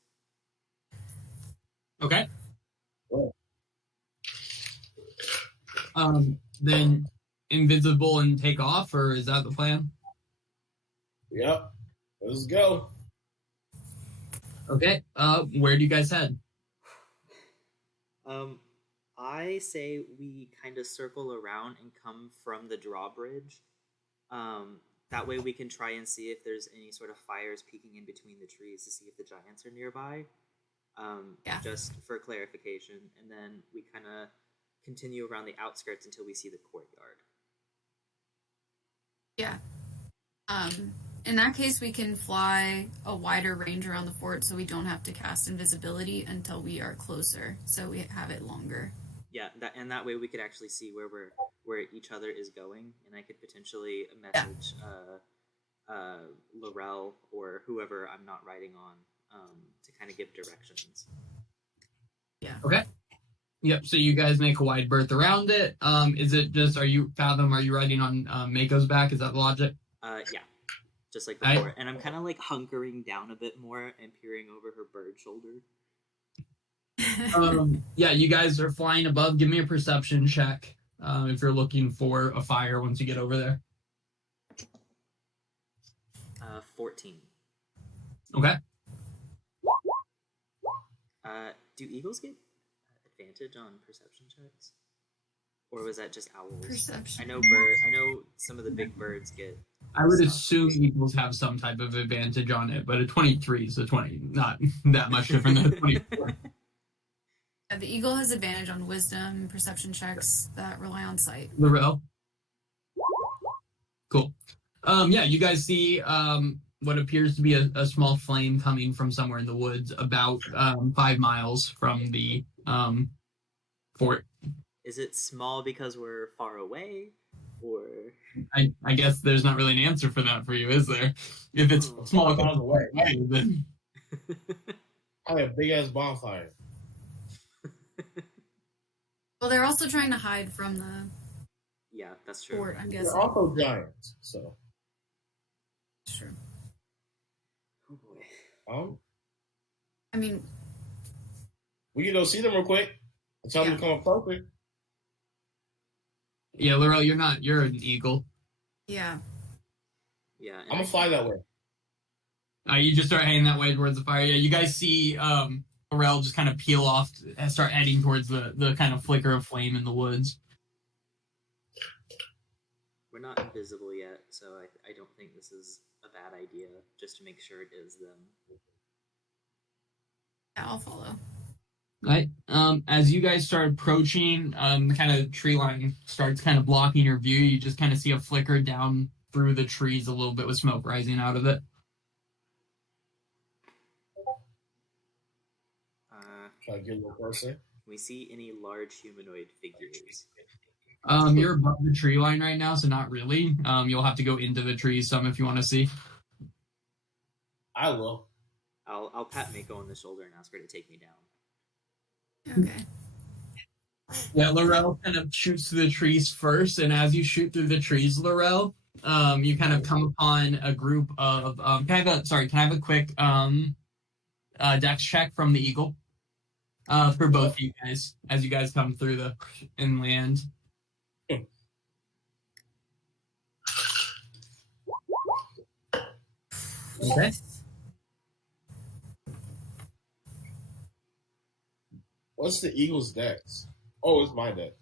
Okay. Cool. Then invisible and take off, or is that the plan? Yep. Let's go. Okay. Where do you guys head? I say we kind of circle around and come from the drawbridge. That way we can try and see if there's any sort of fires peeking in between the trees to see if the giants are nearby. Just for clarification. And then we kind of continue around the outskirts until we see the courtyard. Yeah. In that case, we can fly a wider range around the fort so we don't have to cast invisibility until we are closer, so we have it longer. Yeah, that way we could actually see where each other is going, and I could potentially message Laurel or whoever I'm not riding on to kind of give directions. Yeah. Okay. Yep. So you guys make a wide berth around it. Is it just are you riding on Mako's back? Is that the logic? Yeah. Just like before. And I'm kind of like hunkering down a bit more and peering over her bird shoulder. Yeah, you guys are flying above. Give me a perception check if you're looking for a fire once you get over there. 14. Okay. Do eagles get advantage on perception checks? Or was that just owls? Perception. I know some of the big birds get... I would assume eagles have some type of advantage on it, but a 23 is a 20. Not that much different than a 24. Yeah, the eagle has advantage on wisdom, perception checks that rely on sight. Laurel? Cool. Yeah, you guys see what appears to be a small flame coming from somewhere in the woods about 5 miles from the fort. Is it small because we're far away? Or... I guess there's not really an answer for that for you, is there? If it's small miles away, then... Probably a big-ass bonfire. Well, they're also trying to hide from the Yeah, that's true. fort, I'm They're guessing. also giants, so... That's true. Oh boy. I mean, We can go see them real quick and tell them to come up closer. Yeah, Laurel, you're an eagle. yeah. Yeah. I'm gonna fly that way. You just start heading that way towards the fire. Yeah, you guys see Laurel just kind of peel off and start heading towards the kind of flicker of flame in the woods. We're not invisible yet, so I don't think this is a bad idea, just to make sure it is them. Yeah, I'll follow. Right. As you guys start approaching, the kind of tree line starts kind of blocking your view. You just kind of see a flicker down through the trees a little bit with smoke rising out of it. Try to get a little closer. Can we see any large humanoid figures? You're above the tree line right now, so not really. You'll have to go into the trees some if you want to see. I will. I'll pat Mako on the shoulder and ask her to take me down. Okay. Yeah, Laurel kind of shoots through the trees first, and as you shoot through the trees, Laurel, you kind of come upon a group of can I have a quick dex check from the eagle for both of you guys as you guys come through the inland. Okay. What's the Eagles' dex? Oh, it's my dex.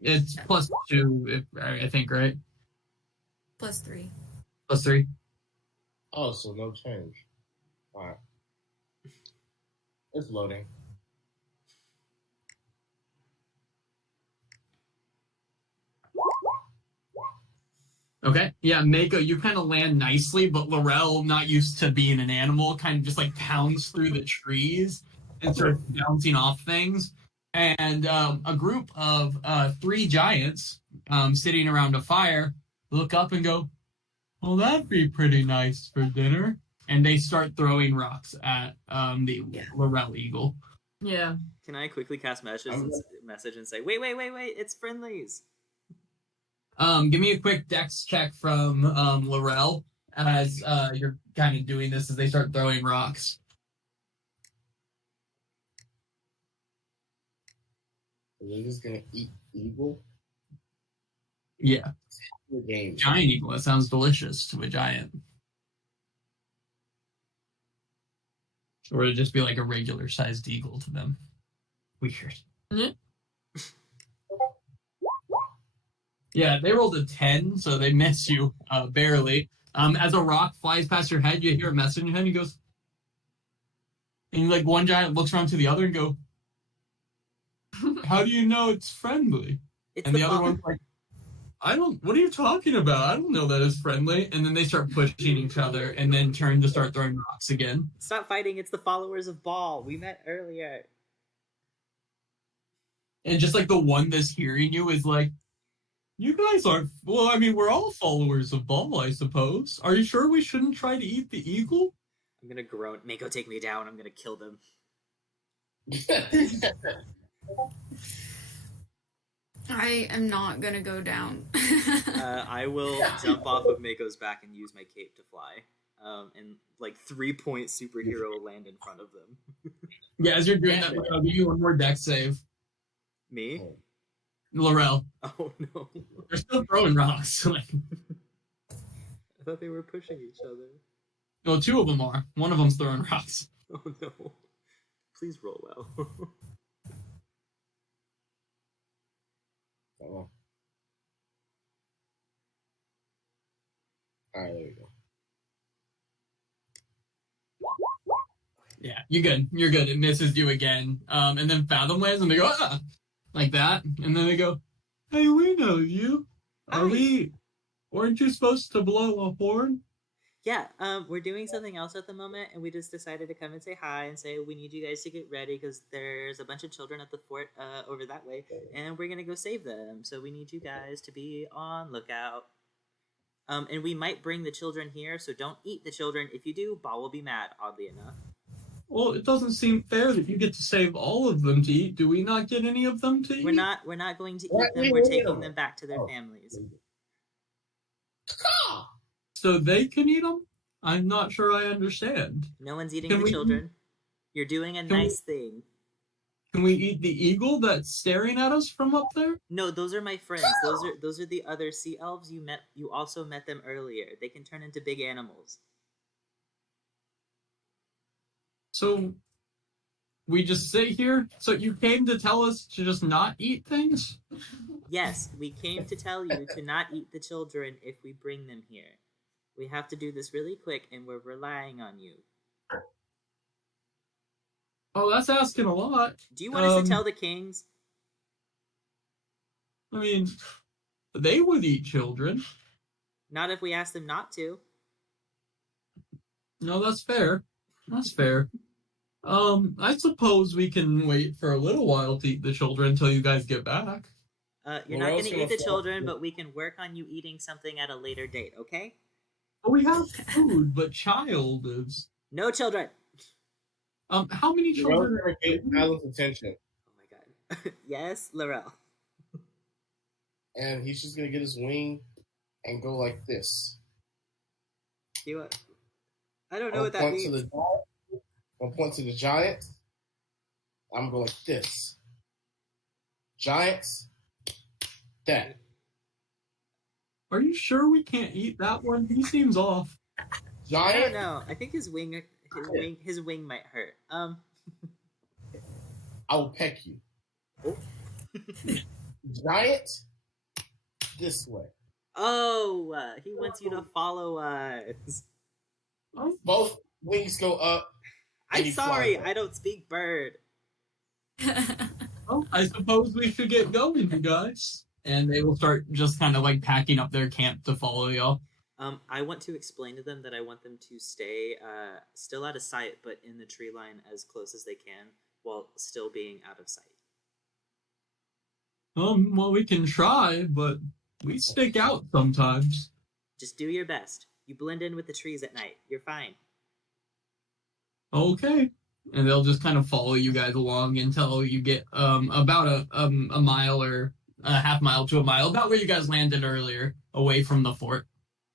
It's +2, I think, right? +3. +3. Oh, so no change. All right. It's loading. Okay. Yeah, Mako, you kind of land nicely, but Laurel, not used to being an animal, kind of just like pounds through the trees and starts bouncing off things. And a group of 3 giants sitting around a fire look up and go, well, that'd be pretty nice for dinner. And they start throwing rocks at the Laurel eagle. Yeah. Can I quickly cast message and say, wait, it's friendlies. Give me a quick dex check from Laurel as you're kind of doing this as they start throwing rocks. Are they just gonna eat eagle? Yeah. The game. Giant eagle. That sounds delicious to a giant. Or it'd just be like a regular sized eagle to them. Weird. Yeah. Yeah, they rolled a 10, so they miss you barely. As a rock flies past your head, you hear a message in your head, and he goes, and like one giant looks around to the other and go, how do you know it's friendly? It's And the other one's like, what are you talking about? I don't know that it's friendly. And then they start pushing each other and then turn to start throwing rocks again. Stop fighting, it's the followers of Baal. We met earlier. And just like the one that's hearing you is like, you guys aren't, well, I mean, we're all followers of Baal, I suppose. Are you sure we shouldn't try to eat the eagle? I'm gonna groan. Mako, take me down. I'm gonna kill them. I am not gonna go down. I will jump off of Mako's back and use my cape to fly. And like 3-point superhero will land in front of them. Yeah, as you're doing that, I'll give you one more dex save. Me? Laurel. Oh no. They're still throwing rocks. I thought they were pushing each other. No, 2 of them are. One of them's throwing rocks. Oh no. Please roll well. Oh. All right, there we go. Yeah, you're good. You're good. It misses you again. And then Fathomways, and they go, ah! Like that. And then they go, hey, we know you. Weren't you supposed to blow a horn? Yeah, we're doing something else at the moment, and we just decided to come and say hi and say we need you guys to get ready because there's a bunch of children at the fort over that way, and we're gonna go save them. So we need you guys to be on lookout. And we might bring the children here, so don't eat the children. If you do, Ba will be mad. Oddly enough. Well, it doesn't seem fair that you get to save all of them to eat. Do we not get any of them to eat? We're not going to eat them. We're taking them back to their families. So they can eat them? I'm not sure I understand. No one's eating the children. You're doing a nice thing. Can we eat the eagle that's staring at us from up there? No, those are my friends. Those are the other sea elves you met. You also met them earlier. They can turn into big animals. So we just sit here? So you came to tell us to just not eat things? Yes, we came to tell you to not eat the children if we bring them here. We have to do this really quick, and we're relying on you. Oh, that's asking a lot. Do you want us to tell the kings? I mean, they would eat children. Not if we ask them not to. No, that's fair. That's fair. I suppose we can wait for a little while to eat the children until you guys get back. You're not going to eat the children, but we can work on you eating something at a later date, okay? Well, we have food, but child is... No children! How many children are getting Alan's attention? Oh my god. Yes, Laurel. And he's just going to get his wing and go like this. You, I don't know what that means. I'll point to the giant. I'm going to go like this. Giants, that. Are you sure we can't eat that one? He seems off. I Giant, don't know. I think his wing might hurt. I will peck you. Oh. Giant, this way. Oh, he wants you to follow us. Both wings go up. I'm sorry, I don't speak bird. Well, I suppose we should get going, you guys. And they will start just kind of like packing up their camp to follow y'all. I want to explain to them that I want them to stay still out of sight, but in the tree line as close as they can, while still being out of sight. Well, we can try, but we stick out sometimes. Just do your best. You blend in with the trees at night. You're fine. Okay. And they'll just kind of follow you guys along until you get about a mile or a half mile to a mile, about where you guys landed earlier, away from the fort.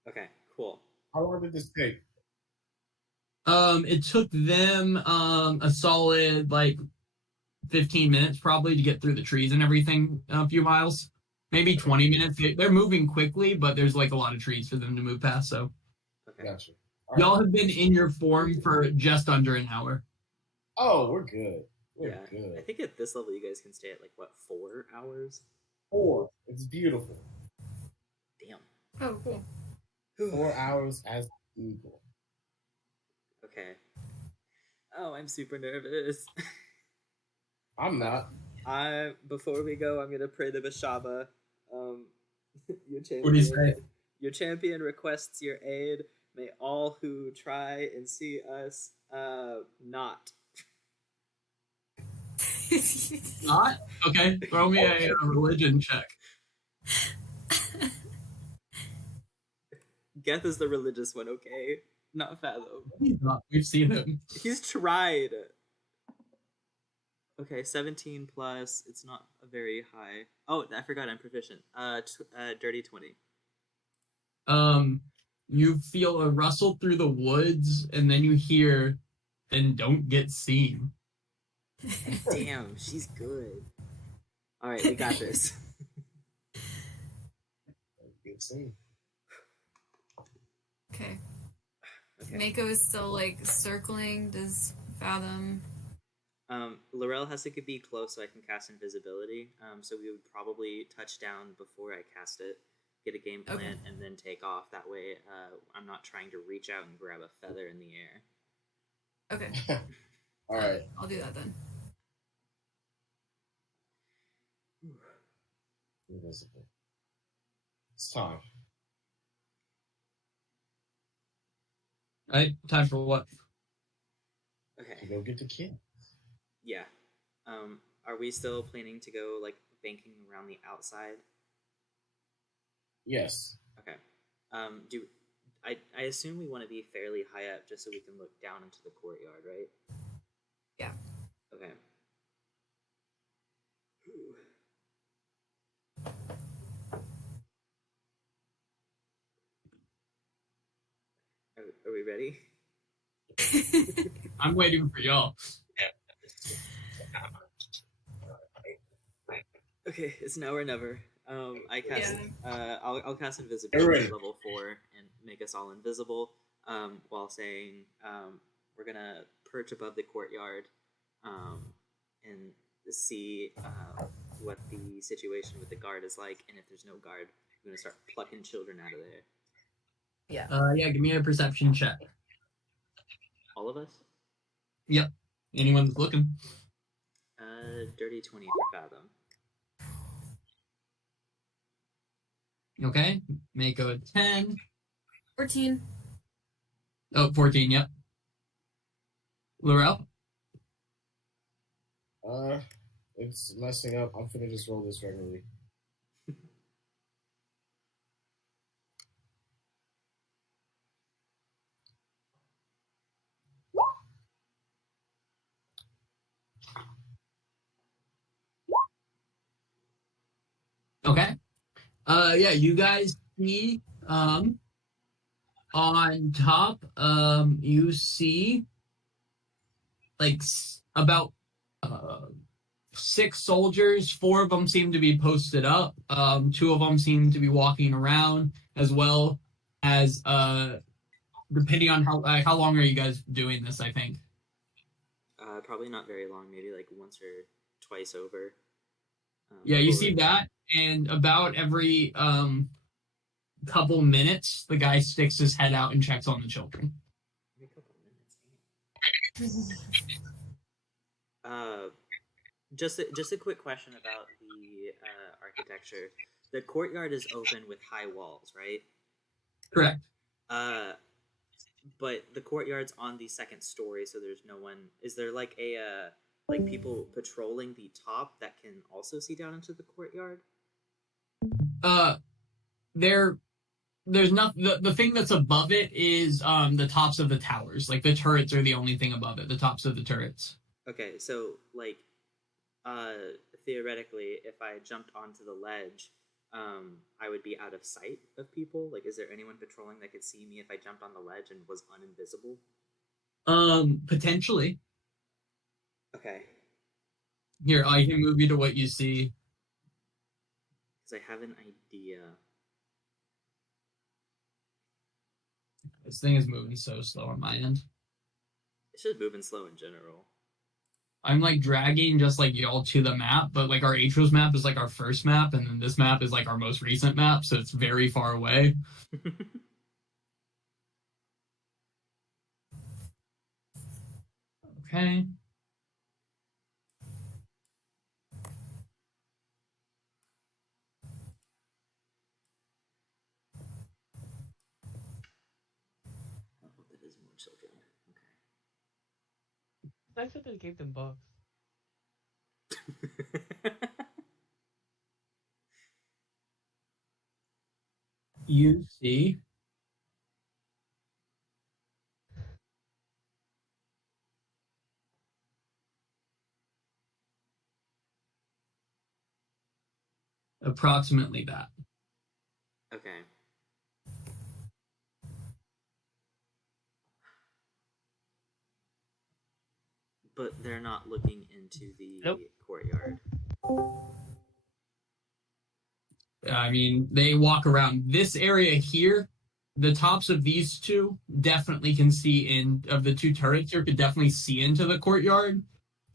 Okay, cool. How long did this take? It took them a solid 15 minutes probably to get through the trees and everything, a few miles. Maybe 20 minutes. They're moving quickly, but there's a lot of trees for them to move past, so. Okay. Gotcha. Y'all have been in your form for just under an hour. Oh, we're good. We're Yeah. good. I think at this level you guys can stay at 4 hours? 4. It's beautiful. Damn. Oh, cool. 4 hours as eagle. Okay. Oh, I'm super nervous. I'm not. Before we go, I'm gonna pray the Bashaba. Your champion, What do you say? Your champion requests your aid. May all who try and see us not. Not? Okay, throw me a religion check. Geth is the religious one, okay? Not Fathom. He's not. We've seen him. He's tried. Okay, 17 plus. It's not a very high. Oh, I forgot I'm proficient. Dirty 20. You feel a rustle through the woods, and then you hear, "And don't get seen." Damn, she's good. All right, we got this. Good scene. Okay. Okay. Mako is still circling. Does Fathom? Laurel has to be close so I can cast invisibility. So we would probably touch down before I cast it, get a game plan, and then take off. That way, I'm not trying to reach out and grab a feather in the air. Okay. All right. I'll do that then. Invisible. It's time. All right, time for what? Okay. Go get the kid. Yeah. Are we still planning to go banking around the outside? Yes. Okay. I assume we want to be fairly high up just so we can look down into the courtyard, right? Yeah. Okay. Are we ready? I'm waiting for y'all. Okay, it's now or never. I cast. Yeah. I'll cast invisibility at level 4 and make us all invisible. While saying, we're gonna perch above the courtyard, and see what the situation with the guard is like, and if there's no guard, I'm gonna start plucking children out of there. Yeah, give me a perception check. All of us. Yep. Anyone that's looking. Dirty 20 for Fathom. Okay. Mako 10. 14. Oh, 14, yep. Laurel? It's messing up. I'm finna just roll this regularly. Okay. Yeah, you guys see On top, you see like about 6 soldiers. 4 of them seem to be posted up. 2 of them seem to be walking around, as well as depending on how long are you guys doing this, I think. Probably not very long, maybe like once or twice over. Yeah, you see that, and about every couple minutes, the guy sticks his head out and checks on the children. Every couple minutes. Just a quick question about the architecture. The courtyard is open with high walls, right? Correct. But the courtyard's on the second story, so there's no one. Is there like like people patrolling the top that can also see down into the courtyard? There's not the thing that's above it is the tops of the towers. Like the turrets are the only thing above it. The tops of the turrets. Okay, so like theoretically, if I jumped onto the ledge, I would be out of sight of people. Like, is there anyone patrolling that could see me if I jumped on the ledge and was uninvisible? Potentially. Okay. Here, I can move you to what you see. Because I have an idea. This thing is moving so slow on my end. It's just moving slow in general. I'm like dragging just like y'all to the map, but like our Aetros map is like our first map, and then this map is like our most recent map, so it's very far away. Okay. Oh, that is more children. Okay. It's nice that they gave them books. You see approximately that. Okay. But they're not looking into the courtyard. I mean, they walk around this area here. The tops of these two definitely can see in, of the 2 turrets here, could definitely see into the courtyard,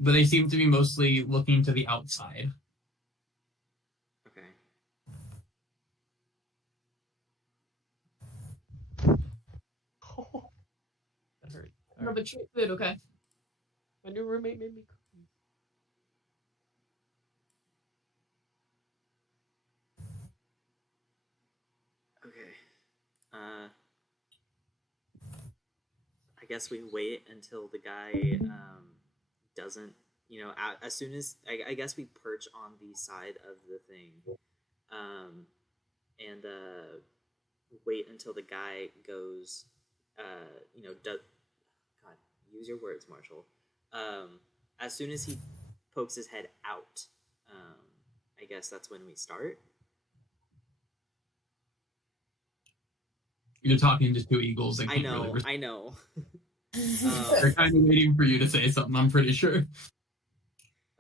but they seem to be mostly looking to the outside. Okay. Oh, that hurt. No, but you're good, okay? My new roommate made me cry. Okay. I guess we wait until the guy doesn't, as soon as I guess we perch on the side of the thing, and wait until the guy goes, does. God, use your words, Marshall. As soon as he pokes his head out, I guess that's when we start. You're talking to 2 eagles. That I can't know, really I know. They're kind of waiting for you to say something, I'm pretty sure.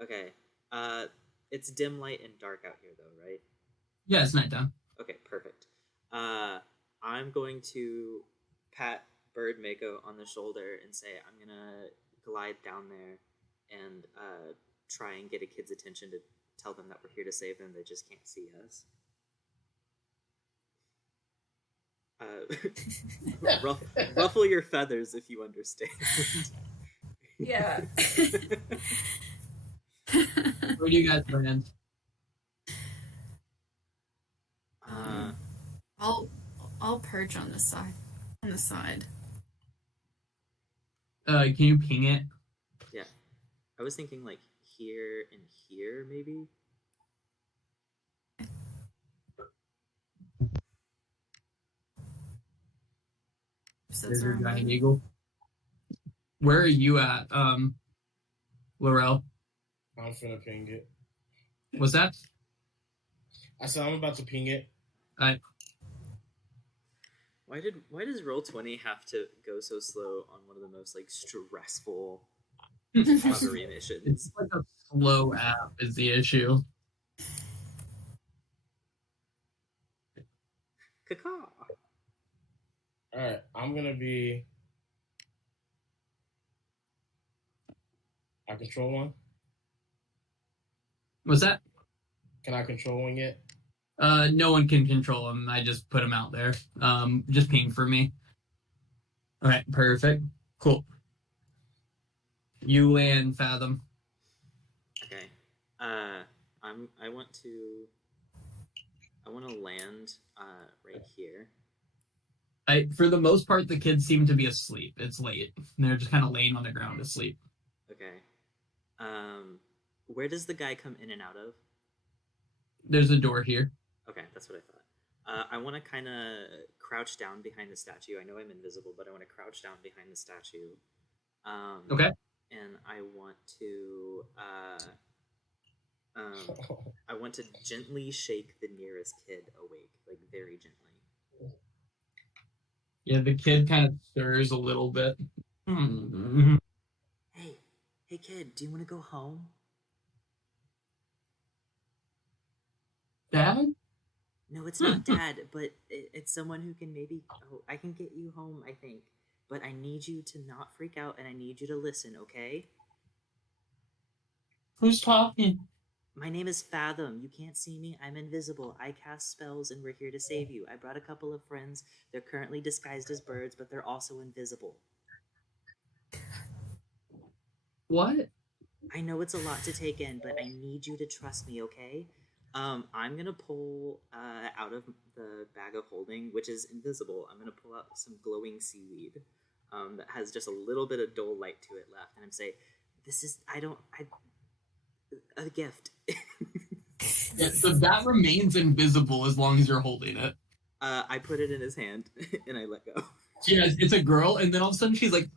Okay. It's dim light and dark out here, though, right? Yeah, it's nighttime. Okay, perfect. I'm going to pat Bird Mako on the shoulder and say, I'm gonna glide down there and try and get a kid's attention to tell them that we're here to save them. They just can't see us. Ruffle your feathers if you understand. Yeah. Where do you guys land? I'll perch on the side. On the side. Can you ping it? Yeah. I was thinking like here and here, maybe. So There's that's your where I'm giant waiting. eagle. Where are you at, Laurel? I'm finna ping it. What's that? I said I'm about to ping it. Why does Roll20 have to go so slow on one of the most like stressful It's recovery missions? like a slow app is the issue. Caw. Alright, I'm gonna be. I control one? What's that? Can I control one yet? No one can control him. I just put him out there. Just ping for me. All right, perfect. Cool. You land Fathom. Okay. I want to land right here. For the most part, the kids seem to be asleep. It's late. They're just kind of laying on the ground asleep. Okay. Where does the guy come in and out of? There's a door here. Okay, that's what I thought. I want to kind of crouch down behind the statue. I know I'm invisible, but I want to crouch down behind the statue. Okay. And I want to gently shake the nearest kid awake, like very gently. Yeah, the kid kind of stirs a little bit. Mm-hmm. Hey kid, do you want to go home? Dad? No, it's not Dad, but it's someone who can maybe. Oh, I can get you home, I think. But I need you to not freak out, and I need you to listen, okay? Who's talking? My name is Fathom. You can't see me. I'm invisible. I cast spells, and we're here to save you. I brought a couple of friends. They're currently disguised as birds, but they're also invisible. What? I know it's a lot to take in, but I need you to trust me, okay? I'm gonna pull out of the bag of holding, which is invisible. I'm gonna pull out some glowing seaweed that has just a little bit of dull light to it left, and I'm say, "This is a gift." Yeah, so that remains invisible as long as you're holding it. I put it in his hand and I let go. Yeah, it's a girl, and then all of a sudden she's like,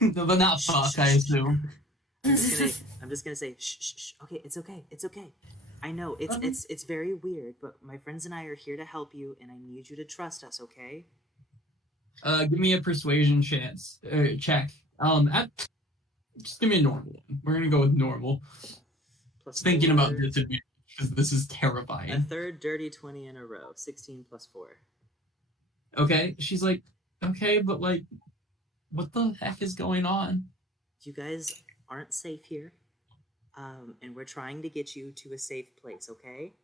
but not fuck, I assume. I'm just gonna say, shh, shh, shh. Okay, it's okay. It's okay. I know it's very weird, but my friends and I are here to help you, and I need you to trust us. Okay? Give me a persuasion check. Just give me a normal one. We're gonna go with normal. Plus Thinking 4, about disadvantage because this is a terrifying. third dirty 20 in a row. 16 plus 4. Okay, she's like, okay, but like, what the heck is going on? You guys aren't safe here, and we're trying to get you to a safe place. Okay?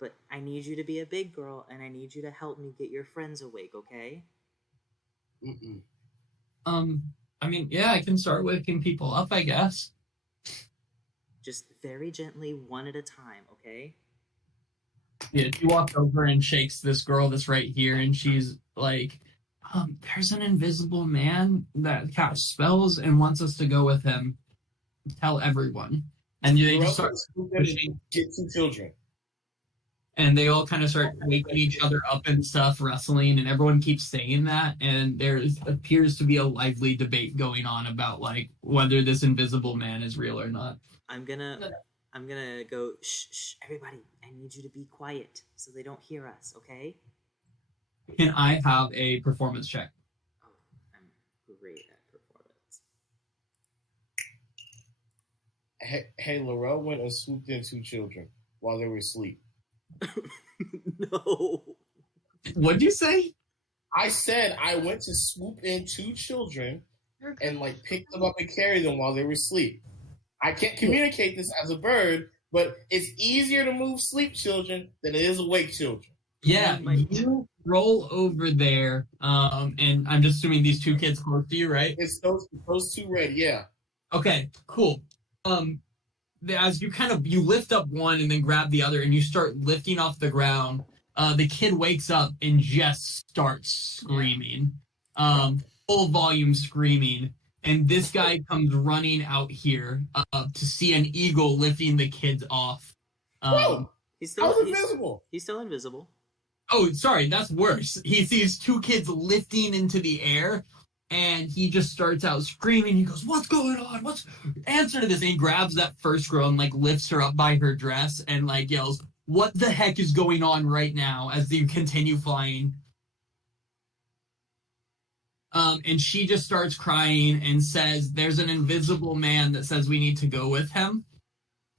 But I need you to be a big girl, and I need you to help me get your friends awake. Okay? Mm-mm. I mean, yeah, I can start waking people up, I guess. Just very gently, one at a time. Okay? Yeah, she walks over and shakes this girl that's right here, and she's like, there's an invisible man that casts spells and wants us to go with him. Tell everyone. And they just start pushing. Get some children. And they all kind of start waking each other up and stuff, wrestling, and everyone keeps saying that. And there appears to be a lively debate going on about like whether this invisible man is real or not. I'm gonna go. Shh, shh, everybody! I need you to be quiet so they don't hear us. Okay? Can I have a performance check? Oh, I'm great at performance. Hey, Laurel went and swooped in 2 children while they were asleep. No. What'd you say? I said I went to swoop in 2 children and like pick them up and carry them while they were asleep. I can't communicate this as a bird, but it's easier to move sleep children than it is awake children. Yeah, you roll over there, and I'm just assuming these 2 kids close to you, right? It's those 2 red, yeah. Okay, cool. As you lift up one and then grab the other, and you start lifting off the ground, the kid wakes up and just starts screaming, full volume screaming. And this guy comes running out here to see an eagle lifting the kids off. Whoa! I was invisible. He's still invisible. Oh, sorry, that's worse. He sees 2 kids lifting into the air, and he just starts out screaming. He goes, "What's going on? Answer to this?" And he grabs that first girl and like lifts her up by her dress and like yells, what the heck is going on right now as you continue flying. And she just starts crying and says, there's an invisible man that says we need to go with him.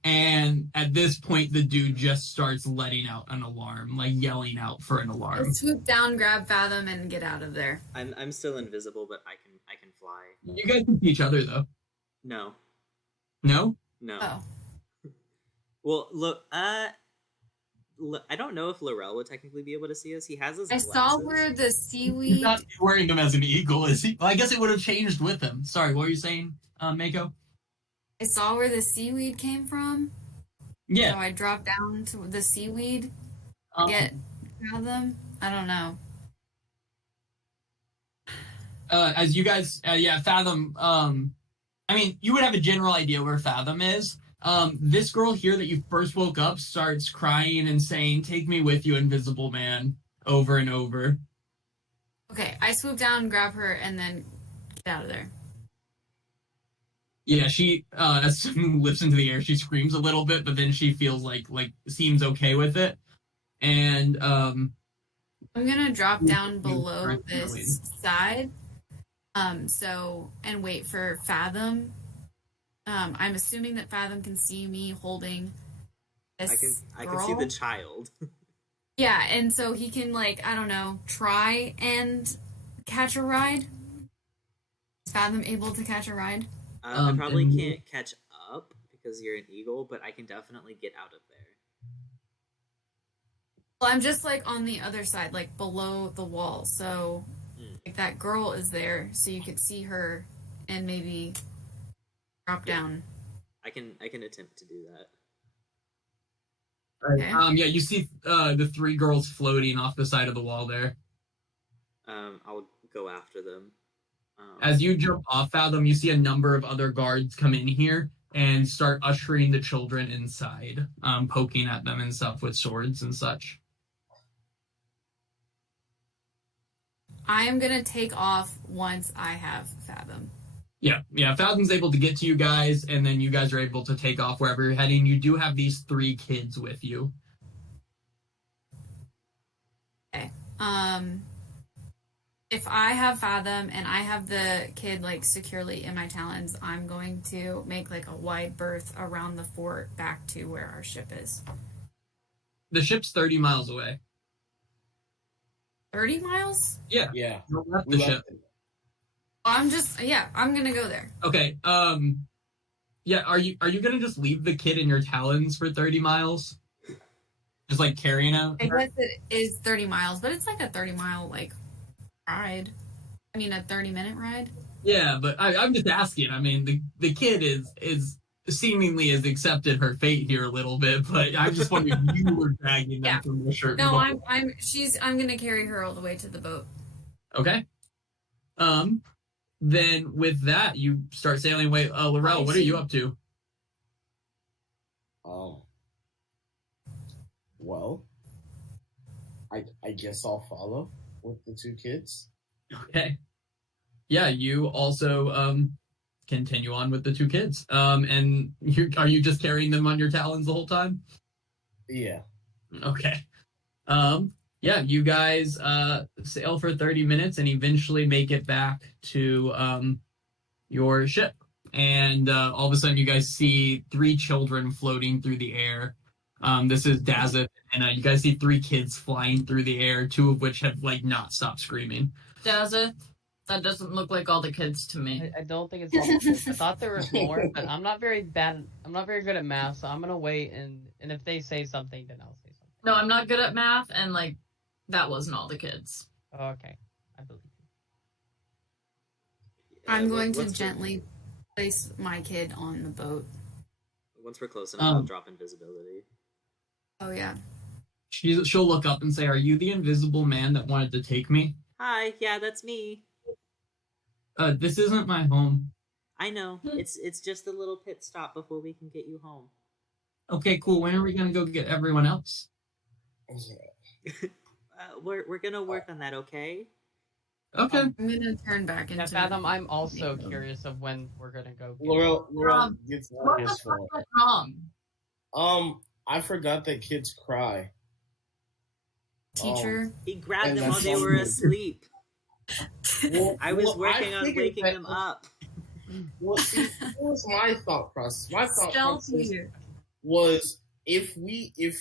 And at this point, the dude just starts letting out an alarm, like yelling out for an alarm. Swoop down, grab Fathom, and get out of there. I'm still invisible, but I can fly. You guys can see each other, though. No. No? No. Oh. Well, look, I don't know if Laurel would technically be able to see us. He has his I glasses. saw where the He's seaweed. not wearing them as an eagle, is he? Well, I guess it would have changed with him. Sorry, what were you saying, Mako? I saw where the seaweed came from. Yeah. So I dropped down to the seaweed. Um, Get Fathom. I don't know. as you guys, Fathom, I mean, you would have a general idea where Fathom is. This girl here that you first woke up starts crying and saying, take me with you, invisible man, over and over. Okay, I swoop down, grab her, and then get out of there. Yeah, she, as someone lifts into the air, she screams a little bit, but then she feels like seems okay with it. And, I'm gonna drop down below this side, and wait for Fathom. I'm assuming that Fathom can see me holding this I girl. can see the child. Yeah, and so he can, like, I don't know, try and catch a ride. Is Fathom able to catch a ride? I probably can't catch up because you're an eagle, but I can definitely get out of there. Well, I'm just, like, on the other side, like, below the wall, so like, that girl is there, so you could see her and maybe drop down. I can attempt to do that. Okay. Yeah, you see the three girls floating off the side of the wall there. I'll go after them. As you jump off Fathom, you see a number of other guards come in here and start ushering the children inside, poking at them and stuff with swords and such. I am gonna take off once I have Fathom. Yeah, Fathom's able to get to you guys, and then you guys are able to take off wherever you're heading. You do have these three kids with you. Okay. If I have Fathom and I have the kid, like, securely in my talons, I'm going to make, like, a wide berth around the fort back to where our ship is. The ship's 30 miles away. 30 miles? Yeah. Yeah. You left We the left ship. it. I'm gonna go there. Okay. Yeah. Are you gonna just leave the kid in your talons for 30 miles? Just like carrying out? I guess it is 30 miles, but it's like a 30-mile, like, ride. I mean, a 30-minute ride. Yeah, but I'm just asking. I mean, the kid is seemingly has accepted her fate here a little bit, but I just wondered if you were dragging them Yeah. from the shirt. No, I'm gonna carry her all the way to the boat. Okay. Then with that, you start sailing away. Laurel, what are you up to? Well, I guess I'll follow with the two kids. Okay. Yeah, you also continue on with the two kids. And are you just carrying them on your talons the whole time? Yeah. Okay. Yeah, you guys sail for 30 minutes and eventually make it back to your ship. And all of a sudden you guys see three children floating through the air. This is Dazeth, and you guys see three kids flying through the air, two of which have, like, not stopped screaming. Dazeth, that doesn't look like all the kids to me. I don't think it's all the kids. I thought there was more, but I'm not very good at math, so I'm gonna wait and if they say something, then I'll say something. No, I'm not good at math, and, like, that wasn't all the kids. Oh, okay. I believe you. I'm going to once gently place my kid on the boat. Once we're close enough, I'll drop invisibility. Oh, yeah. She'll look up and say, "Are you the invisible man that wanted to take me?" Hi, yeah, that's me. This isn't my home. I know. It's just a little pit stop before we can get you home. Okay, cool. When are we gonna go get everyone else? We're gonna work on that, okay? Okay. I'm gonna turn back into... Yeah, Fathom, I'm also curious of when we're gonna go. Laurel gets What the this fuck for. went wrong? I forgot that kids cry. Teacher. He grabbed And them while that's they all were we- asleep. I was Well, working on figured waking that- them up. Well, see, what was my thought process? My thought process Stealthy. was if we, if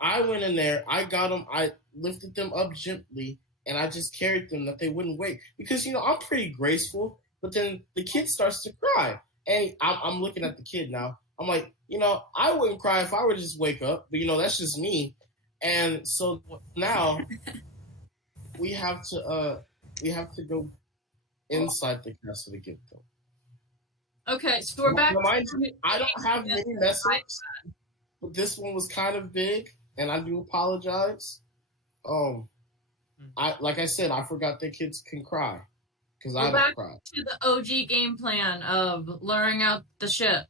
I went in there, I got them, I lifted them up gently, and I just carried them that they wouldn't wake. Because, I'm pretty graceful, but then the kid starts to cry. And I'm looking at the kid now. I'm like, I wouldn't cry if I were to just wake up, but, that's just me. And so now we have to go inside the castle to get them. Okay, so we're back. Remind you, I don't have many messages, but this one was kind of big, and I do apologize. Like I said, I forgot that kids can cry because I We're don't back cry. to the OG game plan of luring out the ship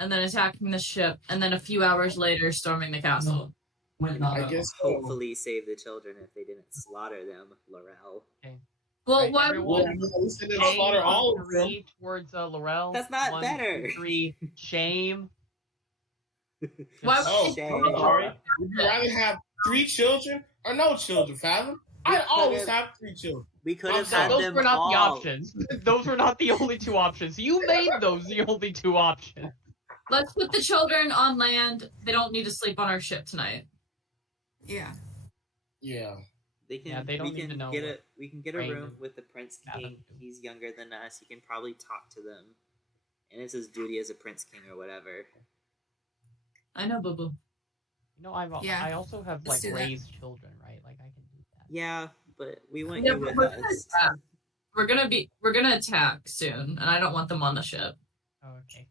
and then attacking the ship and then a few hours later storming the castle. I guess so. Hopefully save the children if they didn't slaughter them, Laurel. Well, Right, why everyone- Well, we said Shame slaughter all on of them. 3 towards Laurel. That's not 1, better. 2, 3. Shame. Why Oh, Shame. I'm sorry. Would you rather have 3 children or no children, Fathom? I'd always have 3 children. We could I'm have sorry, had Those them were not all. the options. Those were not the only 2 options. You made those the only 2 options. Let's put the children on land. They don't need to sleep on our ship tonight. Yeah. Yeah. They can. Yeah, they don't we need can to know get what We can get a trained room with the Prince Fathom King. do. He's younger than us. He can probably talk to them, and it's his duty as a Prince King or whatever. I know, Boo Boo. Yeah, I also have let's do that. raised children, right? Like I can do that. Yeah, but we want Yeah, you but with us. we're gonna attack soon, and I don't want them on the ship. Oh, okay.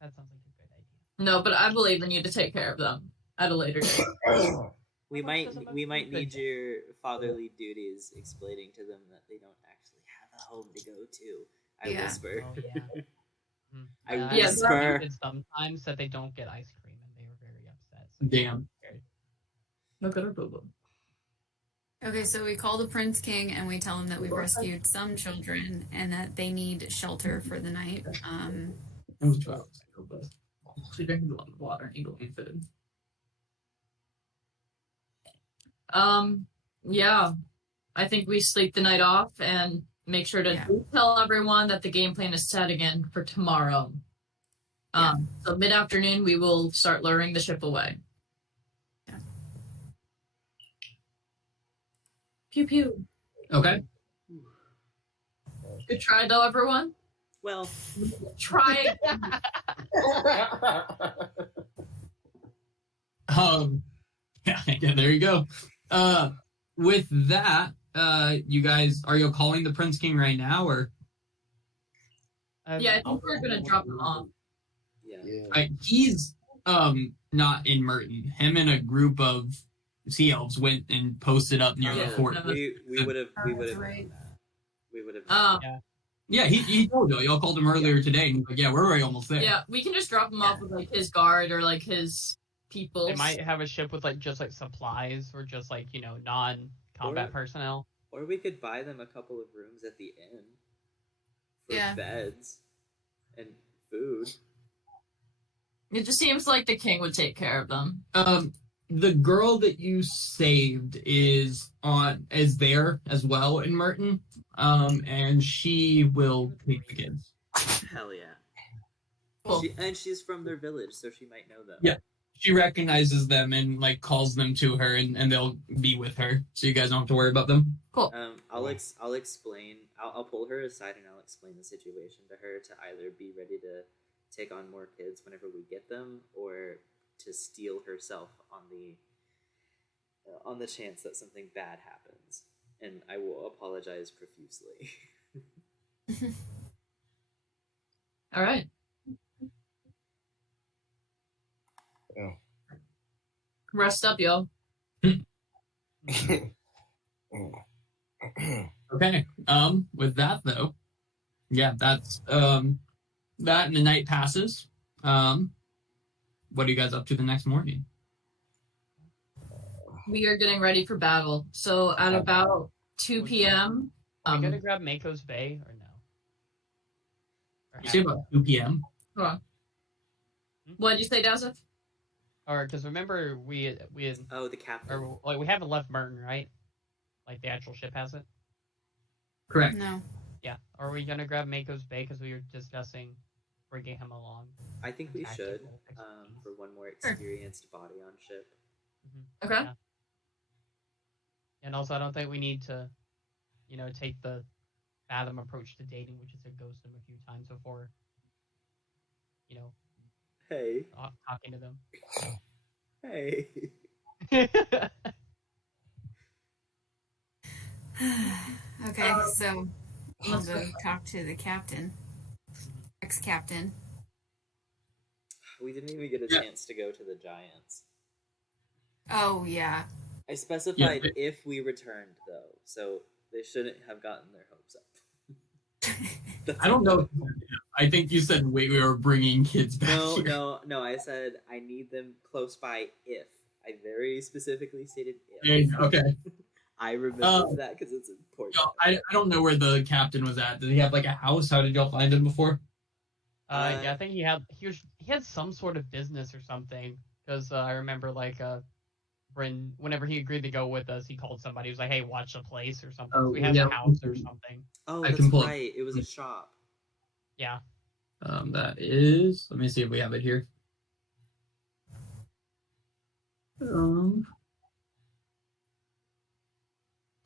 That sounds like a good idea. No, but I believe in you to take care of them at a later date. We Well, might that's about we to might be good. need your fatherly duties explaining to them that they don't actually have a home to go to. I Yeah. whisper. Oh yeah. Mhm. I Yeah, whisper. It's sometimes that they don't get ice cream, and they were very upset. So Damn. Look at her, Boo Boo. Okay, so we call the Prince King and we tell him that we've rescued some children and that they need shelter for the night. It was 2 hours ago, but She drinking a lot of water and eating food. Yeah. I think we sleep the night off and make sure to Yeah. tell everyone that the game plan is set again for tomorrow. So mid-afternoon, we will start luring the ship away. Yeah. Pew pew. okay. Good try, though, everyone. Well, Try. Yeah, there you go. With that, you guys, are you calling the Prince King right now, or Yeah, I think we're gonna drop them off. yeah. Yeah. he's not in Merton. Him and a group of sea elves went and posted up near Yeah, the fort. no. We would have That's right. known that. We would have. Yeah, he told y'all called him earlier today, and he's like, yeah, we're already almost there. Yeah, we can just drop him off with like his guard or like his people. They might have a ship with just supplies or just non-combat Or- personnel. Or we could buy them a couple of rooms at the inn for Yeah. beds and food. It just seems like the king would take care of them. The girl that you saved is there as well in Merton, and she will take the kids. Hell yeah. Cool. And she's from their village, so she might know them. Yeah. She recognizes them and calls them to her, and they'll be with her, so you guys don't have to worry about them. Cool. I'll explain. I'll pull her aside and I'll explain the situation to her to either be ready to take on more kids whenever we get them, or to steel herself on the chance that something bad happens. And I will apologize profusely. All right. Yeah. Rest up, yo. Okay. With that though, yeah, that's that, and the night passes. What are you guys up to the next morning? We are getting ready for battle. So at about 2 p.m. Are we gonna grab Mako's Bay or no? Or You say have- about 2 p.m. Hold on. What did you say, Dazif? Or because remember we had Oh, the captain. or like we haven't left Merton, right? Like the actual ship hasn't. Correct. No. Yeah. Are we gonna grab Mako's Bay because we were discussing bringing him along? I think we should, Tactical expertise. for one more experienced body on ship. Okay. Yeah. And also, I don't think we need to, take the Fathom approach to dating, which is to ghost them a few times before, Hey, talking to them. hey. Okay, so I'll go talk to the captain. Ex-captain. We didn't even get a chance to go to the giants. Oh, yeah. I specified if we returned, though, so they shouldn't have gotten their hopes up. I don't know. I think you said we were bringing kids back here. No. I said I need them close by if. I very specifically stated if. There you go, okay. I remember that because it's important. I don't know where the captain was at. Did he have like a house? How did y'all find him before? Yeah, I think he had some sort of business or something. Because I remember Bryn, whenever he agreed to go with us, he called somebody. He was like, "Hey, watch the place or something." Oh, So he has yeah. a house or something. Oh, I that's can pull- right. It was a shop. Yeah. That is. Let me see if we have it here.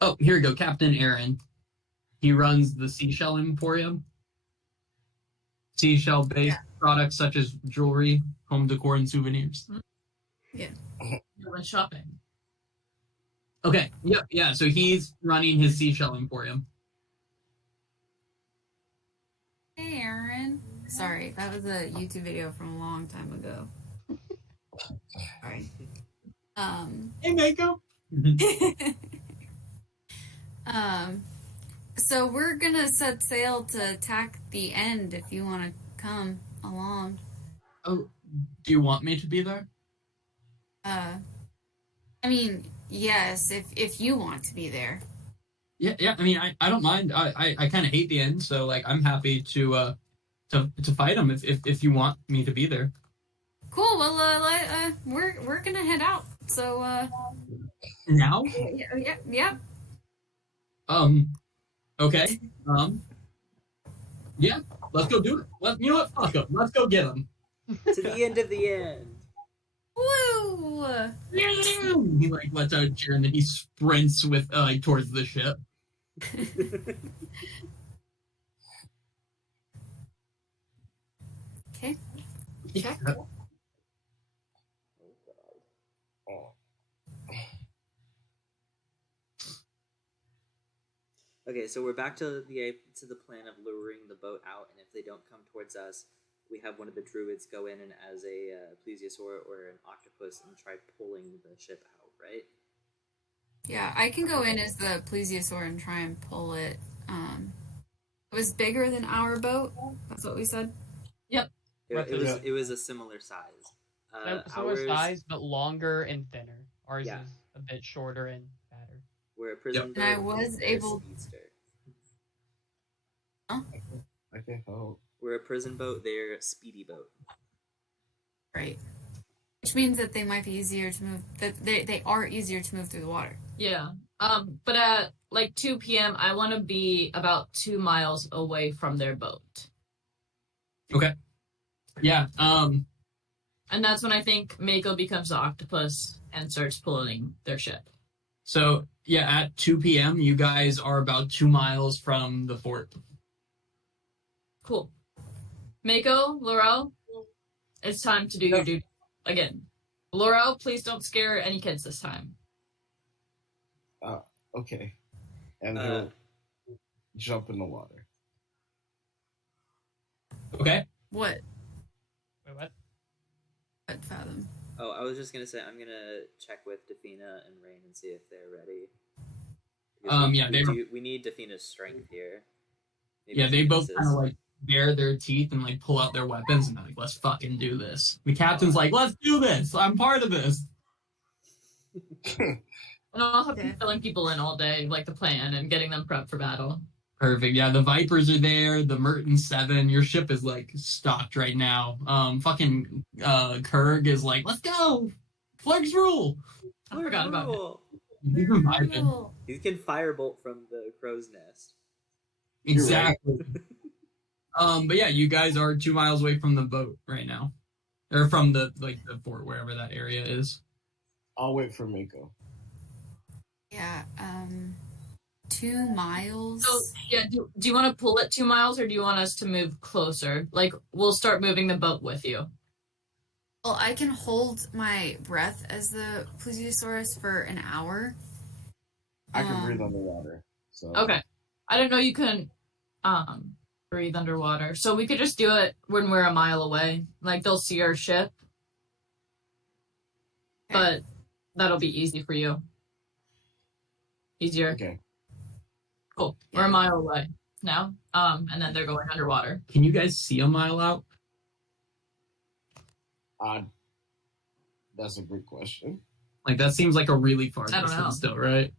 Oh, here we go. Captain Aaron. He runs the Seashell Emporium. Seashell-based products such as jewelry, home decor, and souvenirs. Yeah. You went shopping. Okay. Yep. Yeah. So he's running his Seashell Emporium. Hey, Aaron. Sorry, that was a YouTube video from a long time ago. Sorry. Hey, Mako. So we're gonna set sail to attack the end if you want to come along. Oh, do you want me to be there? I mean, yes, if you want to be there. Yeah. I mean, I don't mind. I kind of hate the end, so like I'm happy to fight him if you want me to be there. Cool. Well, we're gonna head out. So Now? yeah. Okay. Yeah. Let's go do it. You know what? Fuck him. Let's go get him. To the end of the end. Woo! He like lets out a cheer and then he sprints with towards the ship. Okay. Check. Okay, so we're back to the plan of luring the boat out, and if they don't come towards us, we have one of the druids go in and as a plesiosaur or an octopus and try pulling the ship out, right? Yeah, I can go in as the plesiosaur and try and pull it. It was bigger than our boat. That's what we said. Yep. It was a similar size. Similar size, but longer and thinner. Ours Yeah. is a bit shorter and fatter. We're a prison boat. And I was they're able- speedster. I can help. We're a prison boat. They're a speedy boat. Right. Which means that they might be easier to move. That they are easier to move through the water. Yeah. But at like 2 p.m., I want to be about 2 miles away from their boat. Okay. Yeah. And that's when I think Mako becomes the octopus and starts pulling their ship. So yeah, at 2 p.m., you guys are about 2 miles from the fort. Cool. Mako, Laurel, it's time to do your duty again. Laurel, please don't scare any kids this time. Okay. And he'll jump in the water. Okay. What? Wait, what? What fathom? Oh, I was just gonna say I'm gonna check with Defina and Rain and see if they're ready. We need Defina's strength here. Maybe Yeah, they she both misses. kind of like bare their teeth and like pull out their weapons and they're like, let's fucking do this. The captain's like, let's do this. I'm part of this. And I'll have been filling people in all day, like the plan, and getting them prepped for battle. Perfect. Yeah, the Vipers are there. The Merton 7. Your ship is like stocked right now. Fucking Kurg is like, let's go. Flags rule. I forgot about it. Rule. You can vibe it. Cool. You can firebolt from the crow's nest. Exactly. But yeah, you guys are 2 miles away from the boat right now, or from the fort, wherever that area is. I'll wait for Mako. Yeah. 2 miles. So yeah, do you want to pull it 2 miles, or do you want us to move closer? Like we'll start moving the boat with you. Well, I can hold my breath as the plesiosaurus for an hour. I can breathe underwater. So Okay. I didn't know you couldn't breathe underwater. So we could just do it when we're a mile away. Like they'll see our ship. But that'll be easy for you. Easier. Okay. Cool. We're a mile away now. And then they're going underwater. Can you guys see a mile out? That's a great question. Like that seems like a really far I don't know. distance still, right?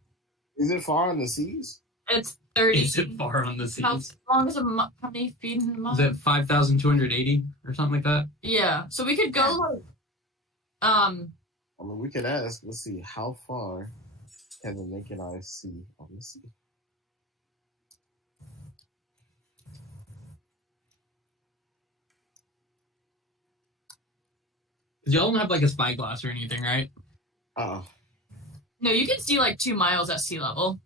Is it far on the seas? It's 30. Is it far on the How seas? long is how many feet in a mile? Is it 5,280 or something like that? Yeah. So we could go like I mean, we could ask. Let's see. How far can the naked eye see on the sea? Y'all don't have like a spyglass or anything, right? no, you can see like 2 miles at sea level.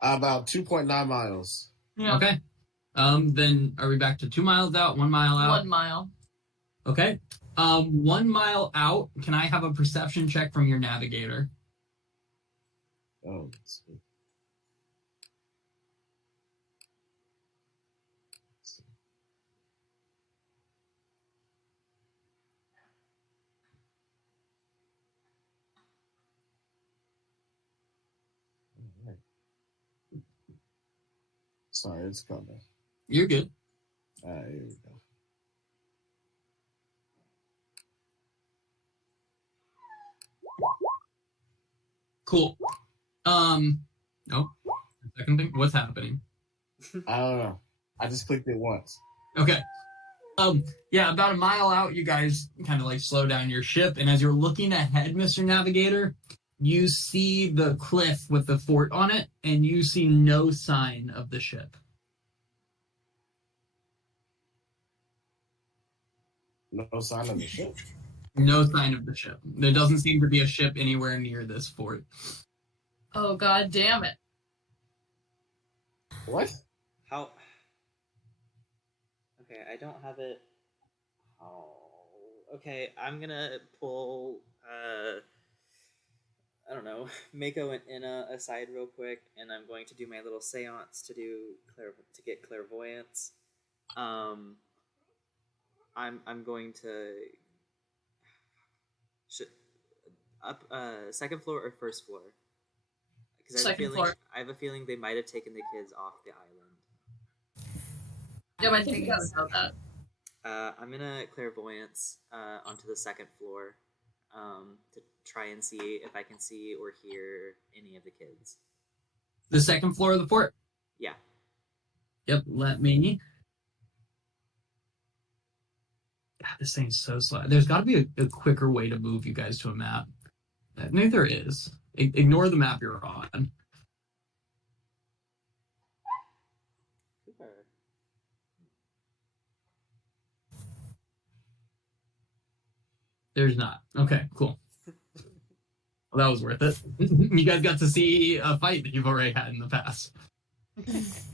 About 2.9 miles. Yeah. Okay. Then are we back to 2 miles out, 1 mile out? 1 mile. Okay. 1 mile out. Can I have a perception check from your navigator? Oh, let's see. Alright. Sorry, it's coming. You're good. Here we go. Cool. No. Second thing. What's happening? I don't know. I just clicked it once. Okay. Yeah, about a mile out, you guys kind of like slow down your ship, and as you're looking ahead, Mr. Navigator, you see the cliff with the fort on it, and you see no sign of the ship. No sign of the ship. No sign of the ship. There doesn't seem to be a ship anywhere near this fort. Oh god damn it. What? How? Okay, I don't have it. Oh, okay. I'm gonna pull. I don't know. Mako and Inna aside real quick, and I'm going to do my little séance to get clairvoyance. I'm going to up second floor or first floor, because I have a feeling they might have taken the kids off the island. Yeah, but I think you gotta know that. I'm gonna clairvoyance onto the second floor to try and see if I can see or hear any of the kids. The second floor of the fort? Yeah. Yep, let me... God, this thing's so slow. There's got to be a quicker way to move you guys to a map. Maybe there is. Ignore the map you're on. There's not. Okay, cool. Well, that was worth it. You guys got to see a fight that you've already had in the past. It's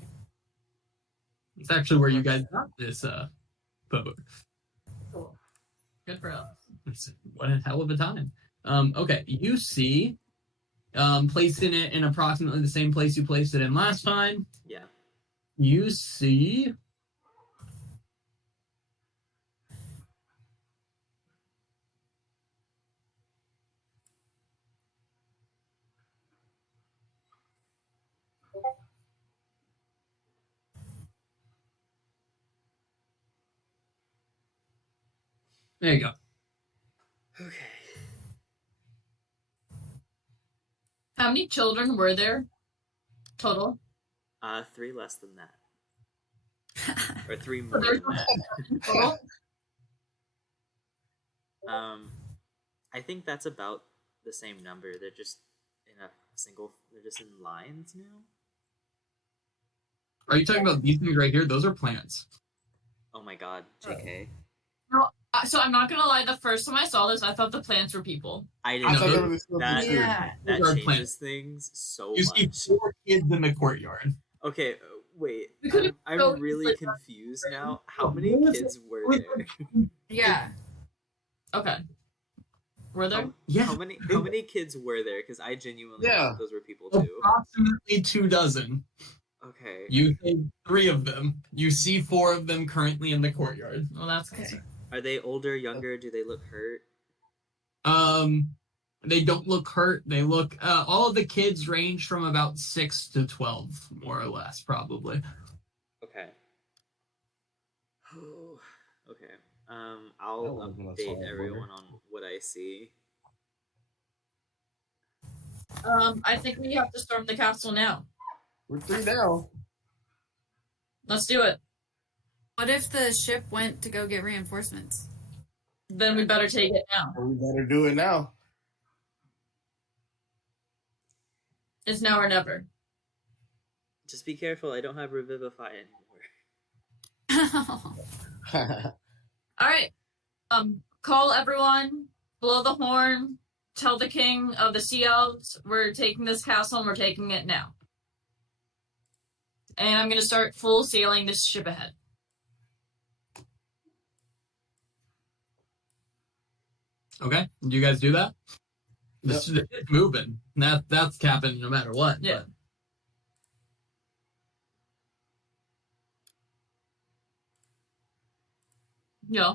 actually where you guys got this boat. Cool. Good for us. What a hell of a time. Okay, you see, placing it in approximately the same place you placed it in last time. Yeah. You see... There you go. Okay. How many children were there total? 3 less than that. Or 3 more there's than that. Total? I think that's about the same number. They're just they're just in lines now. Are you talking about these things right here? Those are plants. Oh my god, JK. So I'm not gonna lie. The first time I saw this, I thought the plants were people. I I didn't thought know. they were still that. pictures. Yeah. That Those are changes plants. things so You see much. 4 kids in the courtyard. Okay, wait. We could've I'm go really like- confused now. How many kids were there? Yeah. Okay. Were there? Yeah. How many kids were there? Because I genuinely Yeah. thought those were people too. Approximately 24. Okay. You think 3 of them. You see 4 of them currently in the courtyard. Well, that's Okay. good. Are they older, younger? Do they look hurt? They don't look hurt. They look. All of the kids range from about 6 to 12, more or less, probably. Okay. Okay. That I'll wasn't a update solid everyone on what I see. I think we have to storm the castle now. We're 3 down. Let's do it. What if the ship went to go get reinforcements? Then we better take it now. And we better do it now. It's now or never. Just be careful. I don't have Revivify anymore. All right. Call everyone. Blow the horn. Tell the king of the Sea Elves we're taking this castle and we're taking it now. And I'm gonna start full sailing this ship ahead. Okay. Do you guys do that? It's moving. That's capping no matter what. Yeah. but- Yeah.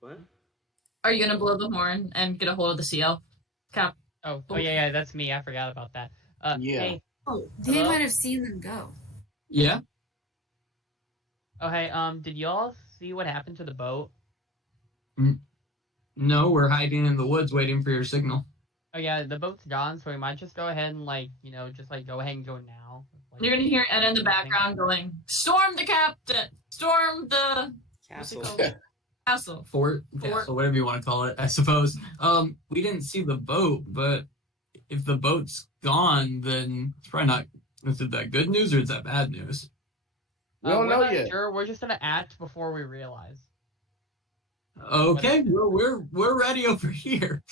What? Are you gonna blow the horn and get a hold of the Sea Elf? Cap. Oh yeah, that's me. I forgot about that. Yeah. Hey, Oh, they Hello? might have seen them go. Yeah. hey, did y'all see what happened to the boat? No, we're hiding in the woods waiting for your signal. Oh yeah, the boat's gone, so we might just go ahead and just go ahead and go now. You're gonna hear Ed in the background going, "Storm the captain! Storm the what's it Castle. called? Castle." Fort, Fort. castle, whatever you want to call it, I suppose. We didn't see the boat, but if the boat's gone, then it's probably not. Is it that good news or is that bad news? We don't we're know not yet. sure. We're just gonna act before we realize. Okay, we're ready over here.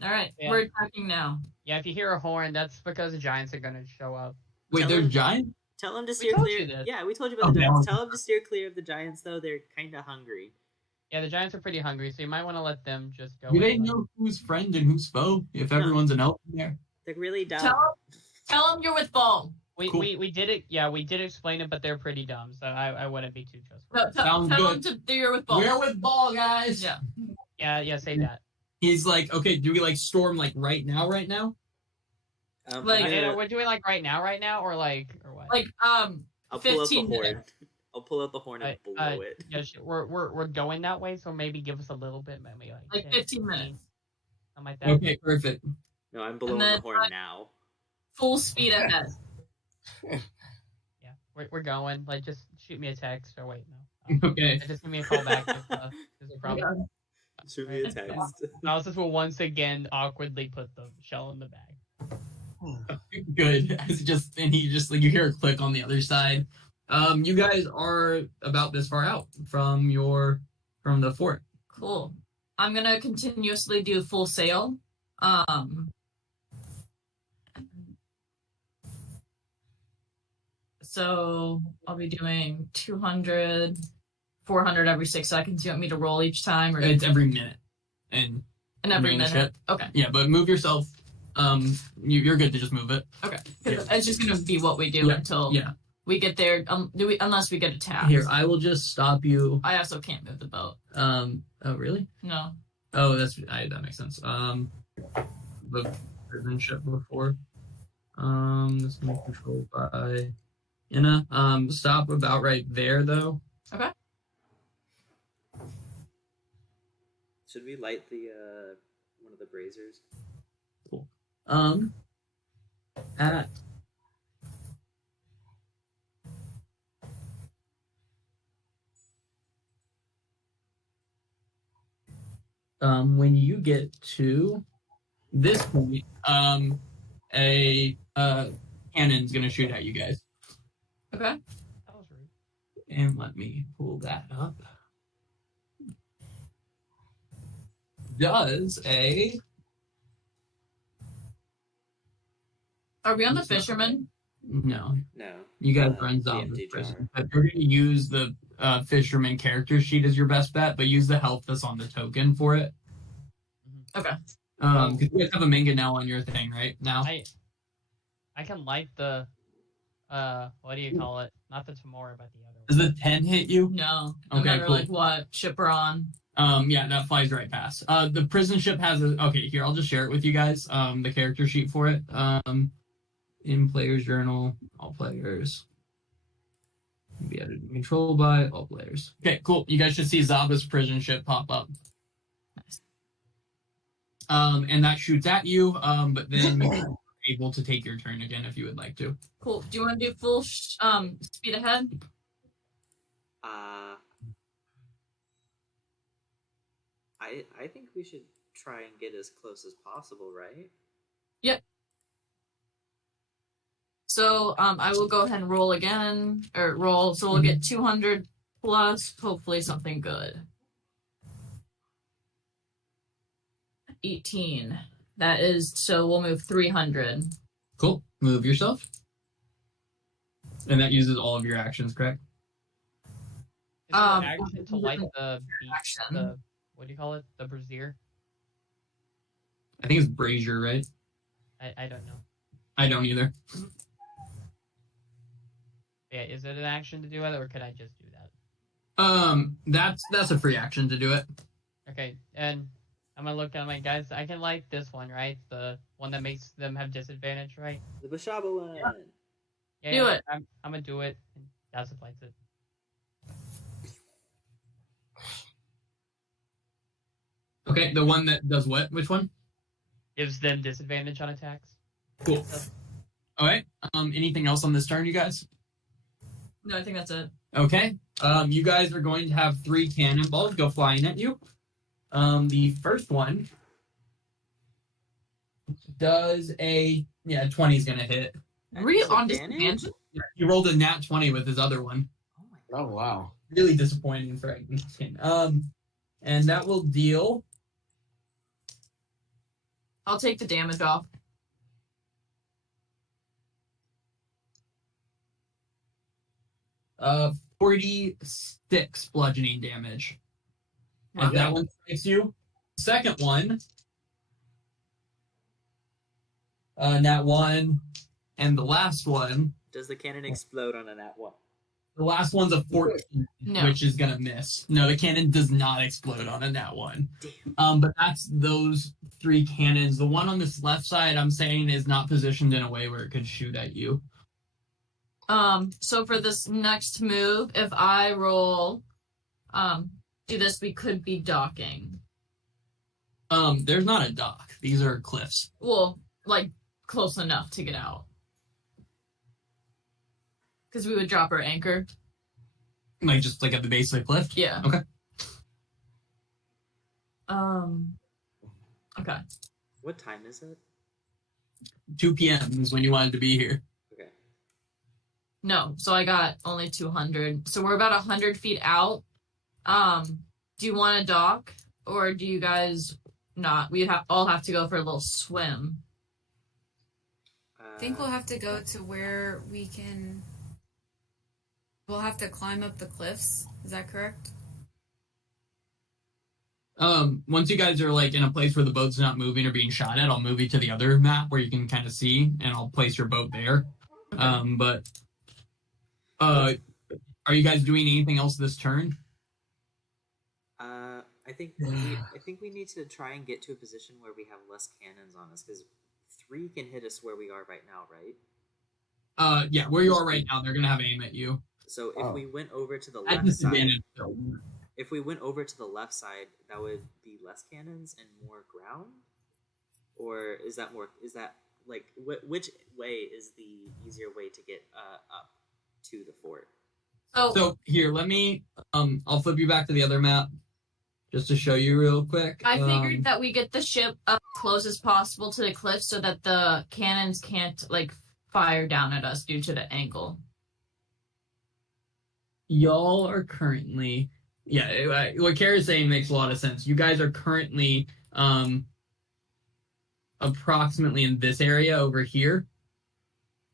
All right, Yeah. we're attacking now. Yeah, if you hear a horn, that's because the giants are gonna show up. Wait, Tell there's him- giant? Tell them to We steer told clear. you this. Yeah, we told you about the Okay. giants. Tell them to steer clear of the giants, though. They're kind of hungry. Yeah, the giants are pretty hungry, so you might want to let them just go. Do they in. know who's friend and who's foe? If everyone's an elf in there? They're really dumb. Tell them you're with Ball. We, Cool. we did it. Yeah, we did explain it, but they're pretty dumb, so I wouldn't be too trustworthy. No, Sounds tell good. them you're with Ball. We're with Ball, guys. Yeah. Yeah, say that. He's like, okay, do we storm right now? Like- I'm Like, gonna- We're doing right now, or what? Like, I'll pull out the 15 horn. minutes. I'll pull out the horn and blow it. Yeah, we're going that way, so maybe give us a little bit, maybe Like 10, 15 minutes. something like that. Okay, perfect. No, I'm blowing then the horn now. full speed ahead. Yeah, we're going. Just shoot me a text or wait, no. Okay. Just give me a call back if there's a problem. Shoot me a text. Analysis will once again awkwardly put the shell in the bag. Good. You hear a click on the other side. You guys are about this far out from the fort. Cool. I'm gonna continuously do full sail. So I'll be doing 200, 400 every 6 seconds. You want me to roll each time, or It's every minute. And every you're in the minute? ship. Okay. Yeah, but move yourself. You're good to just move it. Okay. Yeah. It's just gonna be what we do Yeah, until Yeah. we get there. Unless we get attacked. Here, I will just stop you. I also can't move the boat. Oh really? No. Oh, that makes sense. The prison ship before. This is controlled by Inna. Stop about right there though. Okay. Should we light the one of the braziers? At when you get to this point, a cannon's gonna shoot at you guys. Okay. That was rude. And let me pull that up. Does a Are we on the fisherman? no? No. You guys Uh, are in the zombies empty jar. prison. But you're gonna use the fisherman character sheet as your best bet, but use the health that's on the token for it. Okay. Because you guys have a manga now on your thing right now. I can light the what do you call it? Not the Tamora, but the other Does one. the 10 hit you? No. Okay, No matter cool. like what ship we're on. Yeah, that flies right past. The prison ship has a okay, here, I'll just share it with you guys. The character sheet for it. In player's journal, all players. Be edited and controlled by all players. Okay, cool. You guys should see Zaba's prison ship pop up. Nice. And that shoots at you, but then you're able to take your turn again if you would like to. Cool. Do you want to do full speed ahead? I think we should try and get as close as possible, right? Yep. So I will go ahead and roll again, or roll. So we'll get 200 plus, hopefully something good. 18. That is, so we'll move 300. Cool. Move yourself. And that uses all of your actions, correct? Is it an action to light action. the beach, Action. the what do you call it? The brazier? I think it's brazier, right? I don't know. I don't either. Yeah, is it an action to do it, or could I just do that? That's a free action to do it. Okay, and I'm gonna look at my guys. I can light this one, right? The one that makes them have disadvantage, right? The Bashaba one. Yeah, Do yeah, it. I'm gonna do it. And that's what lights it. Okay, the one that does what? Which one? Gives them disadvantage on attacks. Cool. All right. Anything else on this turn, you guys? No, I think that's it. Okay. You guys are going to have 3 cannonballs go flying at you. The first one does a 20 is gonna hit. Are we That's a on advantage? disadvantage? He rolled a nat 20 with his other one. Oh my god. Oh wow. Really disappointing for and that will deal 46 bludgeoning damage. As that one strikes you. Second one, nat 1, and the last one. Does the cannon explode on a nat 1? The last one's a 14, No. which is gonna miss. No, the cannon does not explode on a nat 1. But that's those 3 cannons. The one on this left side, I'm saying, is not positioned in a way where it could shoot at you. So for this next move, if I roll, do this, we could be docking. There's not a dock. These are cliffs. Well, like close enough to get out. Because we would drop our anchor. Like just like at the base of the cliff. Yeah. Okay. Okay. What time is it? 2 p.m. is when you wanted to be here. Okay. No, so I got only 200. So we're about 100 feet out. Do you want to dock, or do you guys not? We'd all have to go for a little swim. I think we'll have to go to where we can. We'll have to climb up the cliffs. Is that correct? Once you guys are like in a place where the boat's not moving or being shot at, I'll move you to the other map where you can kind of see, and I'll place your boat there. Are you guys doing anything else this turn? I think we need to try and get to a position where we have less cannons on us, because 3 can hit us where we are right now, right? Yeah, where you are right now, they're gonna have aim at you. So if we went over to the At left side, disadvantage. So. if we went over to the left side, that would be less cannons and more ground, or is that like which way is the easier way to get up to the fort? So So here, let me I'll flip you back to the other map. just to show you real quick. I figured that we get the ship up close as possible to the cliff so that the cannons can't like fire down at us due to the angle. Y'all are currently, what Kara's saying makes a lot of sense. You guys are currently approximately in this area over here.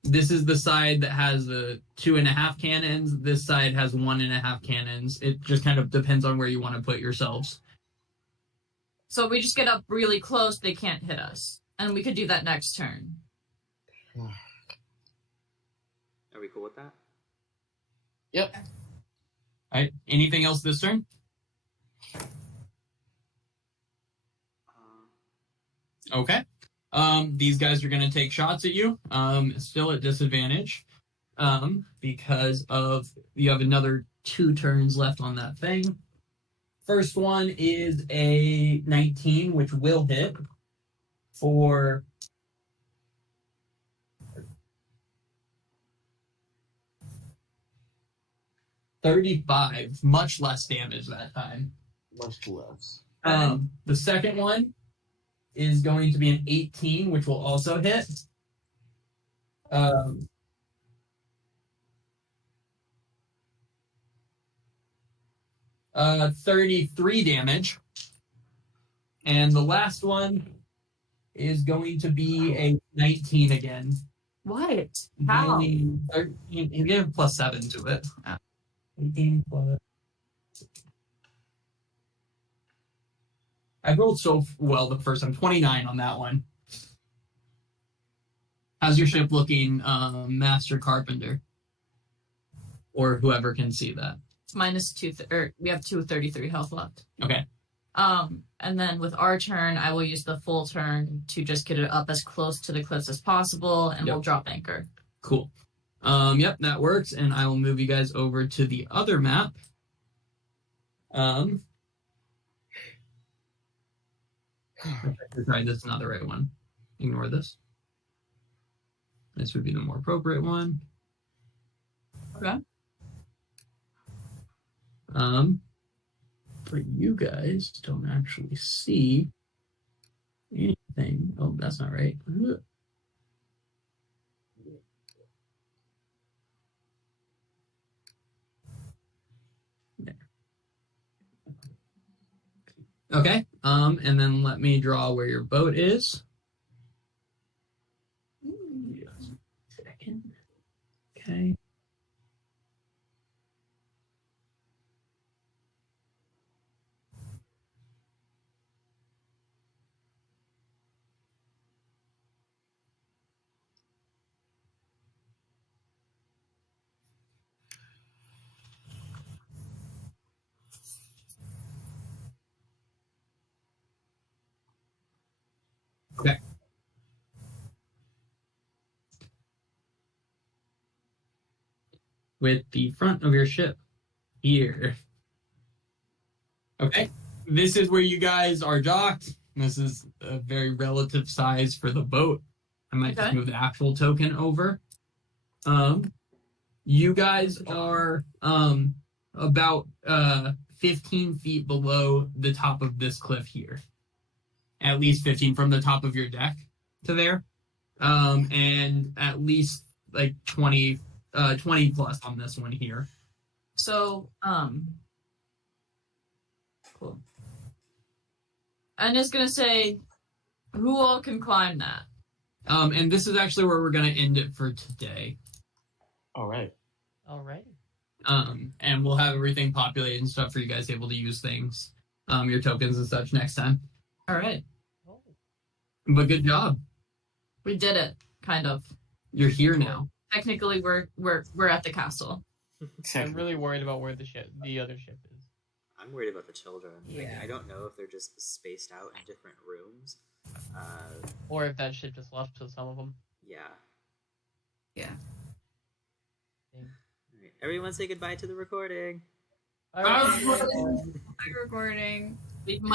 This is the side that has the 2.5 cannons. This side has 1.5 cannons. It just kind of depends on where you want to put yourselves. So if we just get up really close, they can't hit us. And we could do that next turn. Are we cool with that? Yep. All right. Anything else this turn? Okay. These guys are going to take shots at you. Still at disadvantage. Because of you have another 2 turns left on that thing. First one is a 19, which will hit for 35, much less damage that time. Much less. The second one is going to be an 18, which will also hit. 33 damage. And the last one is going to be a 19 again. What? How? You give +7 to it. 18 plus. I rolled so well the first time. 29 on that one. How's your ship looking, Master Carpenter? Or whoever can see that. It's -2, we have 233 health left. Okay. And then with our turn, I will use the full turn to just get it up as close to the cliffs as possible, and we'll drop anchor. Cool. Yep, that works, and I will move you guys over to the other map. Sorry, this is not the right one. Ignore this. This would be the more appropriate one. Okay. But you guys don't actually see anything. Oh, that's not right. There. Okay. And then let me draw where your boat is. Just a second. Okay. Okay. With the front of your ship here. Okay. This is where you guys are docked. This is a very relative size for the boat. I might just move the actual token over. You guys are about 15 feet below the top of this cliff here. At least 15 from the top of your deck to there. And at least like 20 plus on this one here. So, cool. I'm just gonna say, who all can climb that? And this is actually where we're gonna end it for today. All right. And we'll have everything populated and stuff for you guys able to use things, your tokens and such next time. All right. But good job. We did it, kind of. You're here now. Technically, we're at the castle. I'm really worried about where the other ship is. I'm worried about the children. Like, Yeah. I don't know if they're just spaced out in different rooms. Or if that ship just left to some of them. Yeah. Yeah. All right. Everyone say goodbye to the recording. All right. Recording. Leave my